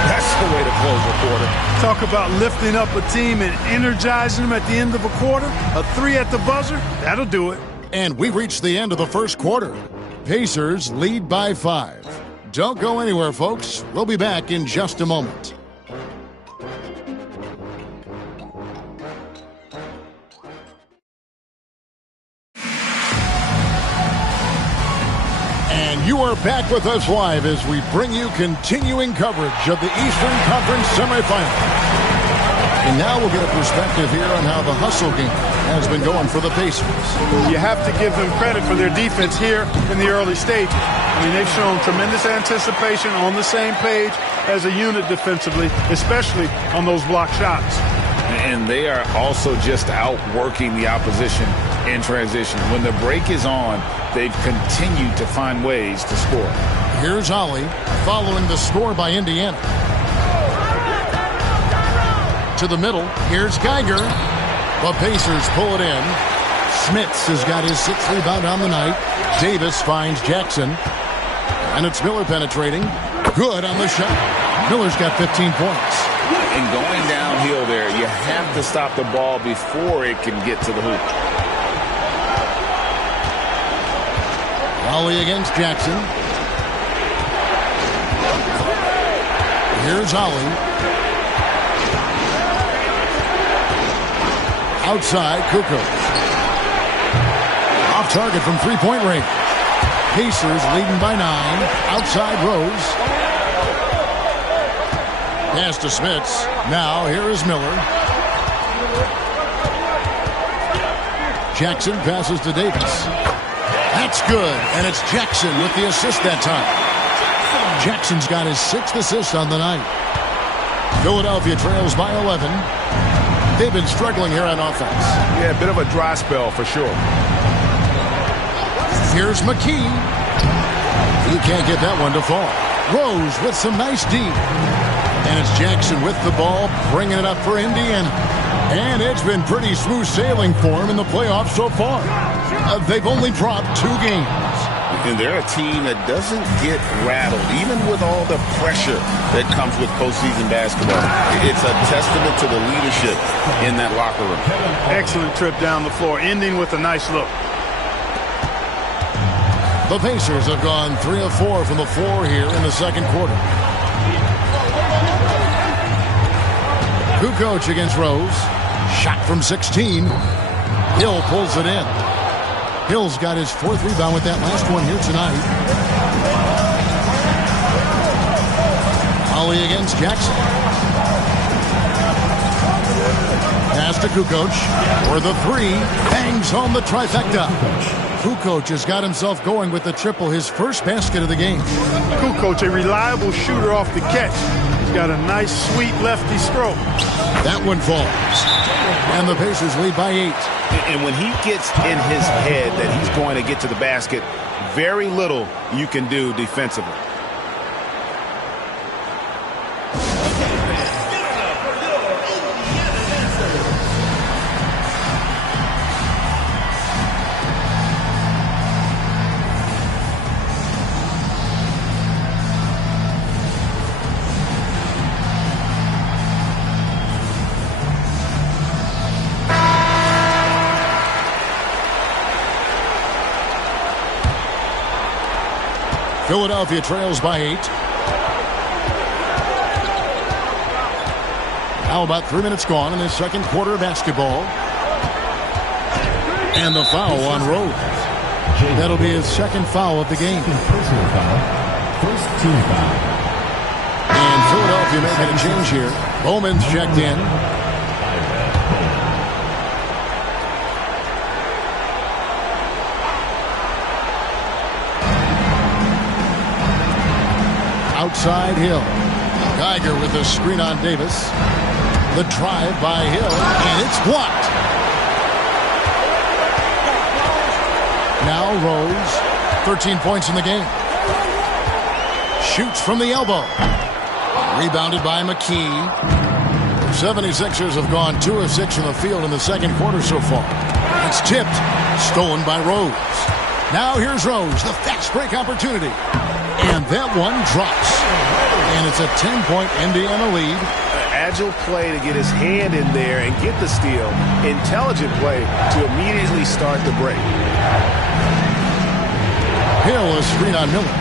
That's the way to close the quarter. Talk about lifting up a team and energizing them at the end of a quarter. A 3 at the buzzer, that'll do it. And we reached the end of the first quarter. Pacers lead by 5. Don't go anywhere, folks. We'll be back in just a moment. And you are back with us live as we bring you continuing coverage of the Eastern Conference semifinals. And now we'll get a perspective here on how the hustle game has been going for the Pacers. You have to give them credit for their defense here in the early stages. I mean, they've shown tremendous anticipation, on the same page as a unit defensively, especially on those block shots. And they are also just outworking the opposition in transition. When the break is on, they've continued to find ways to score. Here's Ollie following the score by Indiana. To the middle, here's Geiger. The Pacers pull it in. Smits has got his 6th rebound on the night. Davis finds Jackson. And it's Miller penetrating. Good on the shot. Miller's got 15 points. And going downhill there, you have to stop the ball before it can get to the hoop. Ollie against Jackson. Here's Ollie. Outside, Kukoc. Off target from three-point range. Pacers leading by 9. Outside Rose. Pass to Smits. Now here is Miller. Jackson passes to Davis. That's good, and it's Jackson with the assist that time. Jackson's got his 6th assist on the night. Philadelphia trails by 11. They've been struggling here on offense. Yeah, a bit of a dry spell for sure. Here's McKee. He can't get that one to fall. Rose with some nice D. And it's Jackson with the ball, bringing it up for Indiana. And it's been pretty smooth sailing for him in the playoffs so far. They've only dropped 2 games. And they're a team that doesn't get rattled, even with all the pressure that comes with postseason basketball. It's a testament to the leadership in that locker room. Excellent trip down the floor, ending with a nice look. The Pacers have gone 3 of 4 from the floor here in the second quarter. Kukoc against Rose. Shot from 16. Hill pulls it in. Hill's got his 4th rebound with that last one here tonight. Ollie against Jackson. Pass to Kukoc for the 3. Bangs home the trifecta. Kukoc has got himself going with the triple, his first basket of the game. Kukoc, a reliable shooter off the catch. He's got a nice, sweet lefty stroke. That one falls. And the Pacers lead by 8. And when he gets in his head that he's going to get to the basket, very little you can do defensively. Philadelphia trails by 8. Now about 3 minutes gone in this second quarter of basketball. And the foul on Rose. That'll be his 2nd foul of the game. First team foul. And Philadelphia making a change here. Bowman's checked in. outside Hill. Geiger with the screen on Davis. The drive by Hill, and it's blocked. Now Rose, 13 points in the game. Shoots from the elbow. Rebounded by McKee. 76ers have gone 2 of 6 from the field in the second quarter so far. It's tipped. Stolen by Rose. Now here's Rose, the fast break opportunity. And that one drops. And it's a 10-point Indiana lead. Agile play to get his hand in there and get the steal. Intelligent play to immediately start the break. Hill, a screen on Miller.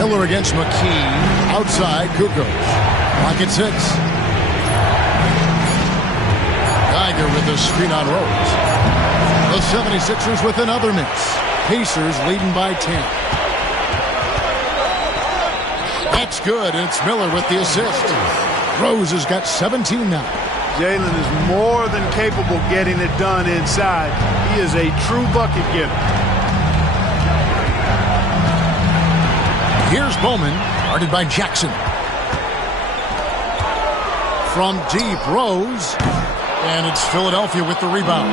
Miller against McKee. Outside, Kukoc. Clock at 6. Geiger with the screen on Rose. The 76ers with another miss. Pacers leading by 10. That's good, and it's Miller with the assist. Rose has got 17 now. Jalen is more than capable getting it done inside. He is a true bucket getter. Here's Bowman, guarded by Jackson. From deep, Rose. And it's Philadelphia with the rebound.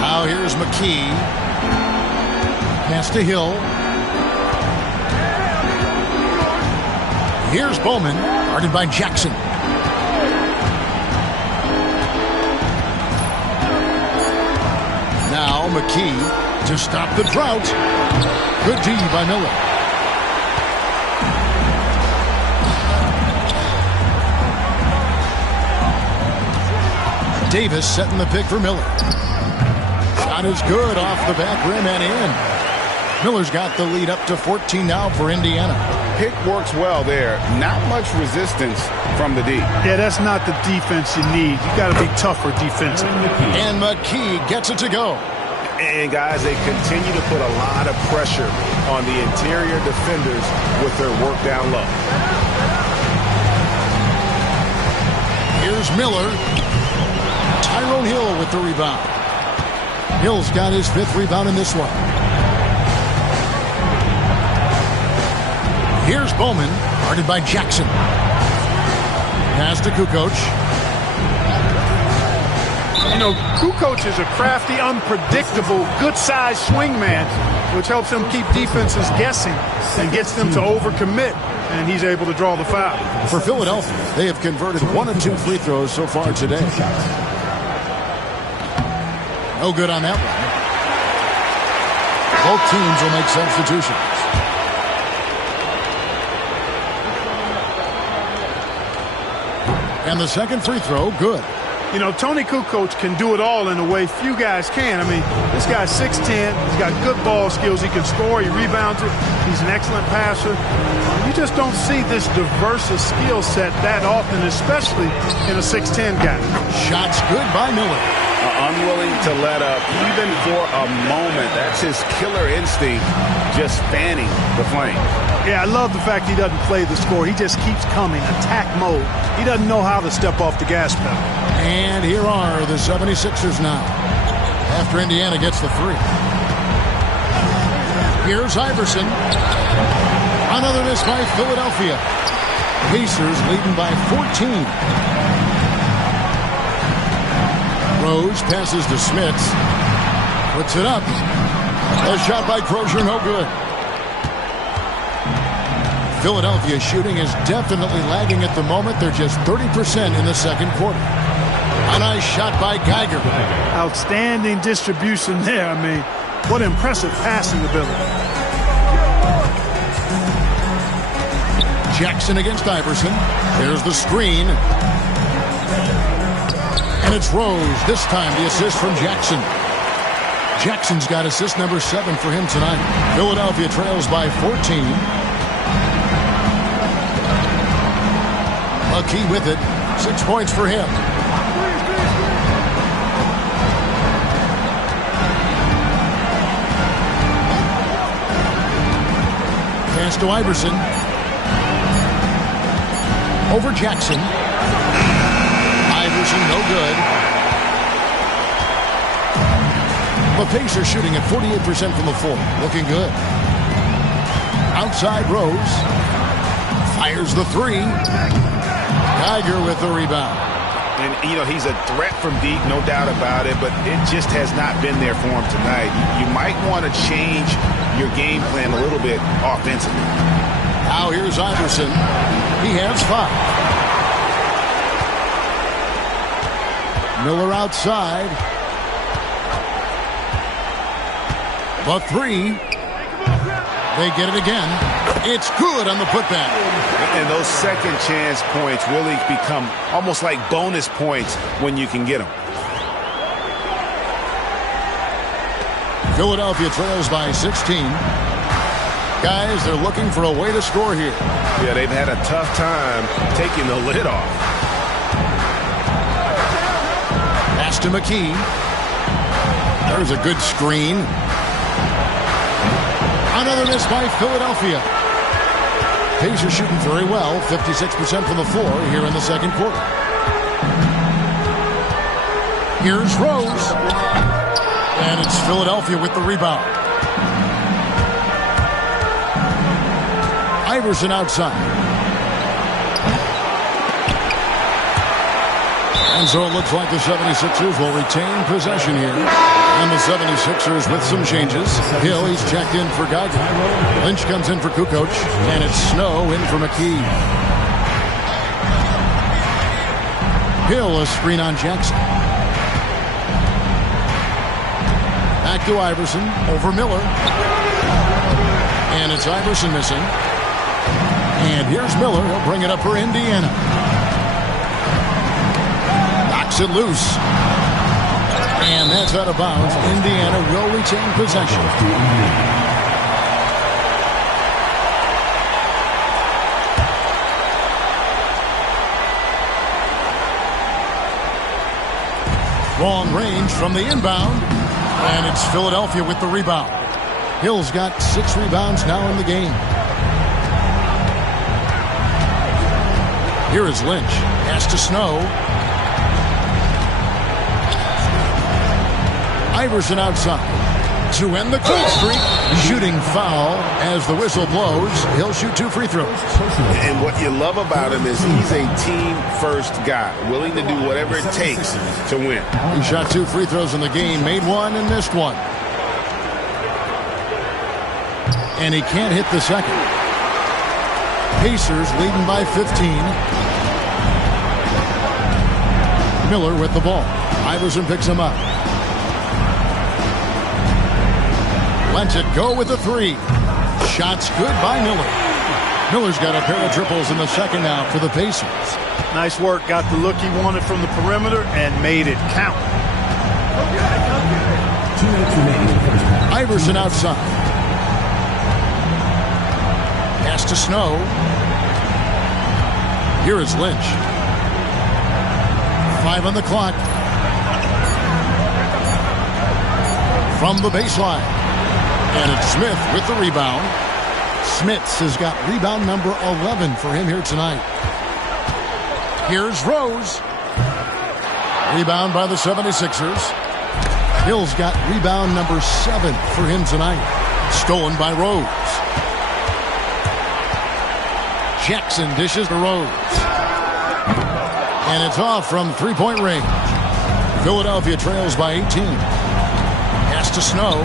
Now here's McKee. Pass to Hill. Here's Bowman, guarded by Jackson. Now McKee to stop the drought. Good D by Miller. Davis setting the pick for Miller. Shot is good off the back rim and in. Miller's got the lead up to 14 now for Indiana. Pick works well there. Not much resistance from the D. Yeah, that's not the defense you need. You got to be tougher defensively. And McKee gets it to go. And guys, they continue to put a lot of pressure on the interior defenders with their work down low. Here's Miller. Tyrone Hill with the rebound. Hill's got his 5th rebound in this one. Here's Bowman, guarded by Jackson. Pass to Kukoc. You know, Kukoc is a crafty, unpredictable, good-sized swingman, which helps him keep defenses guessing and gets them to overcommit, and he's able to draw the foul. For Philadelphia, they have converted 1 of 2 free throws so far today. No good on that one. Both teams will make substitutions. And the second free throw, good. You know, Toni Kukoc can do it all in a way few guys can. I mean, this guy's 6'10". He's got good ball skills. He can score. He rebounds it. He's an excellent passer. You just don't see this diverse a skill set that often, especially in a 6'10 guy. Shots good by Miller. Unwilling to let up even for a moment. That's his killer instinct, just fanning the flame. Yeah, I love the fact he doesn't play the score. He just keeps coming, attack mode. He doesn't know how to step off the gas pedal. And here are the 76ers now, after Indiana gets the 3. Here's Iverson. Another miss by Philadelphia. Pacers leading by 14. Rose passes to Smits. Puts it up. A shot by Crozier, no good. Philadelphia shooting is definitely lagging at the moment. They're just 30% in the second quarter. A nice shot by Geiger. Outstanding distribution there. I mean, what impressive passing ability. Jackson against Iverson. There's the screen. And it's Rose. This time the assist from Jackson. Jackson's got assist number 7 for him tonight. Philadelphia trails by 14. McKee with it. 6 points for him. Pass to Iverson. Over Jackson. Iverson, no good. The Pacers shooting at 48% from the floor. Looking good. Outside Rose. Fires the three. Geiger with the rebound. And, you know, he's a threat from deep, no doubt about it, but it just has not been there for him tonight. You might want to change your game plan a little bit offensively. Now here's Iverson. He has 5. Miller outside. The three. They get it again. It's good on the putback. And those second chance points really become almost like bonus points when you can get them. Philadelphia trails by 16. Guys, they're looking for a way to score here. Yeah, they've had a tough time taking the lid off. Pass to McKee. There's a good screen. Another miss by Philadelphia. Pacers shooting very well, 56% from the floor here in the second quarter. Here's Rose. And it's Philadelphia with the rebound. Iverson outside. And so it looks like the 76ers will retain possession here. And the 76ers with some changes. Hill, he's checked in for Geiger. Lynch comes in for Kukoc. And it's Snow in for McKee. Hill, a screen on Jackson. Back to Iverson. Over Miller. And it's Iverson missing. And here's Miller. He'll bring it up for Indiana. Knocks it loose. And that's out of bounds. Indiana will retain possession. Long range from the inbound. And it's Philadelphia with the rebound. Hill's got 6 rebounds now in the game. Here is Lynch. Pass to Snow. Iverson outside to end the cold streak. Shooting foul as the whistle blows. He'll shoot 2 free throws. And what you love about him is he's a team-first guy, willing to do whatever it takes to win. He shot 2 free throws in the game, made 1 and missed 1. And he can't hit the second. Pacers leading by 15. Miller with the ball. Iverson picks him up. Lets it go with the 3. Shots good by Miller. Miller's got a pair of triples in the second now for the Pacers. Nice work. Got the look he wanted from the perimeter and made it count. 2 minutes remaining in the first half. Iverson outside. Pass to Snow. Here is Lynch. 5 on the clock. From the baseline. And it's Smith with the rebound. Smits has got rebound number 11 for him here tonight. Here's Rose. Rebound by the 76ers. Hill's got rebound number 7 for him tonight. Stolen by Rose. Jackson dishes to Rose. And it's off from 3-point range. Philadelphia trails by 18. Pass to Snow.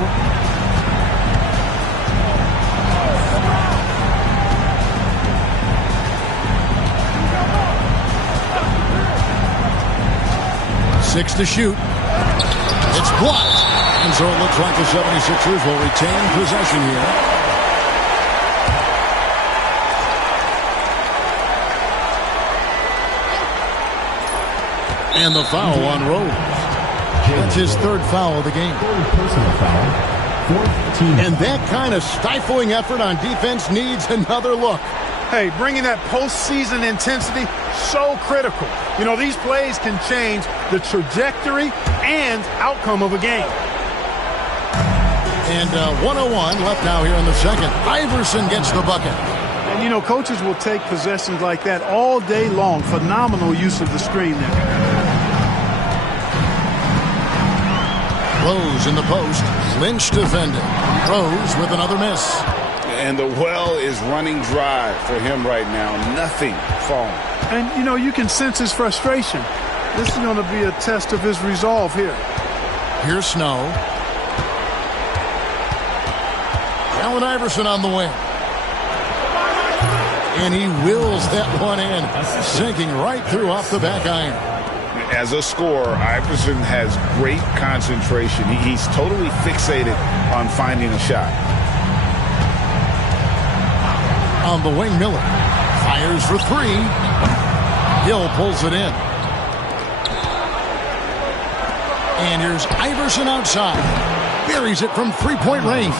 Six to shoot. It's blocked. And so it looks like the 76ers will retain possession here. And the foul on Rose. That's his 3rd foul of the game. Personal foul. 4th team. And that kind of stifling effort on defense needs another look. Hey, bringing that postseason intensity, so critical. You know, these plays can change the trajectory and outcome of a game. And 101 left now here in the second. Iverson gets the bucket. And, you know, coaches will take possessions like that all day long. Phenomenal use of the screen there. Rose in the post. Lynch defending. Rose with another miss. And the well is running dry for him right now. Nothing falling. And, you know, you can sense his frustration. This is going to be a test of his resolve here. Here's Snow. Allen Iverson on the wing. And he wills that one in, sinking right through off the back iron. As a scorer, Iverson has great concentration. He's totally fixated on finding a shot. On the wing, Miller fires for three. Hill pulls it in. And here's Iverson outside. Buries it from three-point range.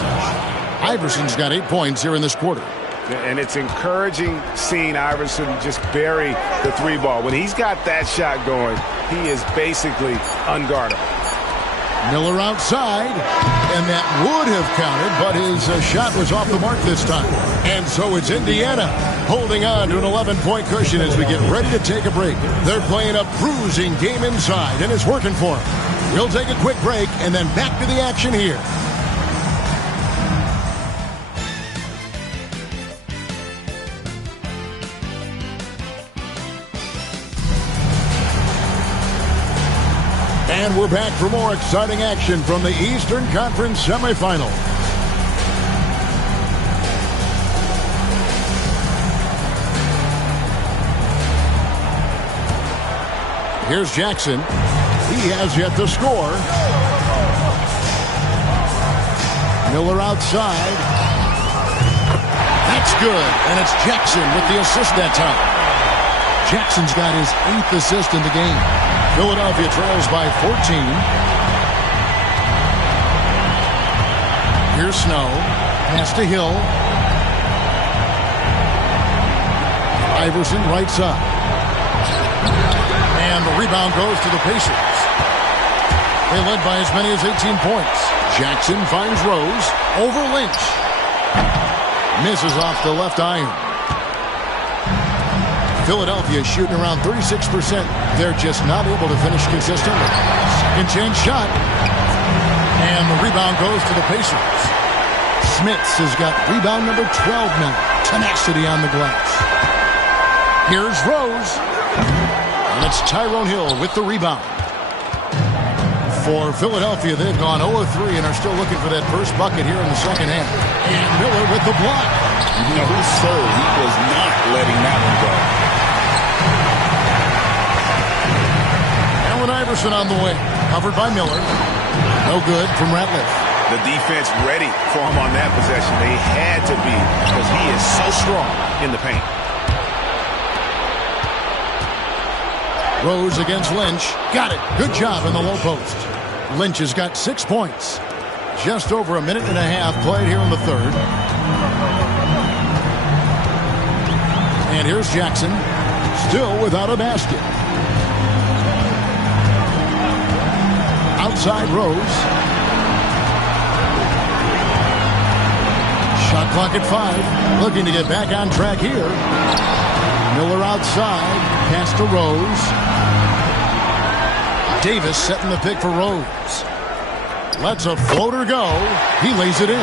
Iverson's got 8 points here in this quarter. And it's encouraging seeing Iverson just bury the three ball. When he's got that shot going, he is basically unguardable. Miller outside, and that would have counted, but his shot was off the mark this time. And so it's Indiana holding on to an 11-point cushion as we get ready to take a break. They're playing a bruising game inside, and it's working for them. We'll take a quick break, and then back to the action here. And we're back for more exciting action from the Eastern Conference semifinal. Here's Jackson. He has yet to score. Miller outside. That's good. And it's Jackson with the assist that time. Jackson's got his 8th assist in the game. Philadelphia trails by 14. Here's Snow. Pass to Hill. Iverson right side. And the rebound goes to the Pacers. They led by as many as 18 points. Jackson finds Rose over Lynch. Misses off the left iron. Philadelphia shooting around 36%. They're just not able to finish consistently. Second chance shot. And the rebound goes to the Pacers. Smits has got rebound number 12 now. Tenacity on the glass. Here's Rose. And it's Tyrone Hill with the rebound. For Philadelphia, they've gone 0-3 and are still looking for that first bucket here in the second half. And Miller with the block. You know, sir, he was not letting that one go. Allen Iverson on the wing. Covered by Miller. No good from Ratliff. The defense ready for him on that possession. They had to be because he is so strong in the paint. Rose against Lynch. Got it. Good job in the low post. Lynch has got 6 points. Just over a minute and a half played here in the third. And here's Jackson. Still without a basket. Outside Rose. Shot clock at 5. Looking to get back on track here. Miller outside. Pass to Rose. Davis setting the pick for Rose. Lets a floater go. He lays it in.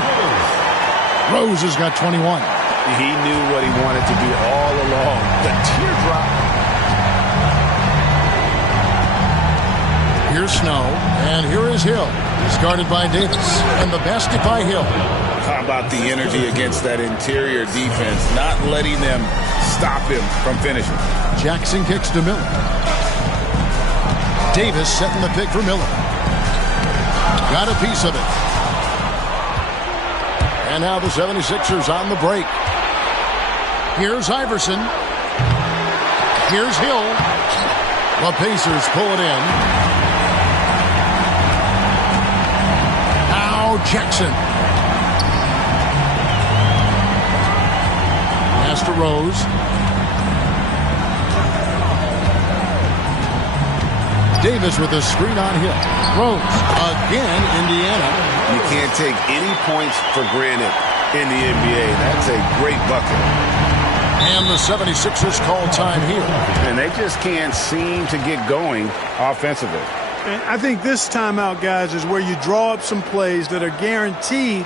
Rose has got 21. He knew what he wanted to do all along. The teardrop. Here's Snow. And here is Hill. He's guarded by Davis. And the basket by Hill. How about the energy against that interior defense, not letting them stop him from finishing. Jackson kicks to Miller. Davis setting the pick for Miller. Got a piece of it. And now the 76ers on the break. Here's Iverson. Here's Hill. The Pacers pull it in. Now Jackson. Pass to Rose. Davis with a screen on Hill. Rose again, Indiana. You can't take any points for granted in the NBA. That's a great bucket. And the 76ers call time here. And they just can't seem to get going offensively. And I think this timeout, guys, is where you draw up some plays that are guaranteed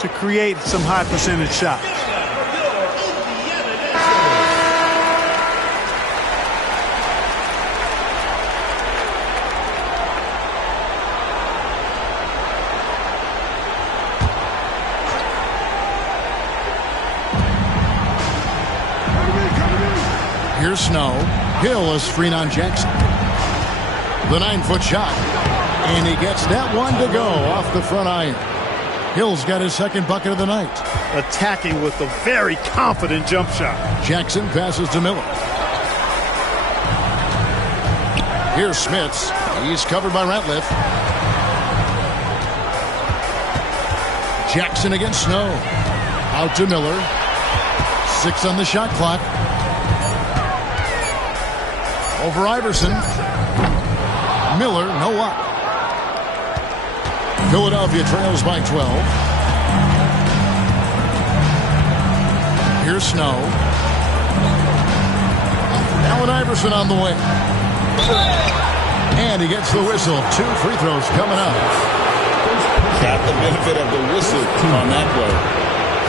to create some high percentage shots. Here's Snow. Hill is screen on Jackson. The 9-foot shot. And he gets that one to go off the front iron. Hill's got his second bucket of the night. Attacking with a very confident jump shot. Jackson passes to Miller. Here's Smits. He's covered by Ratliff. Jackson against Snow. Out to Miller. 6 on the shot clock. Over Iverson. Miller, no up. Philadelphia trails by 12. Here's Snow. Allen Iverson on the way. And he gets the whistle. 2 free throws coming up. Got the benefit of the whistle on that play.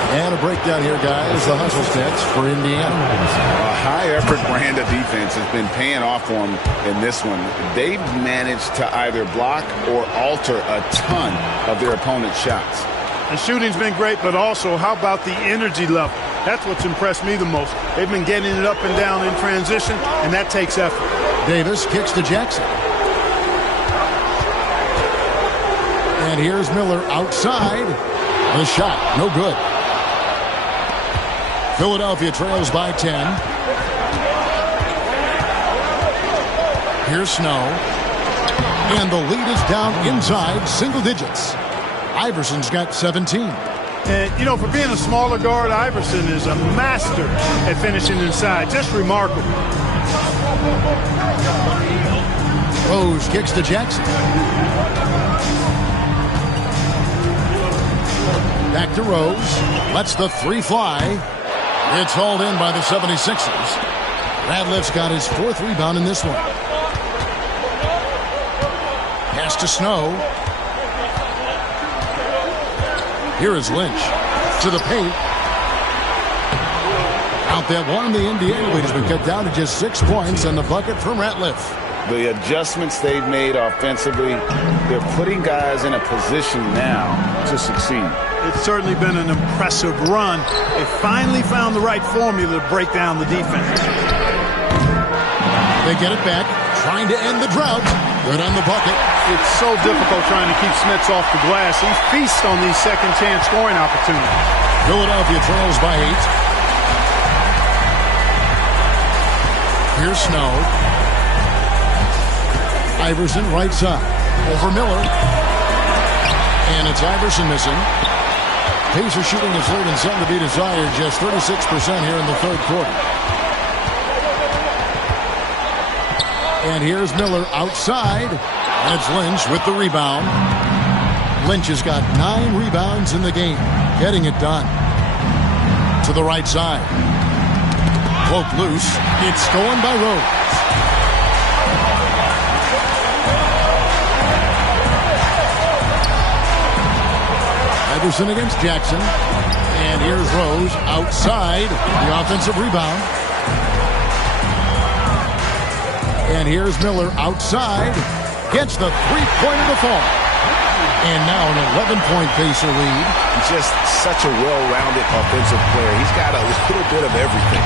And a breakdown here, guys. The hustle stats for Indiana. A high-effort brand of defense has been paying off for them in this one. They've managed to either block or alter a ton of their opponent's shots. The shooting's been great, but also how about the energy level? That's what's impressed me the most. They've been getting it up and down in transition, and that takes effort. Davis kicks to Jackson. And here's Miller outside. The shot, no good. Philadelphia trails by 10. Here's Snow. And the lead is down inside single digits. Iverson's got 17. And, you know, for being a smaller guard, Iverson is a master at finishing inside. Just remarkable. Rose kicks to Jackson. Back to Rose. Lets the 3 fly. It's hauled in by the 76ers. Radliff's got his 4th rebound in this one. Pass to Snow. Here is Lynch. To the paint. Out that one, the Indiana lead has been cut down to just 6 points and the bucket from Ratliff. The adjustments they've made offensively, they're putting guys in a position now to succeed. It's certainly been an impressive run. They finally found the right formula to break down the defense. They get it back, trying to end the drought. Good on the bucket. It's so difficult trying to keep Smits off the glass. He feasts on these second-chance scoring opportunities. Philadelphia trails by 8. Here's Snow. Iverson right side. Over Miller. And it's Iverson missing. Pacers shooting is leaving some to be desired. Just 36% here in the 3rd quarter. And here's Miller outside. And it's Lynch with the rebound. Lynch has got 9 rebounds in the game. Getting it done. To the right side. Cloak loose. It's stolen by Rose. Iverson against Jackson. And here's Rose outside. The offensive rebound. And here's Miller outside. Gets the 3-pointer to fall. And now an 11-point Pacer lead. He's just such a well-rounded offensive player. He's got a little bit of everything.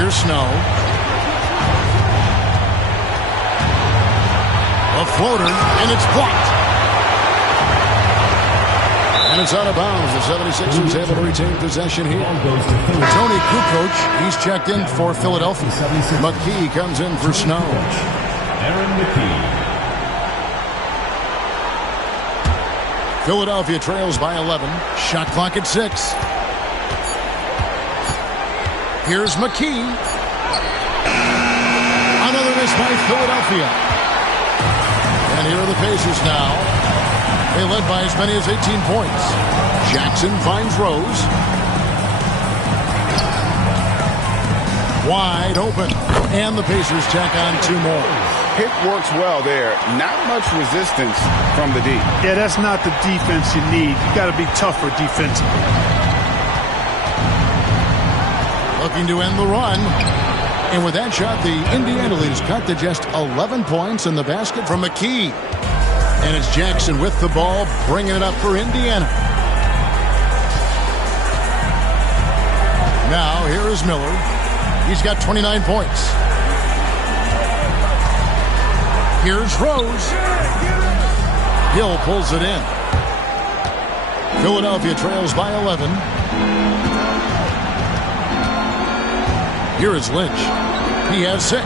Here's Snow. A floater, and it's blocked. And it's out of bounds. The 76ers able to retain possession here. Tony Kukoc, he's checked in for Philadelphia. McKee comes in for Snow. Aaron McKee. Philadelphia trails by 11. Shot clock at 6. Here's McKee. Another miss by Philadelphia. And here are the Pacers now. They led by as many as 18 points. Jackson finds Rose. Wide open. And the Pacers tack on 2 more. Pick works well there. Not much resistance from the D. Yeah, that's not the defense you need. You got to be tougher defensively. Looking to end the run. And with that shot, the Indiana lead is cut to just 11 points in the basket from McKee. And it's Jackson with the ball, bringing it up for Indiana. Now, here is Miller. He's got 29 points. Here's Rose. Hill pulls it in. Philadelphia trails by 11. Here is Lynch. He has 6.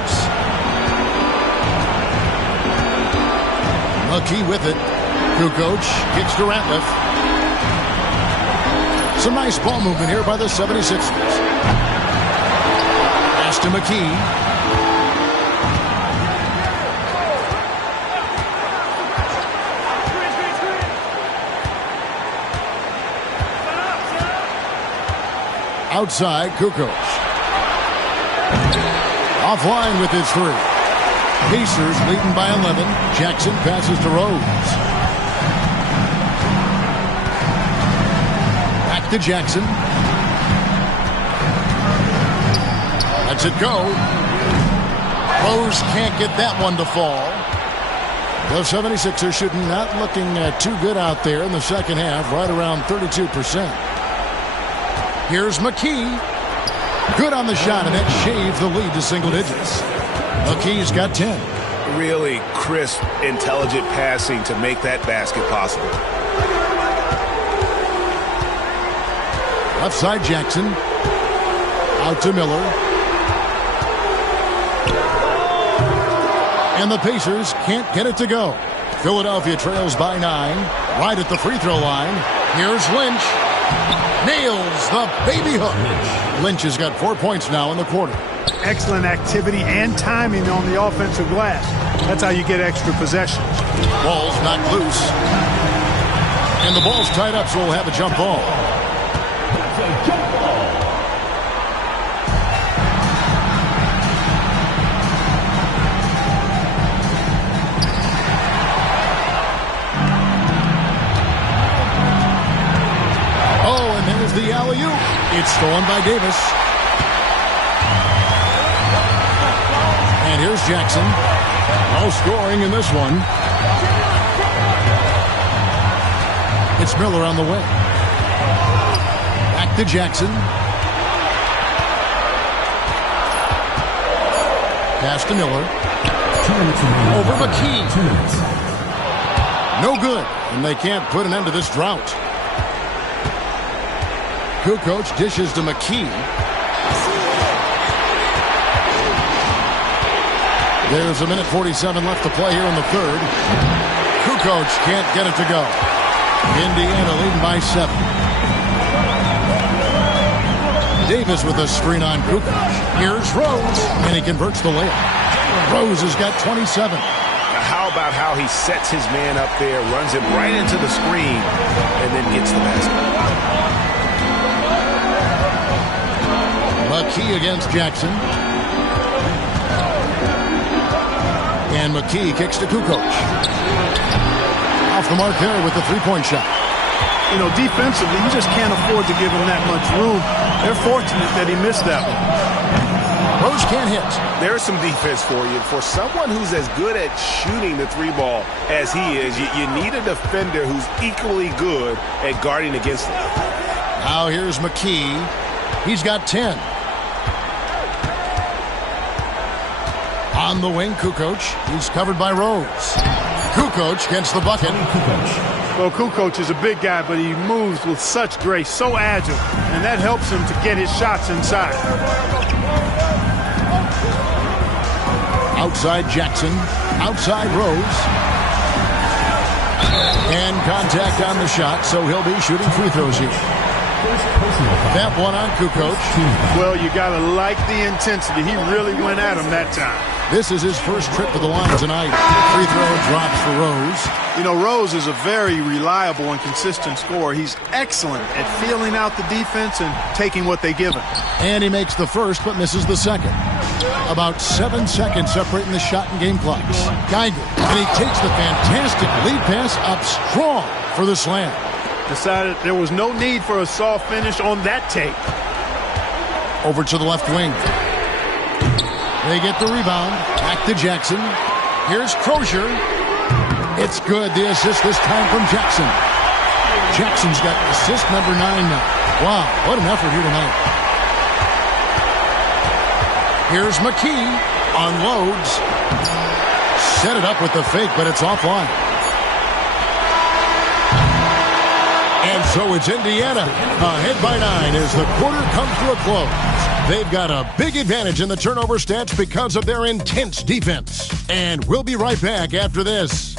McKee with it. Kukoc kicks to Ratliff. Some nice ball movement here by the 76ers. Pass to McKee. Outside, Kukoc. Offline with his 3. Pacers leading by 11. Jackson passes to Rose. Back to Jackson. Lets it go. Rose can't get that one to fall. The 76ers should not looking too good out there in the second half, right around 32%. Here's McKee. Good on the shot, and that shaves the lead to single digits. McKee's got 10. Really crisp, intelligent passing to make that basket possible. Left side, Jackson. Out to Miller. And the Pacers can't get it to go. Philadelphia trails by 9. Right at the free throw line. Here's Lynch. Nails the baby hook. Lynch has got 4 points now in the quarter. Excellent activity and timing on the offensive glass. That's how you get extra possessions. Ball's knocked loose. And the ball's tied up, so we'll have a jump ball. Oh, and there's the alley-oop. It's stolen by Davis. And here's Jackson. No scoring in this one. It's Miller on the way. Back to Jackson. Pass to Miller. Over McKee. No good. And they can't put an end to this drought. Kukoc dishes to McKee. There's a minute 47 left to play here in the third. Kukoc can't get it to go. Indiana leading by 7. Davis with a screen on Kukoc. Here's Rose, and he converts the layup. Rose has got 27. Now how about how he sets his man up there, runs him right into the screen, and then gets the basket. McKee against Jackson. And McKee kicks to Kukoc. Off the mark there with the three-point shot. You know, defensively, you just can't afford to give him that much room. They're fortunate that he missed that one. Rose can't hit. There's some defense for you. For someone who's as good at shooting the 3-ball as he is, you need a defender who's equally good at guarding against him. Now here's McKee. He's got 10. On the wing, Kukoc. He's covered by Rose. Kukoc gets the bucket. Well, Kukoc is a big guy, but he moves with such grace, so agile, and that helps him to get his shots inside. Outside Jackson. Outside Rose. And contact on the shot, so he'll be shooting free throws here. That one on Kukoc. Well, you got to like the intensity. He really went at him that time. This is his first trip to the line tonight. Free throw drops for Rose. You know, Rose is a very reliable and consistent scorer. He's excellent at feeling out the defense and taking what they give him. And he makes the first but misses the second. About 7 seconds separating the shot and game clocks. Geiger, and he takes the fantastic lead pass up strong for the slam. Decided there was no need for a soft finish on that tape. Over to the left wing. They get the rebound. Back to Jackson. Here's Crozier. It's good. The assist this time from Jackson. Jackson's got assist number 9 now. Wow, what an effort here tonight. Here's McKee. Unloads. Set it up with the fake, but it's offline. And so it's Indiana ahead by 9 as the quarter comes to a close. They've got a big advantage in the turnover stats because of their intense defense. And we'll be right back after this.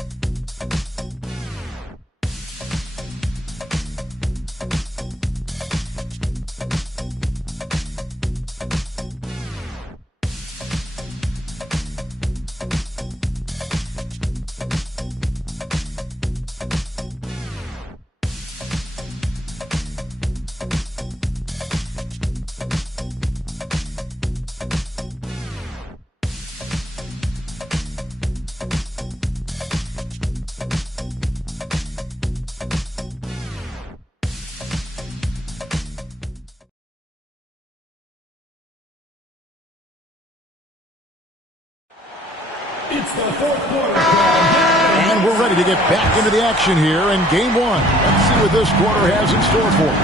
And we're ready to get back into the action here in game 1. Let's see what this quarter has in store for us.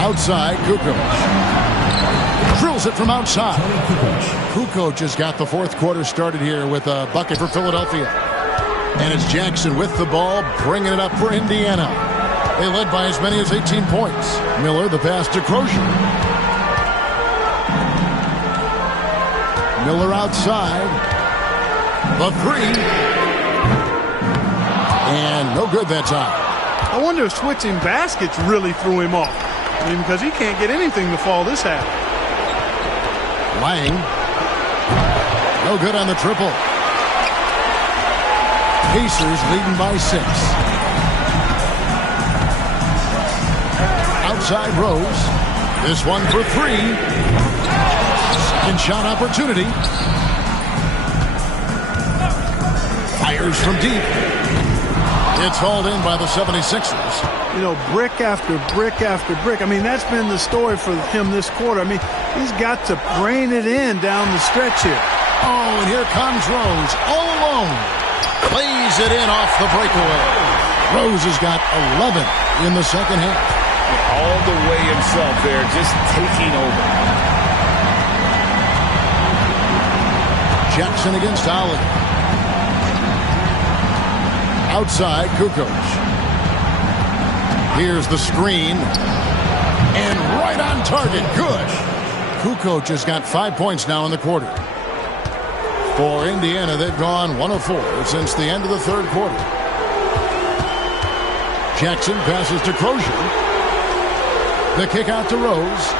Outside, Kukoc. Drills it from outside. Kukoc has got the fourth quarter started here with a bucket for Philadelphia. And it's Jackson with the ball, bringing it up for Indiana. They led by as many as 18 points. Miller, the pass to Crozier. Miller outside. The three. And no good that time. I wonder if switching baskets really threw him off. I mean, because he can't get anything to fall this half. Lang. No good on the triple. Pacers leading by 6. Outside Rose. This one for 3. Second shot opportunity. Fires from deep. It's hauled in by the 76ers. You know, brick after brick after brick. I mean, that's been the story for him this quarter. I mean, he's got to brain it in down the stretch here. Oh, and here comes Rose all alone. Plays it in off the breakaway. Rose has got 11 in the second half. All the way himself there, just taking over. Jackson against Ali. Outside, Kukoc. Here's the screen. And right on target. Good. Kukoc has got 5 points now in the quarter. For Indiana, they've gone 1 of 4 since the end of the third quarter. Jackson passes to Crozier. The kick out to Rose.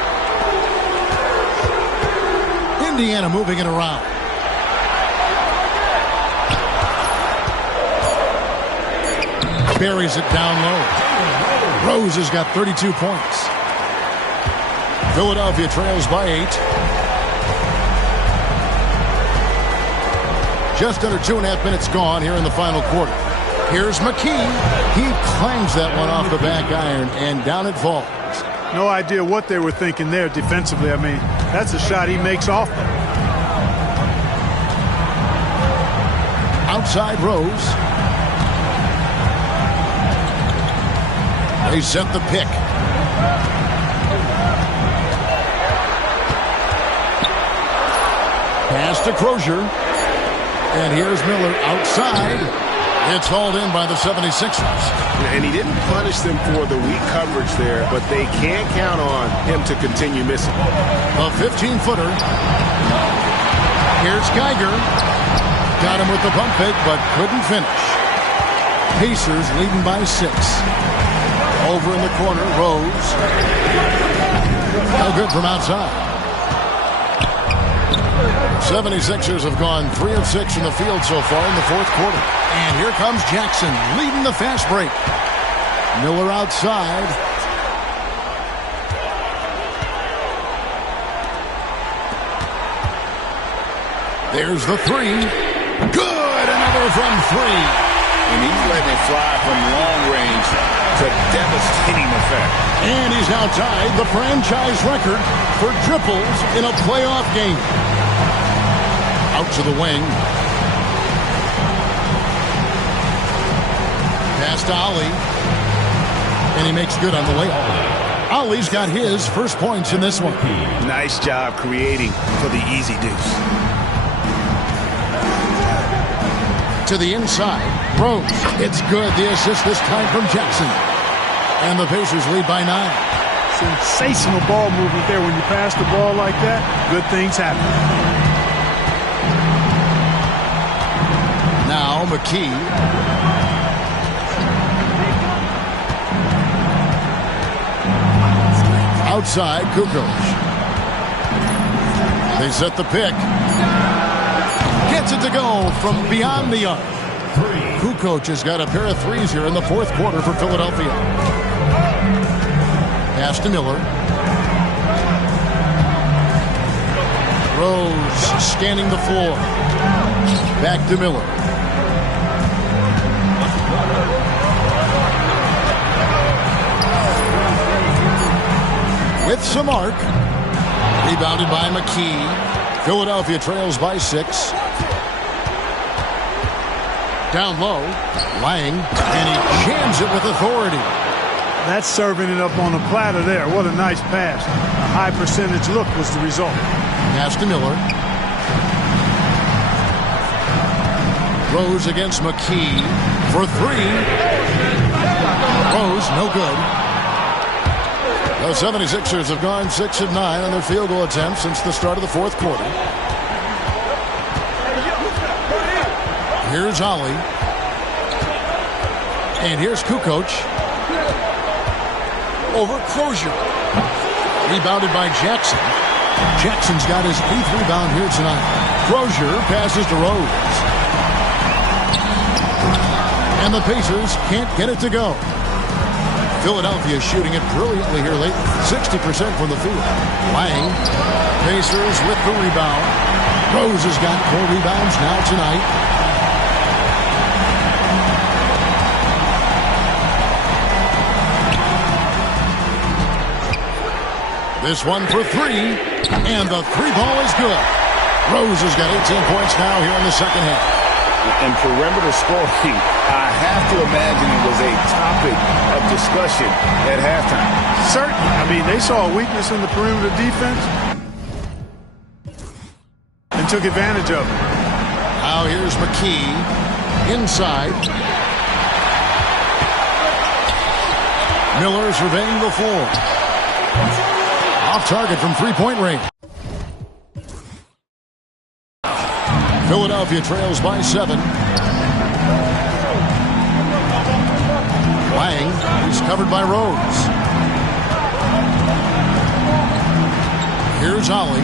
Indiana moving it around. Buries it down low. Rose has got 32 points. Philadelphia trails by 8. Just under 2.5 minutes gone here in the final quarter. Here's McKee. He clangs that one off the back iron, and down it falls. No idea what they were thinking there defensively. I mean, that's a shot he makes off. Outside Rose. They set the pick. Pass to Crozier. And here's Miller outside. It's hauled in by the 76ers. And he didn't punish them for the weak coverage there, but they can't count on him to continue missing. A 15-footer. Here's Geiger. Got him with the pump fake, but couldn't finish. Pacers leading by 6. Over in the corner, Rose. No good from outside. 76ers have gone 3 of 6 in the field so far in the fourth quarter. And here comes Jackson leading the fast break. Miller outside. There's the three. Good! Another from three. And he's letting it fly from long range to devastating effect. And he's now tied the franchise record for triples in a playoff game. Out to the wing. Pass to Ali. And he makes good on the layup. Ali's got his first points in this one. Nice job creating for the easy deuce. To the inside. Rose. It's good. The assist this time from Jackson. And the Pacers lead by 9. Sensational ball movement there. When you pass the ball like that, good things happen. Now McKee. Outside, Kukoc. They set the pick. Gets it to go from beyond the arc. Kukoc has got a pair of threes here in the fourth quarter for Philadelphia. Pass to Miller. Rose scanning the floor. Back to Miller. With some arc. Rebounded by McKee. Philadelphia trails by 6. Down low. Lang. And he jams it with authority. That's serving it up on a platter there. What a nice pass. A high percentage look was the result. Pass to Miller. Rose against McKee for 3. Rose, no good. The 76ers have gone 6 of 9 on their field goal attempts since the start of the fourth quarter. Here's Ali. And here's Kukoc. Over Crozier. Rebounded by Jackson. Jackson's got his 8th rebound here tonight. Crozier passes to Rose. And the Pacers can't get it to go. Philadelphia shooting it brilliantly here late. 60% from the field. Lang. Pacers with the rebound. Rose has got 4 rebounds now tonight. This one for 3. And the 3 ball is good. Rose has got 18 points now here in the second half. And perimeter scoring, I have to imagine it was a topic of discussion at halftime. Certainly. I mean, they saw a weakness in the perimeter defense and took advantage of it. Now here's McKee. Inside. Miller surveying the floor. Off target from three-point range. Philadelphia trails by 7. Lang, he's covered by Rose. Here's Ali.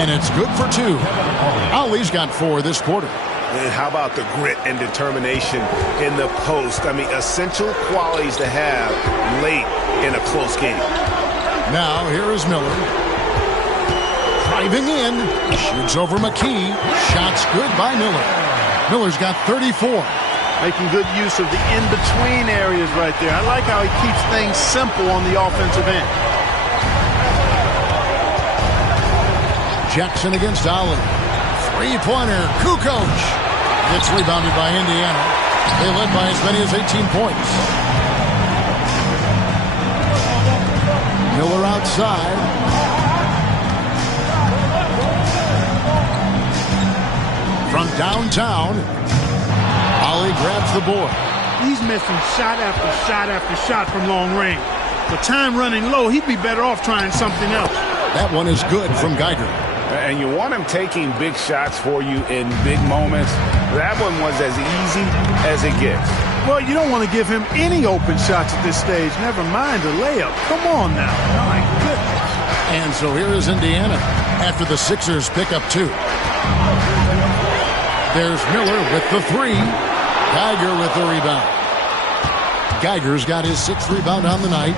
And it's good for 2. Ali's got 4 this quarter. And how about the grit and determination in the post? I mean, essential qualities to have late in a close game. Now, here is Miller. Driving in. Shoots over McKee. Shots good by Miller. Miller's got 34. Making good use of the in-between areas right there. I like how he keeps things simple on the offensive end. Jackson against Ali. Three-pointer. Kukoc. Gets rebounded by Indiana. They led by as many as 18 points. Miller outside. From downtown, Ali grabs the board. He's missing shot after shot after shot from long range. With time running low, he'd be better off trying something else. That one is good from Geiger. And you want him taking big shots for you in big moments. That one was as easy as it gets. Well, you don't want to give him any open shots at this stage. Never mind a layup. Come on now. My goodness. And so here is Indiana after the Sixers pick up 2. There's Miller with the 3. Geiger with the rebound. Geiger's got his 6th rebound on the night.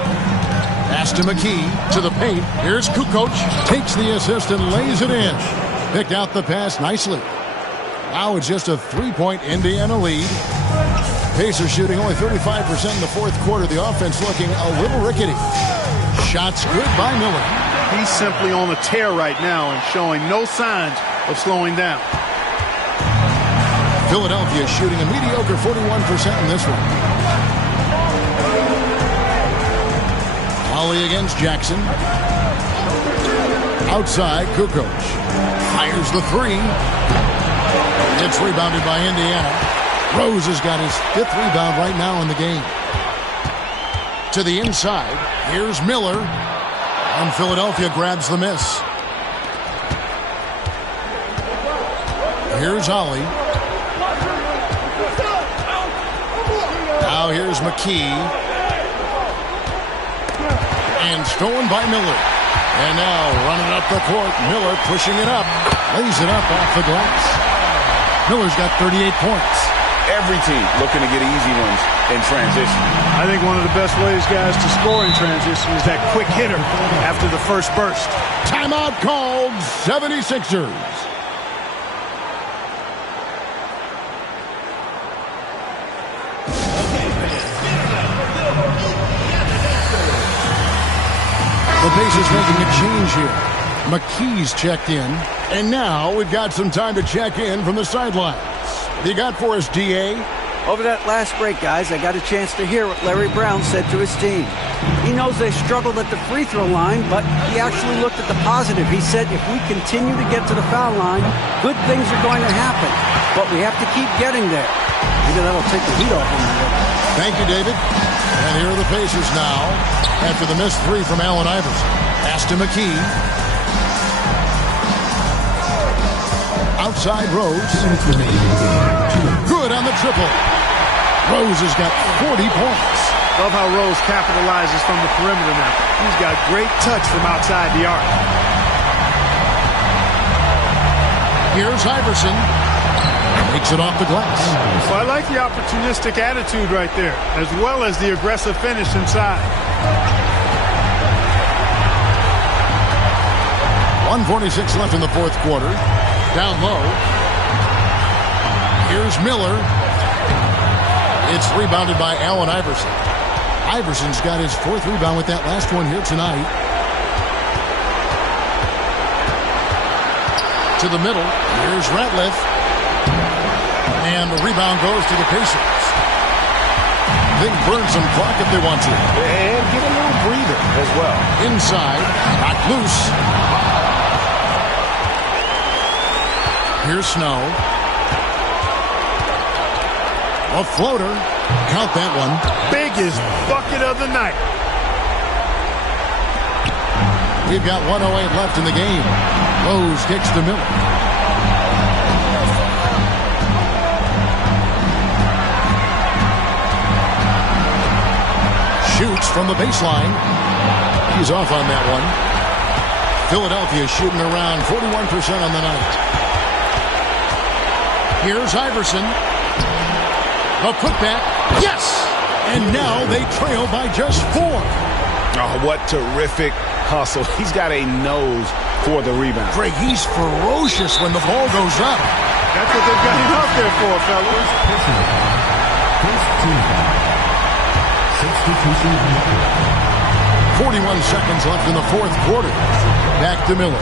Pass to McKee to the paint. Here's Kukoc. Takes the assist and lays it in. Picked out the pass nicely. Now it's just a 3-point Indiana lead. Pacers shooting only 35% in the 4th quarter. The offense looking a little rickety. Shots good by Miller. He's simply on a tear right now and showing no signs of slowing down. Philadelphia shooting a mediocre 41% in this one. Holly against Jackson. Outside, Kukoc. Fires the 3. It's rebounded by Indiana. Rose has got his 5th rebound right now in the game. To the inside. Here's Miller. And Philadelphia grabs the miss. Here's Holly. Now here's McKee. And stolen by Miller. And now running up the court. Miller pushing it up. Lays it up off the glass. Miller's got 38 points. Every team looking to get easy ones in transition. I think one of the best ways, guys, to score in transition is that quick hitter after the first burst. Timeout called. 76ers. The Pacers making a change here. McKee's checked in. And now we've got some time to check in from the sidelines. You got for us, D.A.? Over that last break, guys, I got a chance to hear what Larry Brown said to his team. He knows they struggled at the free throw line, but he actually looked at the positive. He said if we continue to get to the foul line, good things are going to happen. But we have to keep getting there. Maybe that'll take the heat off him a little. Thank you, David. And here are the Pacers now after the missed 3 from Allen Iverson. Pass to McKee. Outside Rose. Good on the triple. Rose has got 40 points. Love how Rose capitalizes from the perimeter now. He's got great touch from outside the arc. Here's Iverson. Makes it off the glass. Well, I like the opportunistic attitude right there, as well as the aggressive finish inside. 1:46 left in the 4th quarter. Down low. Here's Miller. It's rebounded by Allen Iverson. Iverson's got his 4th rebound with that last one here tonight. To the middle. Here's Ratliff. And the rebound goes to the Pacers. They can burn some clock if they want to. And get a little breather as well. Inside. Knocked loose. Here's Snow. A floater. Count that one. Biggest bucket of the night. We've got 1:08 left in the game. Rose kicks to Miller. Shoots from the baseline. He's off on that one. Philadelphia shooting around 41% on the night. Here's Iverson. A putback. Yes! And now they trail by just 4. Oh, what terrific hustle. He's got a nose for the rebound. Greg, he's ferocious when the ball goes up. That's what they've got him out there for, fellas. First team foul. 62 41 seconds left in the 4th quarter. Back to Miller.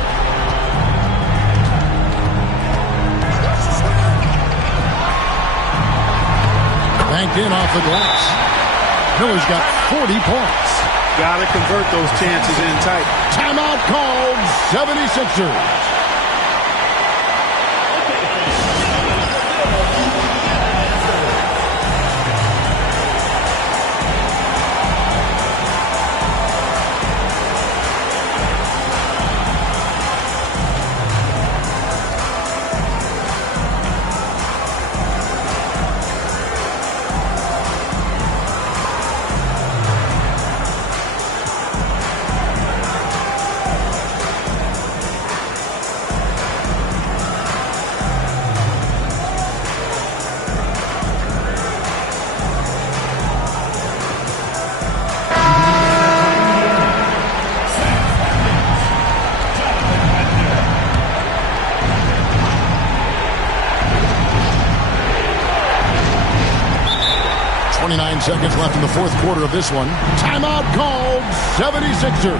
Banked in off the glass. Miller's got 40 points. Got to convert those chances in tight. Timeout called. 76ers. seconds left in the fourth quarter of this one. Timeout called, 76ers.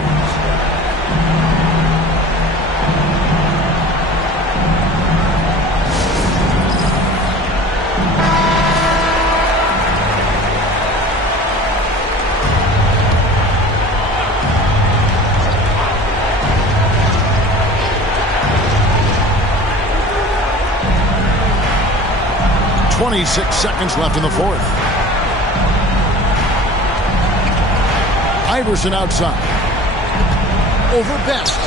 .26 seconds left in the fourth. Iverson outside. Over Best.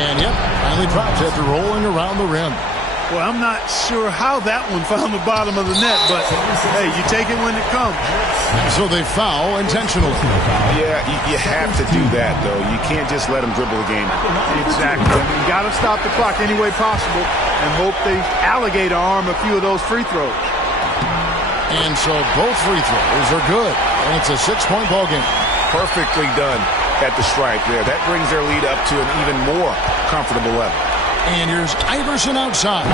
And, yep, finally drops after rolling around the rim. Well, I'm not sure how that one found the bottom of the net, but, hey, you take it when it comes. So they foul intentionally. Yeah, you have to do that, though. You can't just let them dribble the game. Exactly. You got to stop the clock any way possible and hope they alligator arm a few of those free throws. And so both free throws are good. And it's a 6-point ball game. Perfectly done at the stripe there. That brings their lead up to an even more comfortable level. And here's Iverson outside.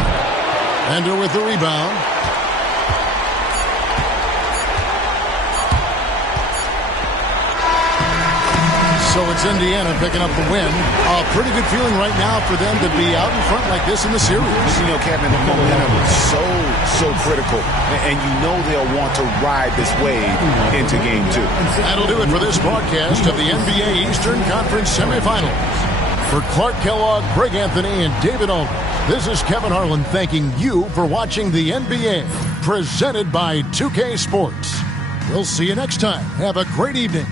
Ender with the rebound. So it's Indiana picking up the win. A pretty good feeling right now for them to be out in front like this in the series. You know, Kevin, the momentum is so critical. And you know they'll want to ride this wave into Game 2. That'll do it for this broadcast of the NBA Eastern Conference semifinals. For Clark Kellogg, Greg Anthony, and David Aldridge, this is Kevin Harlan thanking you for watching the NBA, presented by 2K Sports. We'll see you next time. Have a great evening.